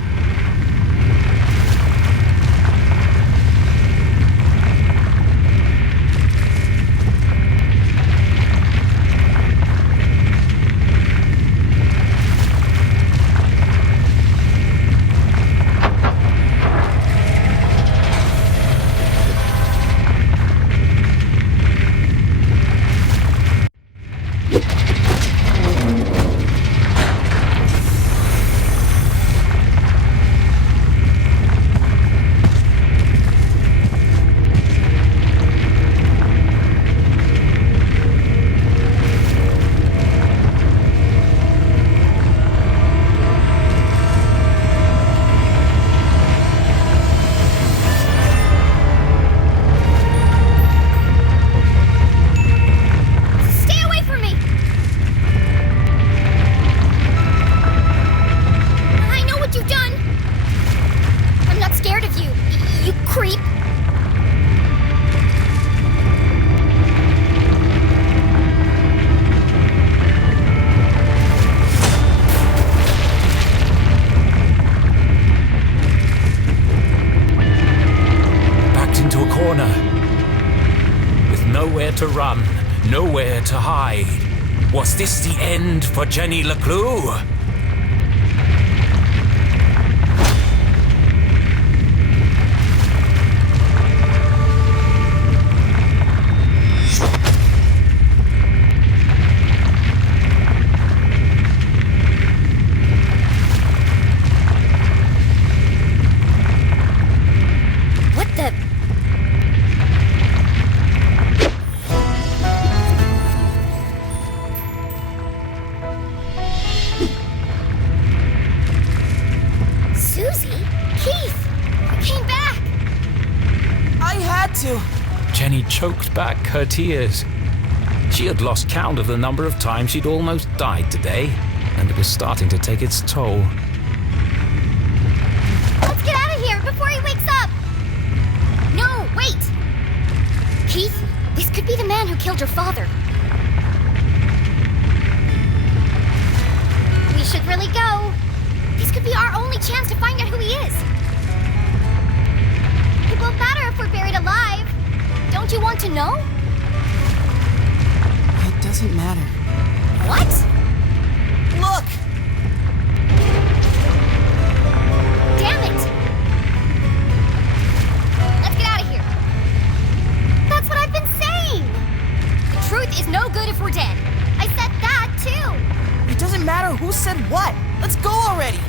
To run, nowhere to hide. Was this the end for Jenny LeClue? Jenny choked back her tears. She had lost count of the number of times she'd almost died today, and it was starting to take its toll. Let's get out of here before he wakes up! No, wait! Keith, this could be the man who killed your father. We should really go. This could be our only chance to find out who he is. to know? It doesn't matter. What? Look! Damn it! Let's get out of here. That's what I've been saying! The truth is no good if we're dead. I said that, too! It doesn't matter who said what. Let's go already!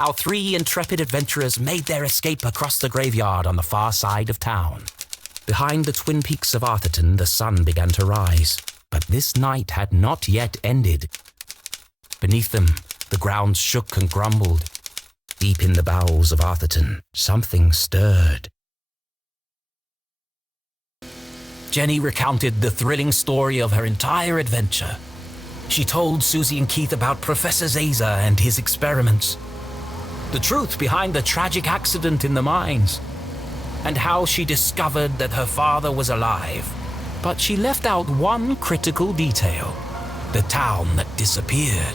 Our three intrepid adventurers made their escape across the graveyard on the far side of town. Behind the twin peaks of Arthurton, the sun began to rise, but this night had not yet ended. Beneath them, the ground shook and grumbled. Deep in the bowels of Arthurton, something stirred. Jenny recounted the thrilling story of her entire adventure. She told Susie and Keith about Professor Zaza and his experiments, the truth behind the tragic accident in the mines, and how she discovered that her father was alive. But she left out one critical detail: the town that disappeared.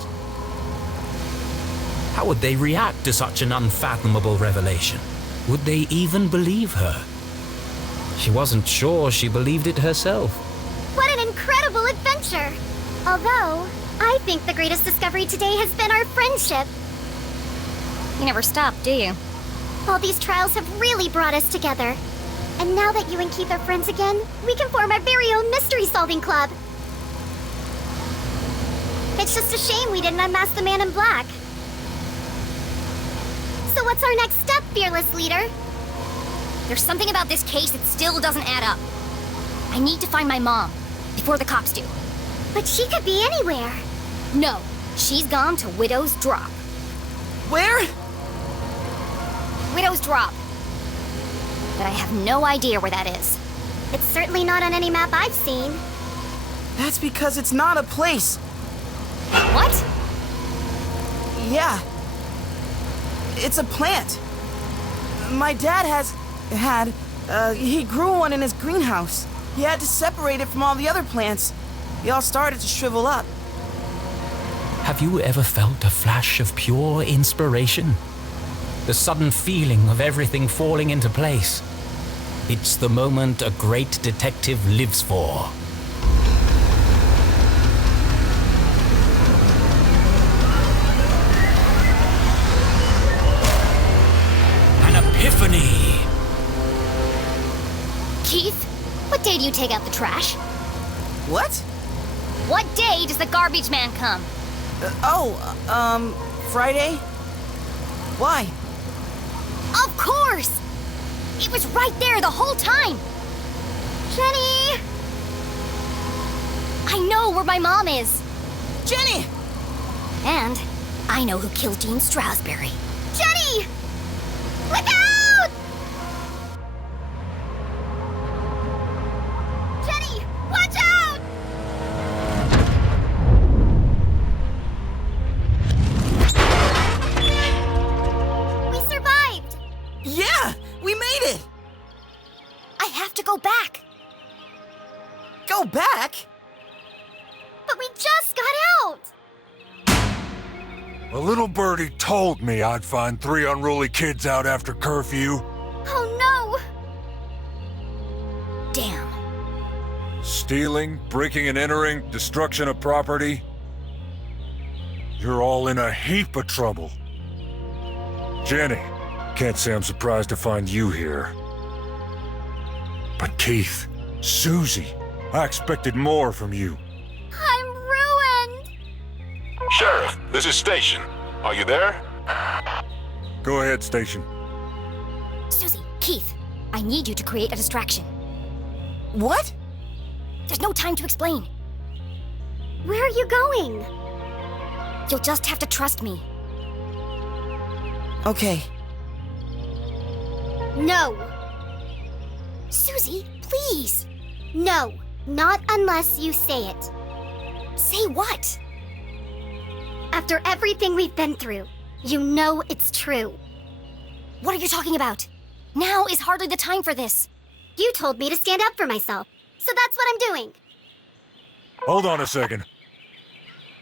How would they react to such an unfathomable revelation? Would they even believe her? She wasn't sure she believed it herself. What an incredible adventure! Although, I think the greatest discovery today has been our friendship. You never stop, do you? All these trials have really brought us together. And now that you and Keith are friends again, we can form our very own mystery-solving club. It's just a shame we didn't unmask the man in black. So what's our next step, fearless leader? There's something about this case that still doesn't add up. I need to find my mom, before the cops do. But she could be anywhere. No, she's gone to Widow's Drop. Where? Widow's Drop. But I have no idea where that is. It's certainly not on any map I've seen. That's because it's not a place. What? Yeah. It's a plant. My dad he grew one in his greenhouse. He had to separate it from all the other plants. They all started to shrivel up. Have you ever felt a flash of pure inspiration? The sudden feeling of everything falling into place. It's the moment a great detective lives for. An epiphany! Keith, what day do you take out the trash? What? What day does the garbage man come? Friday? Why? Of course! It was right there the whole time! Jenny! I know where my mom is! Jenny! And I know who killed Dean Strasberry. Jenny! Look out! Jenny, watch out! We survived! Yeah! We made it! I have to go back. Go back? But we just got out! A little birdie told me I'd find 3 unruly kids out after curfew. Oh no! Damn. Stealing, breaking and entering, destruction of property. You're all in a heap of trouble. Jenny, can't say I'm surprised to find you here. But Keith, Susie, I expected more from you. I'm ruined! Sheriff, this is Station. Are you there? Go ahead, Station. Susie, Keith, I need you to create a distraction. What? There's no time to explain. Where are you going? You'll just have to trust me. Okay. No. Susie, please. No, not unless you say it. Say what? After everything we've been through, you know it's true. What are you talking about? Now is hardly the time for this. You told me to stand up for myself, so that's what I'm doing. Hold on a second.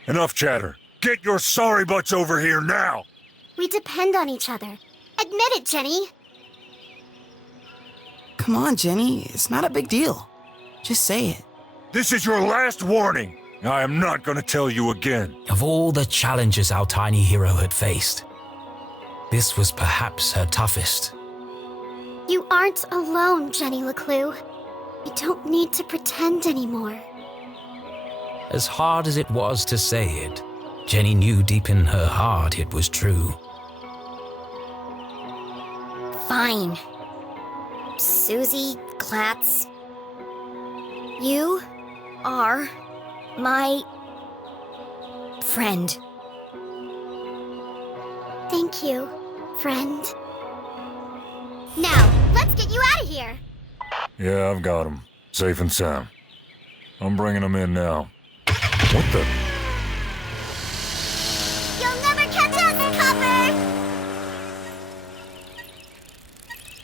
Enough chatter. Get your sorry butts over here now! We depend on each other. Admit it, Jenny. Come on, Jenny. It's not a big deal. Just say it. This is your last warning. I am not going to tell you again. Of all the challenges our tiny hero had faced, this was perhaps her toughest. You aren't alone, Jenny LeClue. You don't need to pretend anymore. As hard as it was to say it, Jenny knew deep in her heart it was true. Fine. Susie Klatz. You are my friend. Thank you, friend. Now, let's get you out of here. Yeah, I've got him. Safe and sound. I'm bringing him in now. What the? You'll never catch us, Copper!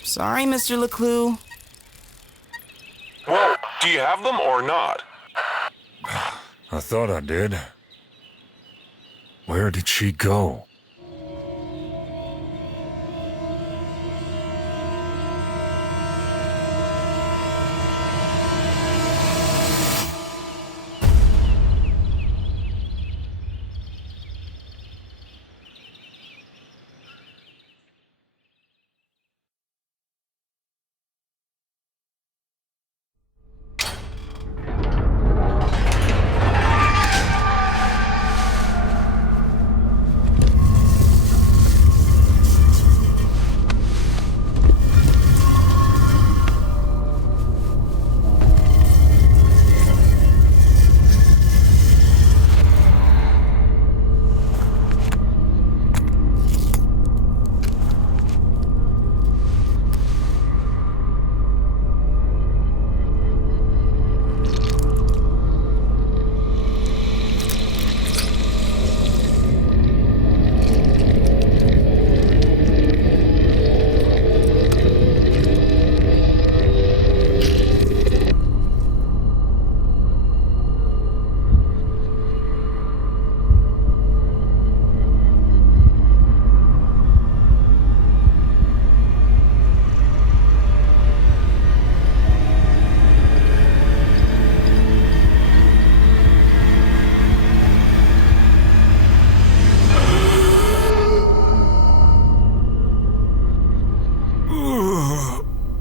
Sorry, Mr. LeClue. Well, do you have them or not? I thought I did. Where did she go?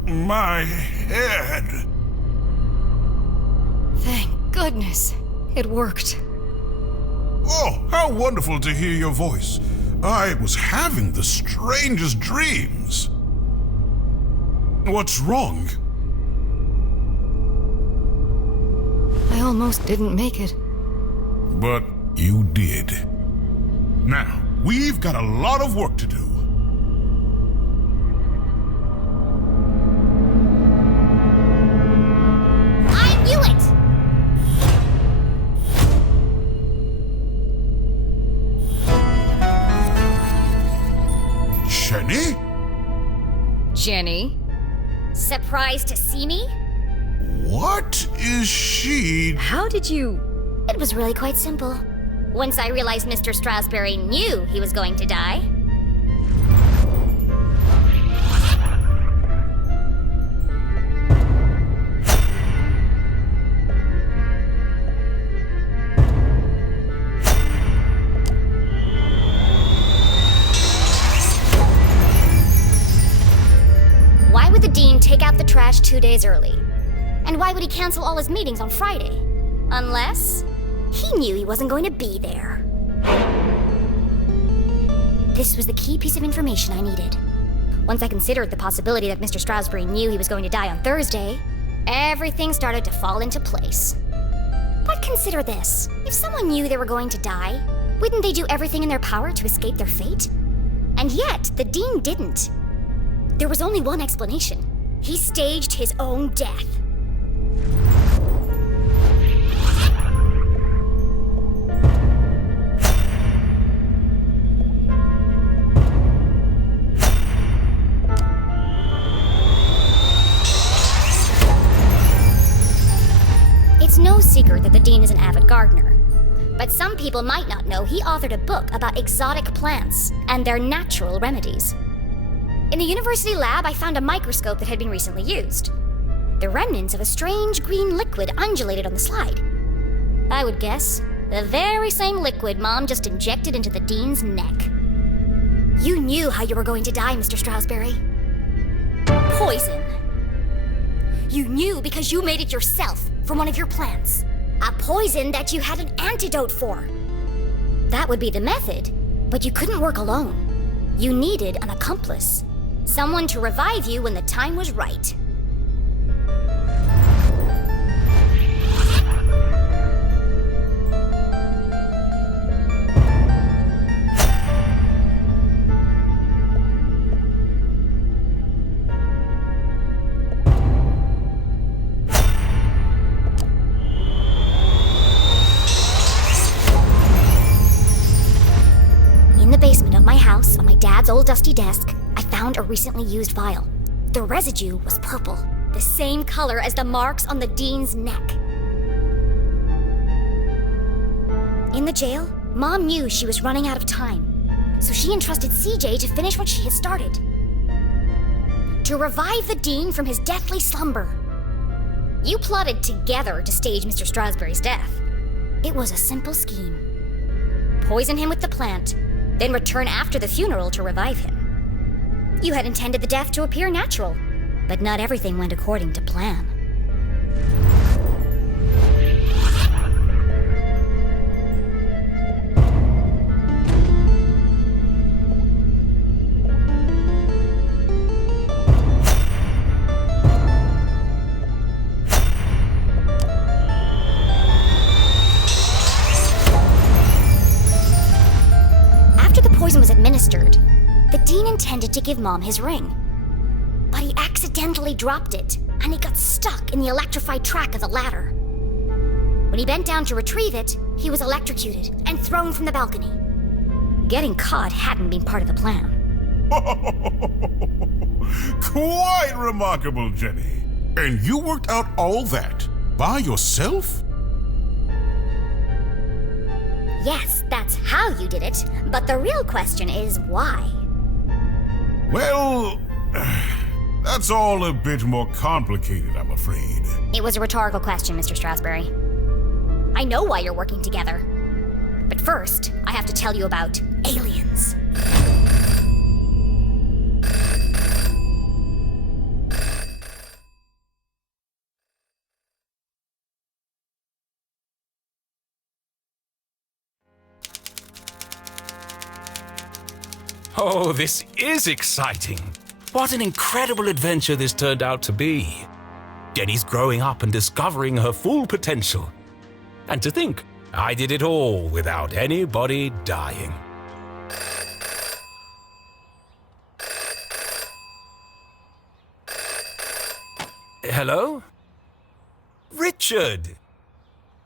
My head. Thank goodness. It worked. Oh, how wonderful to hear your voice. I was having the strangest dreams. What's wrong? I almost didn't make it. But you did. Now, we've got a lot of work to do. I knew it! Jenny? Jenny? Surprised to see me? What is she? How did you... It was really quite simple. Once I realized Mr. Strasberry knew he was going to die. Why would the dean take out the trash 2 days early? And why would he cancel all his meetings on Friday? Unless he knew he wasn't going to be there. This was the key piece of information I needed. Once I considered the possibility that Mr. Strasberry knew he was going to die on Thursday, everything started to fall into place. But consider this. If someone knew they were going to die, wouldn't they do everything in their power to escape their fate? And yet, the dean didn't. There was only one explanation. He staged his own death. It's no secret that the dean is an avid gardener. But some people might not know he authored a book about exotic plants and their natural remedies. In the university lab, I found a microscope that had been recently used. The remnants of a strange green liquid undulated on the slide. I would guess the very same liquid Mom just injected into the Dean's neck. You knew how you were going to die, Mr. Strasberry. Poison. You knew because you made it yourself from one of your plants. A poison that you had an antidote for. That would be the method, but you couldn't work alone. You needed an accomplice. Someone to revive you when the time was right. In the basement of my house, on my dad's old dusty desk, I found a recently used vial. The residue was purple, the same color as the marks on the Dean's neck. In the jail, Mom knew she was running out of time, so she entrusted CJ to finish what she had started. To revive the Dean from his deathly slumber. You plotted together to stage Mr. Strasberry's death. It was a simple scheme. Poison him with the plant, then return after the funeral to revive him. You had intended the death to appear natural, but not everything went according to plan. Poison was administered, the Dean intended to give Mom his ring. But he accidentally dropped it, and it got stuck in the electrified track of the ladder. When he bent down to retrieve it, he was electrocuted and thrown from the balcony. Getting caught hadn't been part of the plan. Quite remarkable, Jenny. And you worked out all that by yourself? Yes, that's how you did it, but the real question is why? Well, that's all a bit more complicated, I'm afraid. It was a rhetorical question, Mr. Strasberry. I know why you're working together. But first, I have to tell you about aliens. Oh, this is exciting. What an incredible adventure this turned out to be. Jenny's growing up and discovering her full potential. And to think, I did it all without anybody dying. Hello? Richard!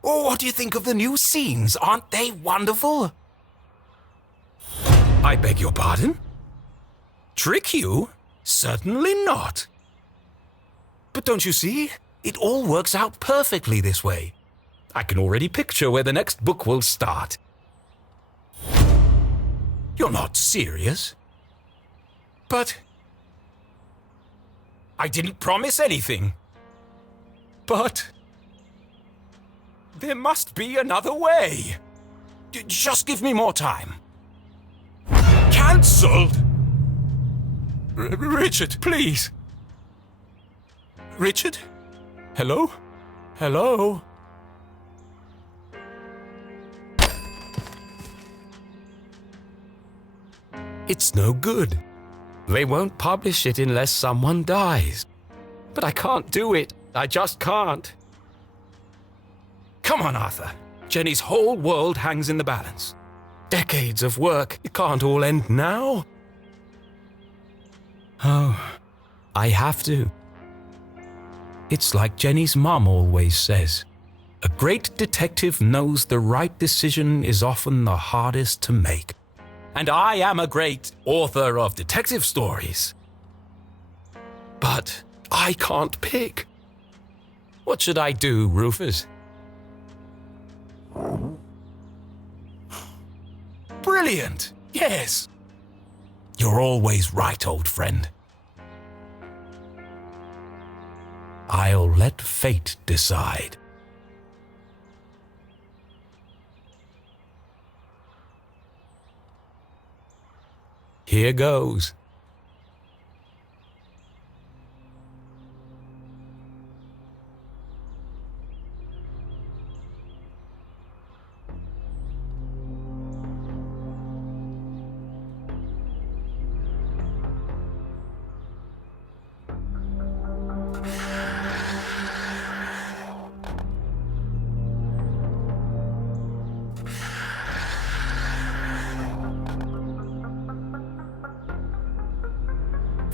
Oh, what do you think of the new scenes? Aren't they wonderful? I beg your pardon? Trick you? Certainly not. But don't you see? It all works out perfectly this way. I can already picture where the next book will start. You're not serious? But I didn't promise anything. But there must be another way. Just give me more time. Cancelled? Richard, please. Richard? Hello? Hello? It's no good. They won't publish it unless someone dies. But I can't do it. I just can't. Come on, Arthur. Jenny's whole world hangs in the balance. Decades of work. It can't all end now. Oh, I have to. It's like Jenny's mom always says. A great detective knows the right decision is often the hardest to make. And I am a great author of detective stories. But I can't pick. What should I do, Rufus? Brilliant! Yes! You're always right, old friend. I'll let fate decide. Here goes.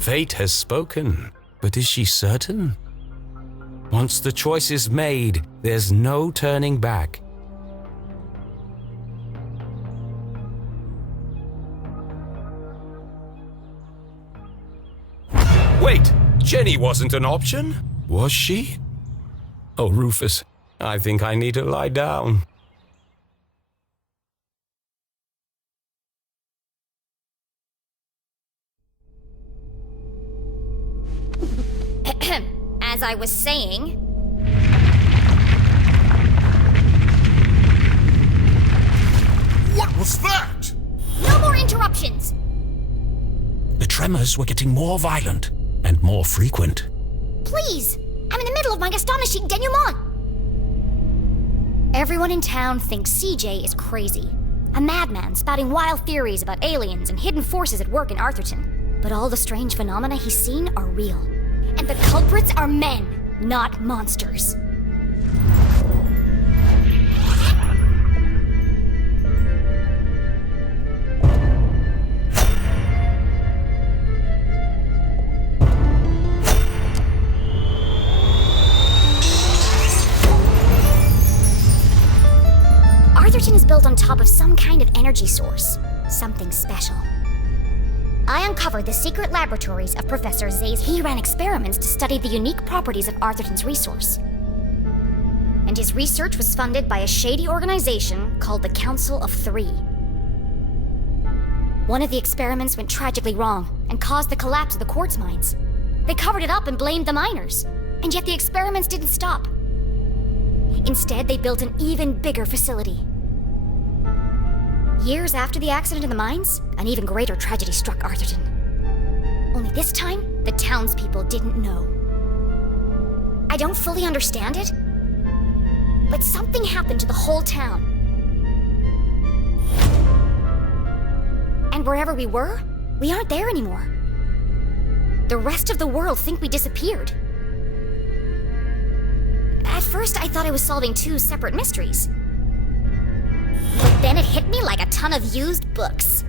Fate has spoken, but is she certain? Once the choice is made, there's no turning back. Wait, Jenny wasn't an option, was she? Oh, Rufus, I think I need to lie down. As I was saying... What was that? No more interruptions! The tremors were getting more violent and more frequent. Please! I'm in the middle of my astonishing denouement! Everyone in town thinks CJ is crazy. A madman spouting wild theories about aliens and hidden forces at work in Arthurton. But all the strange phenomena he's seen are real. And the culprits are men, not monsters. Arthurton is built on top of some kind of energy source. Something special. I uncovered the secret laboratories of Professor Zay's. He ran experiments to study the unique properties of Arthurton's resource. And his research was funded by a shady organization called the Council of Three. One of the experiments went tragically wrong and caused the collapse of the quartz mines. They covered it up and blamed the miners, and yet the experiments didn't stop. Instead, they built an even bigger facility. Years after the accident in the mines, an even greater tragedy struck Arthurton. Only this time, the townspeople didn't know. I don't fully understand it, but something happened to the whole town. And wherever we were, we aren't there anymore. The rest of the world think we disappeared. At first, I thought I was solving two separate mysteries. But then it hit me like a ton of used books.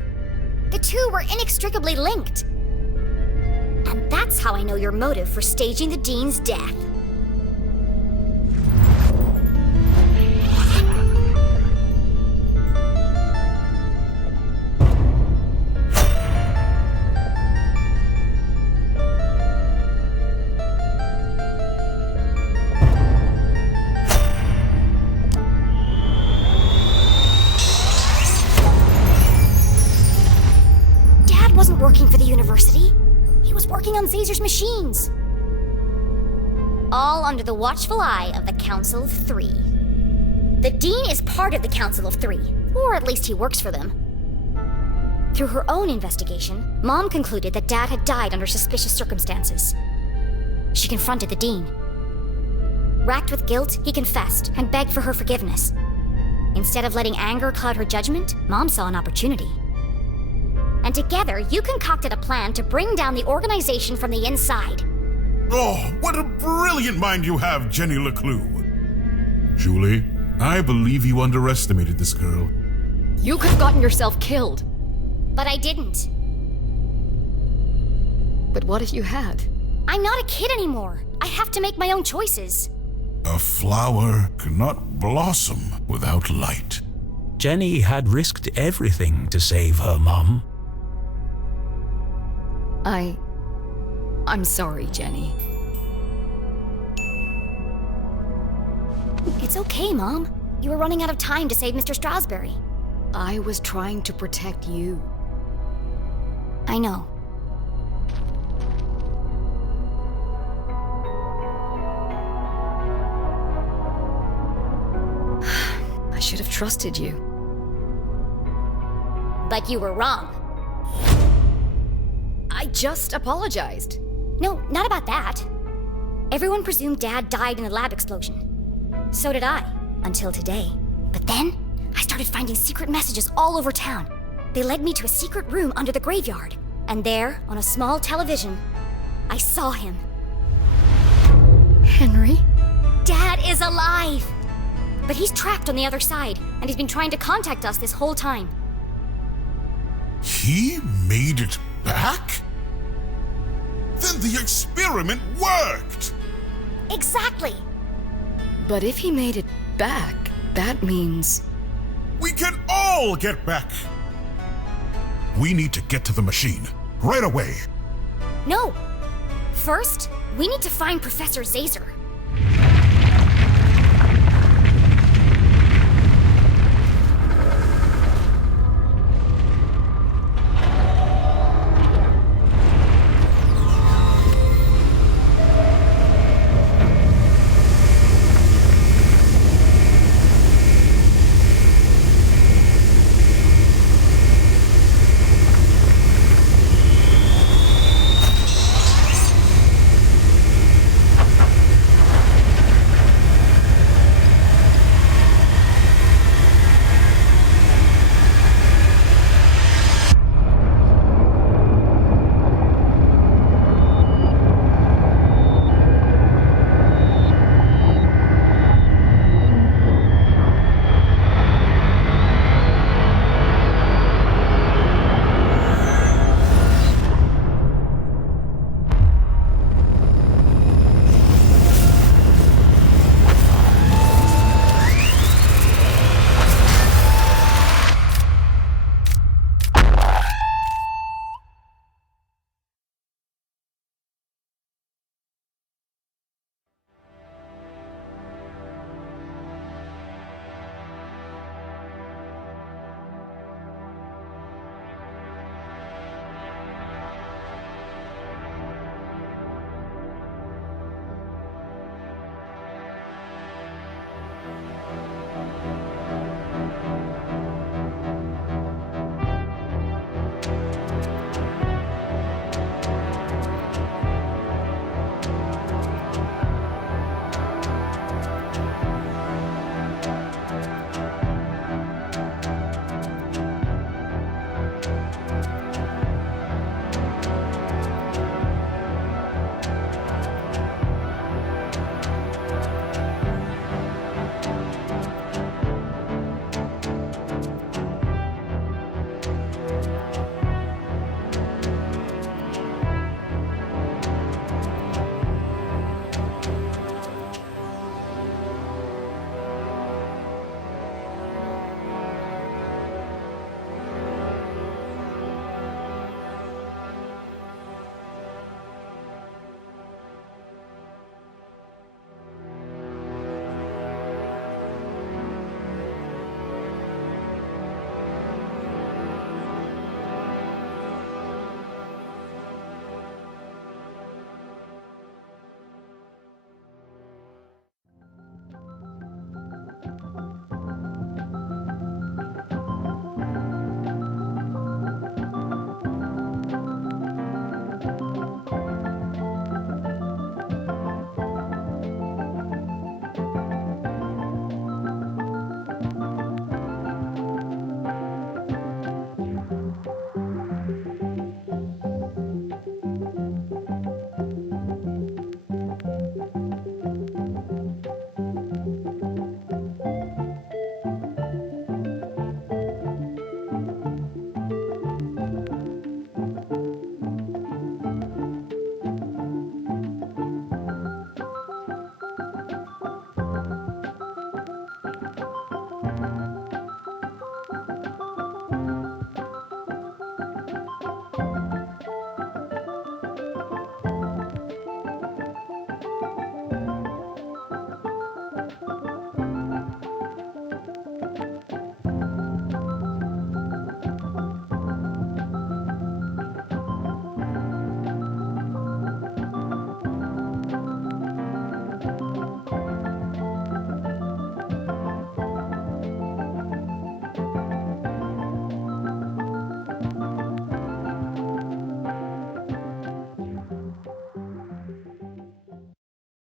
The two were inextricably linked. And that's how I know your motive for staging the Dean's death. Wasn't working for the university. He was working on Zazer's machines. All under the watchful eye of the Council of Three. The Dean is part of the Council of Three, or at least he works for them. Through her own investigation, Mom concluded that Dad had died under suspicious circumstances. She confronted the Dean. Racked with guilt, he confessed and begged for her forgiveness. Instead of letting anger cloud her judgment, Mom saw an opportunity. And together, you concocted a plan to bring down the organization from the inside. Oh, what a brilliant mind you have, Jenny LeClue. Julie, I believe you underestimated this girl. You could have gotten yourself killed. But I didn't. But what if you had? I'm not a kid anymore. I have to make my own choices. A flower cannot blossom without light. Jenny had risked everything to save her mom. I'm sorry, Jenny. It's okay, Mom. You were running out of time to save Mr. Strasberry. I was trying to protect you. I know. I should have trusted you. But you were wrong. I just apologized. No, not about that. Everyone presumed Dad died in the lab explosion. So did I, until today. But then, I started finding secret messages all over town. They led me to a secret room under the graveyard. And there, on a small television, I saw him. Henry? Dad is alive! But he's trapped on the other side, and he's been trying to contact us this whole time. He made it back? Then the experiment worked! Exactly! But if he made it back, that means... We can all get back! We need to get to the machine, right away. No! First, we need to find Professor Zazer.